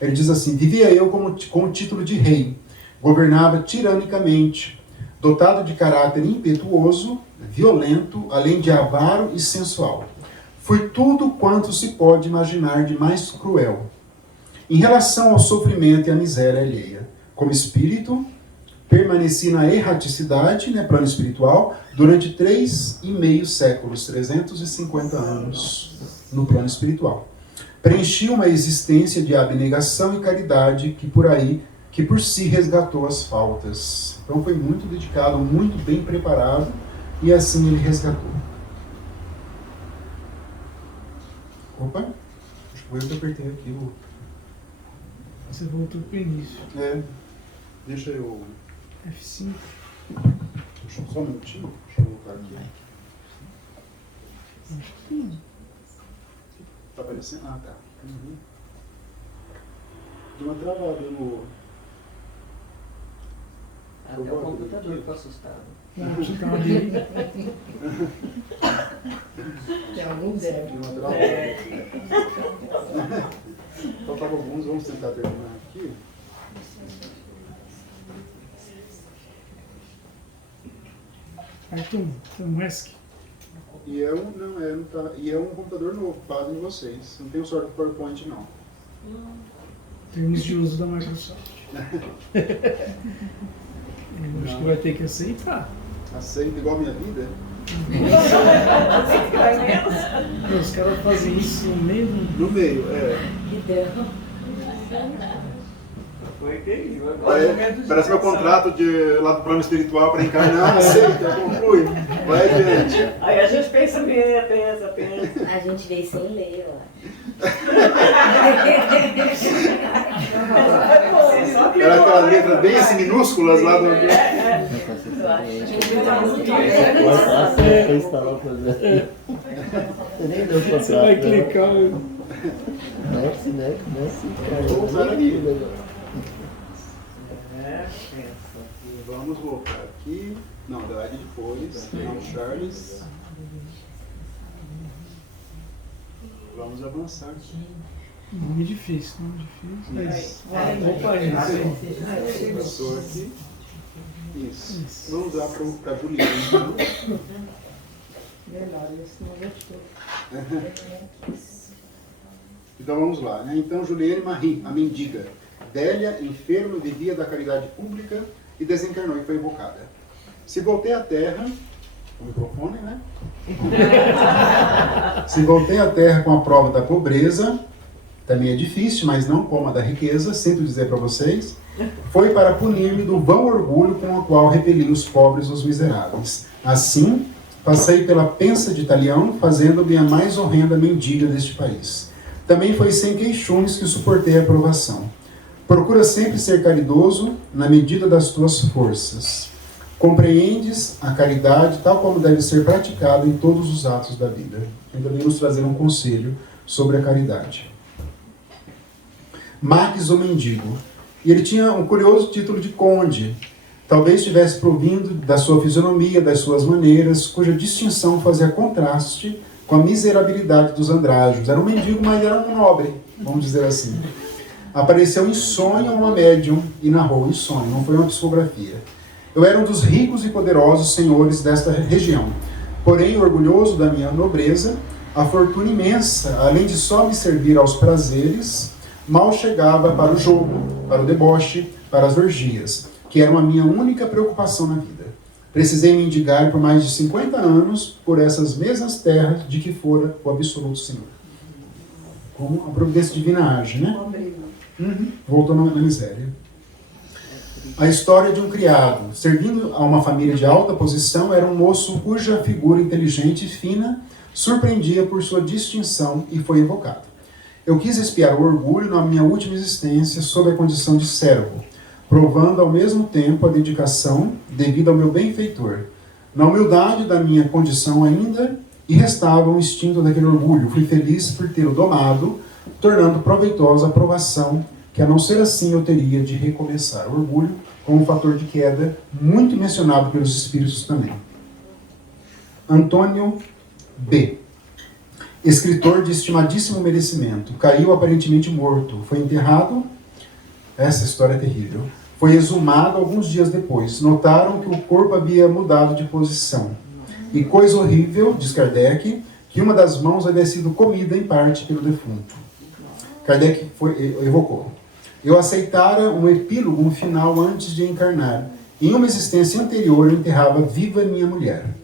Ele diz assim, vivia eu com o título de rei, governava tiranicamente, dotado de caráter impetuoso, violento, além de avaro e sensual. Fui tudo quanto se pode imaginar de mais cruel. Em relação ao sofrimento e à miséria alheia, como espírito, permaneci na erraticidade, plano espiritual, durante 3,5 séculos, 350 anos no plano espiritual. Preenchi uma existência de abnegação e caridade que por si resgatou as faltas. Então foi muito dedicado, muito bem preparado, e assim ele resgatou. Opa, acho que foi eu que apertei aqui. Você voltou pro início. Deixa eu... F5. Só um minutinho, deixa eu voltar aqui. Tá aparecendo? Ah, tá. Deu uma travada no... Até o computador ficou assustado. Você tá ali. Tem algum deve. Deu uma travada. Faltavam alguns, vamos tentar terminar aqui. Aí tem um ESC. E é um computador novo, fazem vocês. Não tem o sorte do PowerPoint, não. Termos de uso da Microsoft. Eu acho que vai ter que aceitar. Aceita igual a minha vida? Os caras fazem isso no meio do... No meio, Foi terrível agora. Parece meu contrato lá do plano espiritual para encarnar, aceita, conclui, vai adiante. Aí a gente pensa. A gente veio sem ler, ó. Era aquela letra bem assim, minúsculas lá do... Você vai clicar... Vou usar aqui. Vamos voltar aqui. Não, Adelaide depois. Não, Charles. Vamos avançar aqui. Nome difícil. Opa, gente. Passou aqui. Isso. Vamos lá para a Juliana, então. Melhor, esse não gostou. Então vamos lá, Então Juliane Marie, a mendiga. Délia, enferma, vivia da caridade pública e desencarnou e foi invocada. Se voltei à terra... O microfone, Se voltei à terra com a prova da pobreza, também é difícil, mas não como a da riqueza, sinto dizer para vocês, foi para punir-me do vão orgulho com o qual repeli os pobres e os miseráveis. Assim, passei pela pensa de Talião, fazendo-me a mais horrenda mendiga deste país. Também foi sem queixumes que suportei a provação. Procura sempre ser caridoso na medida das tuas forças. Compreendes a caridade tal como deve ser praticada em todos os atos da vida. Ainda vem nos trazer um conselho sobre a caridade. Marques, o mendigo. E ele tinha um curioso título de conde. Talvez tivesse provindo da sua fisionomia, das suas maneiras, cuja distinção fazia contraste com a miserabilidade dos andrajos. Era um mendigo, mas era um nobre, vamos dizer assim. Apareceu em sonho a uma médium e narrou em sonho, não foi uma psicografia. Eu era um dos ricos e poderosos senhores desta região. Porém, orgulhoso da minha nobreza, a fortuna imensa, além de só me servir aos prazeres, mal chegava para o jogo, para o deboche, para as orgias, que eram a minha única preocupação na vida. Precisei mendigar por mais de 50 anos por essas mesmas terras de que fora o absoluto Senhor. Como a providência divina age, Voltou na miséria. A história de um criado, servindo a uma família de alta posição, era um moço cuja figura inteligente e fina surpreendia por sua distinção e foi invocado. Eu quis expiar o orgulho na minha última existência sob a condição de servo, provando ao mesmo tempo a dedicação devida ao meu benfeitor. Na humildade da minha condição ainda, e restava um instinto daquele orgulho. Fui feliz por tê-lo domado, tornando proveitosa a provação, que a não ser assim eu teria de recomeçar. O orgulho como um fator de queda, muito mencionado pelos espíritos também. Antônio B., escritor de estimadíssimo merecimento, caiu aparentemente morto, foi enterrado, essa história é terrível, foi exumado alguns dias depois. Notaram que o corpo havia mudado de posição. E coisa horrível, diz Kardec, que uma das mãos havia sido comida em parte pelo defunto. Kardec evocou. Eu aceitara um epílogo, um final antes de encarnar. Em uma existência anterior eu enterrava viva minha mulher.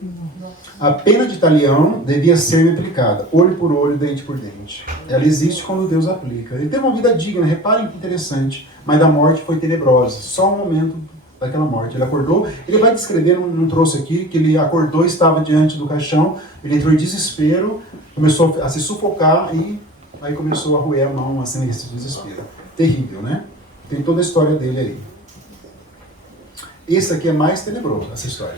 A pena de talião devia ser-me aplicada, olho por olho, dente por dente. Ela existe quando Deus aplica. Ele teve uma vida digna, reparem que interessante, mas a morte foi tenebrosa, só um momento daquela morte. Ele acordou, ele vai descrever, não trouxe aqui, que ele acordou, estava diante do caixão, ele entrou em desespero, começou a se sufocar e aí começou a roer a mão, assim, nesse desespero. Terrível, né? Tem toda a história dele aí. Esse aqui é mais tenebroso, essa história.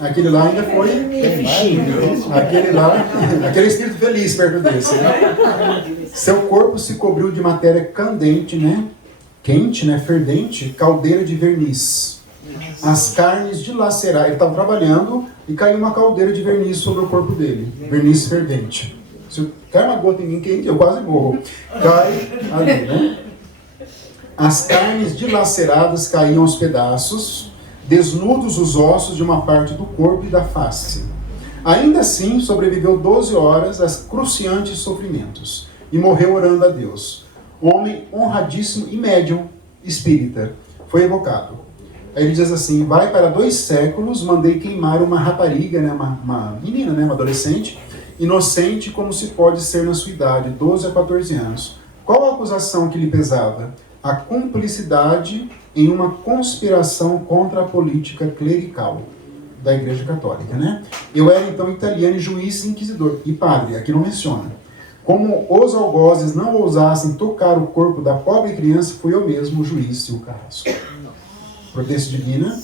Aquele lá ainda foi... Aquele espírito feliz perto desse, né? Seu corpo se cobriu de matéria candente, né? Quente, né? Fervente, caldeira de verniz. As carnes dilaceradas. Ele estava trabalhando e caiu uma caldeira de verniz sobre o corpo dele. Verniz fervente. Se cai uma gota em mim quente, eu quase morro. Cai ali, né? As carnes dilaceradas caíam aos pedaços, desnudos os ossos de uma parte do corpo e da face. Ainda assim, sobreviveu 12 horas a cruciantes sofrimentos e morreu orando a Deus. Homem honradíssimo e médium espírita. Foi evocado. Aí ele diz assim, vai para 2 séculos, mandei queimar uma rapariga, né, uma menina, né, uma adolescente, inocente como se pode ser na sua idade, 12 a 14 anos. Qual a acusação que lhe pesava? A cumplicidade em uma conspiração contra a política clerical da Igreja Católica, né? Eu era então italiano e juiz inquisidor, e padre, aqui não menciona. Como os algozes não ousassem tocar o corpo da pobre criança, fui eu mesmo o juiz e o carrasco. Providência divina,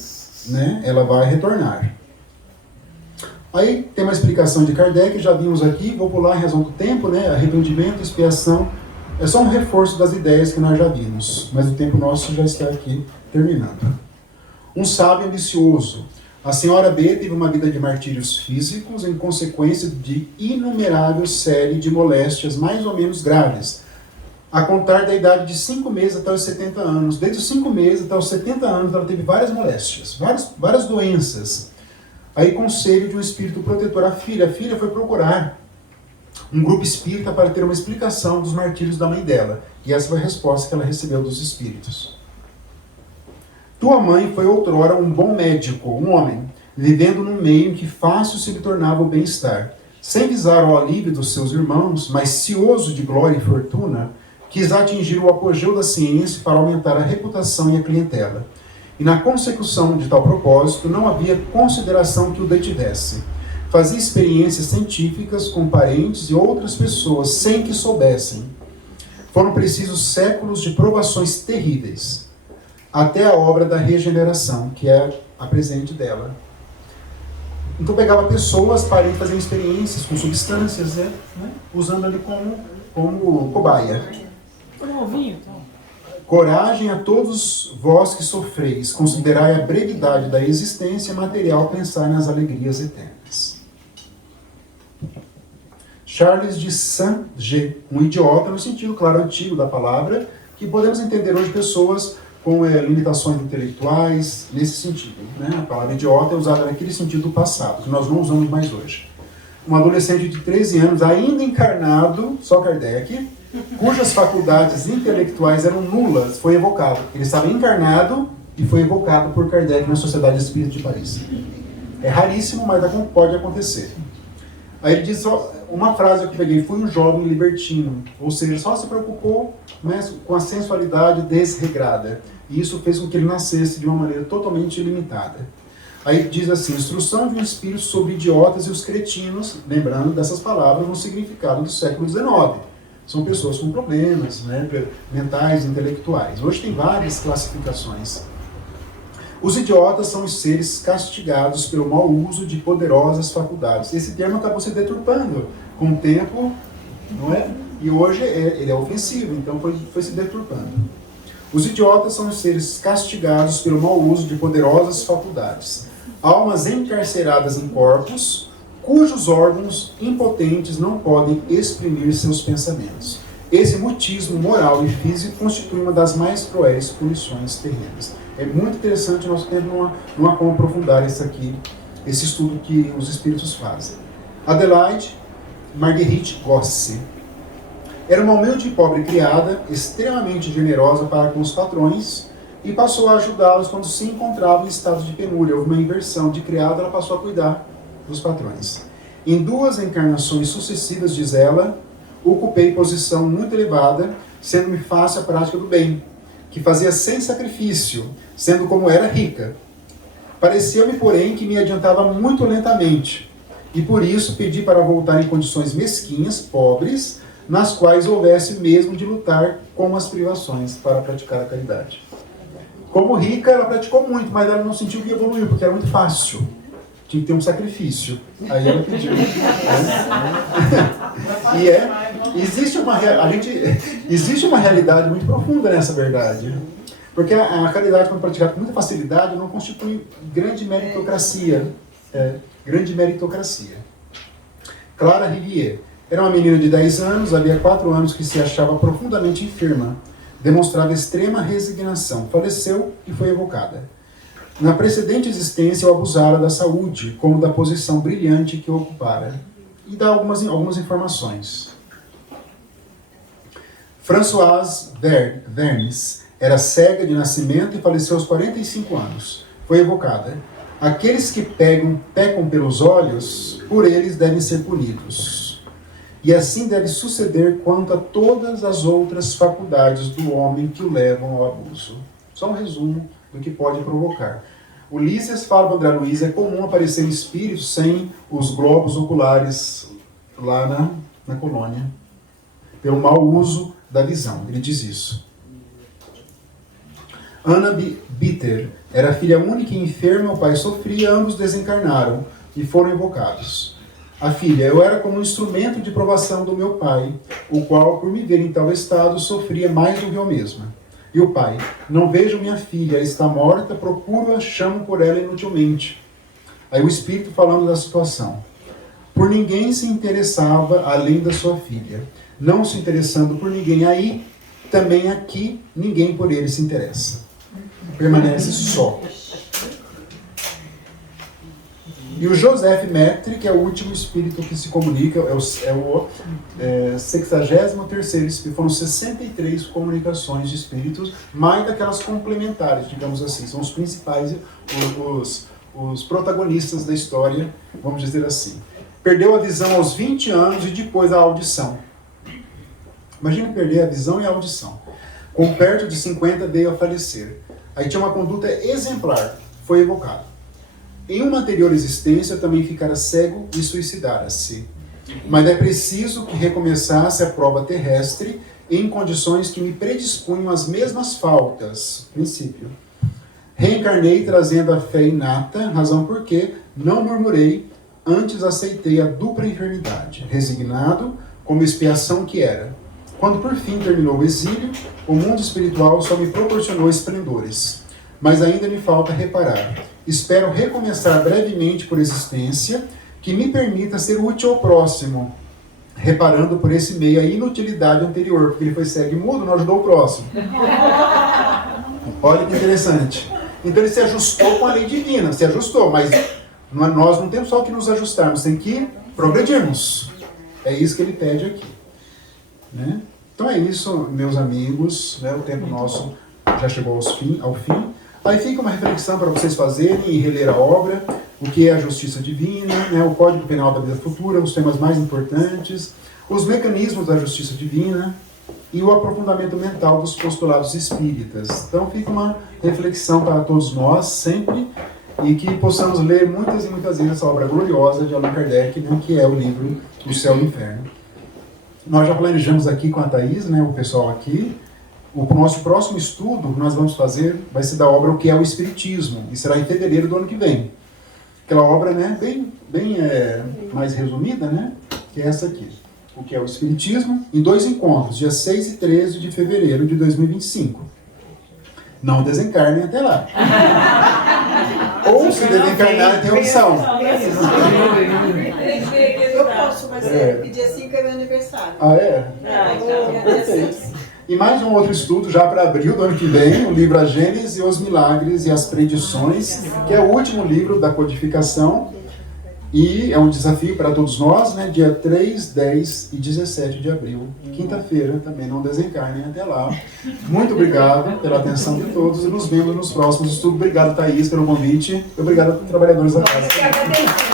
né? Ela vai retornar. Aí tem uma explicação de Kardec, já vimos aqui, vou pular em razão do tempo, né? Arrependimento, expiação. É só um reforço das ideias que nós já vimos, mas o tempo nosso já está aqui terminando. Um sábio ambicioso. A senhora B teve uma vida de martírios físicos em consequência de inumerável série de moléstias mais ou menos graves, a contar da idade de 5 meses até os 70 anos. Desde os 5 meses até os 70 anos ela teve várias moléstias, várias doenças. Aí conselho de um espírito protetor. A filha foi procurar um grupo espírita para ter uma explicação dos martírios da mãe dela. E essa foi a resposta que ela recebeu dos espíritos. Tua mãe foi outrora um bom médico, um homem, vivendo num meio em que fácil se lhe tornava o bem-estar. Sem visar o alívio dos seus irmãos, mas cioso de glória e fortuna, quis atingir o apogeu da ciência para aumentar a reputação e a clientela. E na consecução de tal propósito, não havia consideração que o detivesse. Fazia experiências científicas com parentes e outras pessoas sem que soubessem. Foram precisos séculos de provações terríveis, até a obra da regeneração, que é a presente dela. Então pegava pessoas, parentes, fazendo experiências com substâncias, né? Usando ali como cobaia. Coragem a todos vós que sofreis, considerai a brevidade da existência material, pensai nas alegrias eternas. Charles de Saint-G, um idiota no sentido, claro, antigo da palavra, que podemos entender hoje pessoas com limitações intelectuais, nesse sentido. Né? A palavra idiota é usada naquele sentido do passado, que nós não usamos mais hoje. Um adolescente de 13 anos, ainda encarnado, só Kardec, cujas faculdades intelectuais eram nulas, foi evocado. Ele estava encarnado e foi evocado por Kardec na Sociedade Espírita de Paris. É raríssimo, mas pode acontecer. Aí ele diz, uma frase que eu peguei, fui um jovem libertino, ou seja, só se preocupou, né, com a sensualidade desregrada. E isso fez com que ele nascesse de uma maneira totalmente ilimitada. Aí diz assim, instrução de um espírito sobre idiotas e os cretinos, lembrando dessas palavras no significado do século XIX. São pessoas com problemas, né, mentais, intelectuais. Hoje tem várias classificações. Os idiotas são os seres castigados pelo mau uso de poderosas faculdades. Esse termo acabou se deturpando com o tempo, não é? E hoje ele é ofensivo, então foi se deturpando. Os idiotas são os seres castigados pelo mau uso de poderosas faculdades. Almas encarceradas em corpos, cujos órgãos impotentes não podem exprimir seus pensamentos. Esse mutismo moral e físico constitui uma das mais cruéis punições terrenas. É muito interessante, nosso tempo não há como aprofundar esse estudo que os espíritos fazem. Adelaide Marguerite Gosse era uma humilde e pobre criada, extremamente generosa para com os patrões, e passou a ajudá-los quando se encontravam em estado de penúria. Houve uma inversão de criada, ela passou a cuidar dos patrões. Em 2 encarnações sucessivas, diz ela, ocupei posição muito elevada, sendo-me fácil a prática do bem, que fazia sem sacrifício, sendo como era rica. Pareceu-me, porém, que me adiantava muito lentamente, e por isso pedi para voltar em condições mesquinhas, pobres, nas quais houvesse mesmo de lutar com as privações para praticar a caridade. Como rica, ela praticou muito, mas ela não sentiu que evoluiu, porque era muito fácil. Tinha que ter um sacrifício. Aí ela pediu. Existe uma realidade muito profunda nessa verdade. Porque a caridade, quando praticada com muita facilidade, não constitui grande meritocracia. Grande meritocracia. Clara Rivière era uma menina de 10 anos, havia 4 anos que se achava profundamente enferma. Demonstrava extrema resignação. Faleceu e foi evocada. Na precedente existência, eu abusara da saúde, como da posição brilhante que eu ocupara. E dá algumas informações. Françoise Vernis era cega de nascimento e faleceu aos 45 anos. Foi evocada. Aqueles que pecam pelos olhos, por eles devem ser punidos. E assim deve suceder quanto a todas as outras faculdades do homem que o levam ao abuso. Só um resumo do que pode provocar. Ulisses fala para André Luiz, é comum aparecer espíritos sem os globos oculares lá na colônia, pelo mau uso da visão. Ele diz isso. Ana Bitter era filha única e enferma, o pai sofria, ambos desencarnaram e foram evocados. A filha, eu era como um instrumento de provação do meu pai, o qual, por me ver em tal estado, sofria mais do que eu mesma. E o pai, não vejo minha filha, está morta, procuro-a, chamo por ela inutilmente. Aí o espírito falando da situação. Por ninguém se interessava além da sua filha. Não se interessando por ninguém aí, também aqui ninguém por ele se interessa. Permanece só. E o Joseph Maître, que é o último espírito que se comunica, é o 63º espírito. Foram 63 comunicações de espíritos, mais daquelas complementares, digamos assim. São os principais, os protagonistas da história, vamos dizer assim. Perdeu a visão aos 20 anos e depois a audição. Imagina perder a visão e a audição. Com perto de 50 veio a falecer. Aí tinha uma conduta exemplar, foi evocado. Em uma anterior existência também ficara cego e suicidara-se. Mas é preciso que recomeçasse a prova terrestre em condições que me predispunham às mesmas faltas. Princípio. Reencarnei trazendo a fé inata, razão porque não murmurei, antes aceitei a dupla enfermidade, resignado como expiação que era. Quando por fim terminou o exílio, o mundo espiritual só me proporcionou esplendores. Mas ainda me falta reparar. Espero recomeçar brevemente por existência, que me permita ser útil ao próximo, reparando por esse meio a inutilidade anterior, porque ele foi cego e mudo, não ajudou o próximo. Olha que interessante. Então ele se ajustou com a lei divina, se ajustou, mas nós não temos só que nos ajustarmos, tem que progredirmos. É isso que ele pede aqui. Né? Então é isso, meus amigos, né? O tempo nosso já chegou ao fim. Aí fica uma reflexão para vocês fazerem e reler a obra, o que é a justiça divina, né? O Código Penal da Vida Futura, os temas mais importantes, os mecanismos da justiça divina e o aprofundamento mental dos postulados espíritas. Então fica uma reflexão para todos nós, sempre, e que possamos ler muitas e muitas vezes essa obra gloriosa de Allan Kardec, né? Que é o livro O Céu e o Inferno. Nós já planejamos aqui com a Thaís, né? O pessoal aqui, o nosso próximo estudo que nós vamos fazer vai ser da obra O que é o Espiritismo, e será em fevereiro do ano que vem. Aquela obra, né, bem mais resumida, né, que é essa aqui. O que é o Espiritismo, em 2 encontros, dia 6 e 13 de fevereiro de 2025. Não desencarnem até lá. Ou se desencarnarem, tem opção. março, mas dia 5 é meu aniversário. Ah, é? Então. Perfeito. E mais um outro estudo já para abril do ano que vem, o livro A Gênese, os Milagres e as Predições, que é o último livro da codificação. E é um desafio para todos nós, né? Dia 3, 10 e 17 de abril, quinta-feira, também não desencarnem até lá. Muito obrigado pela atenção de todos e nos vemos nos próximos estudos. Obrigado, Thaís, pelo convite. Obrigado, trabalhadores da casa.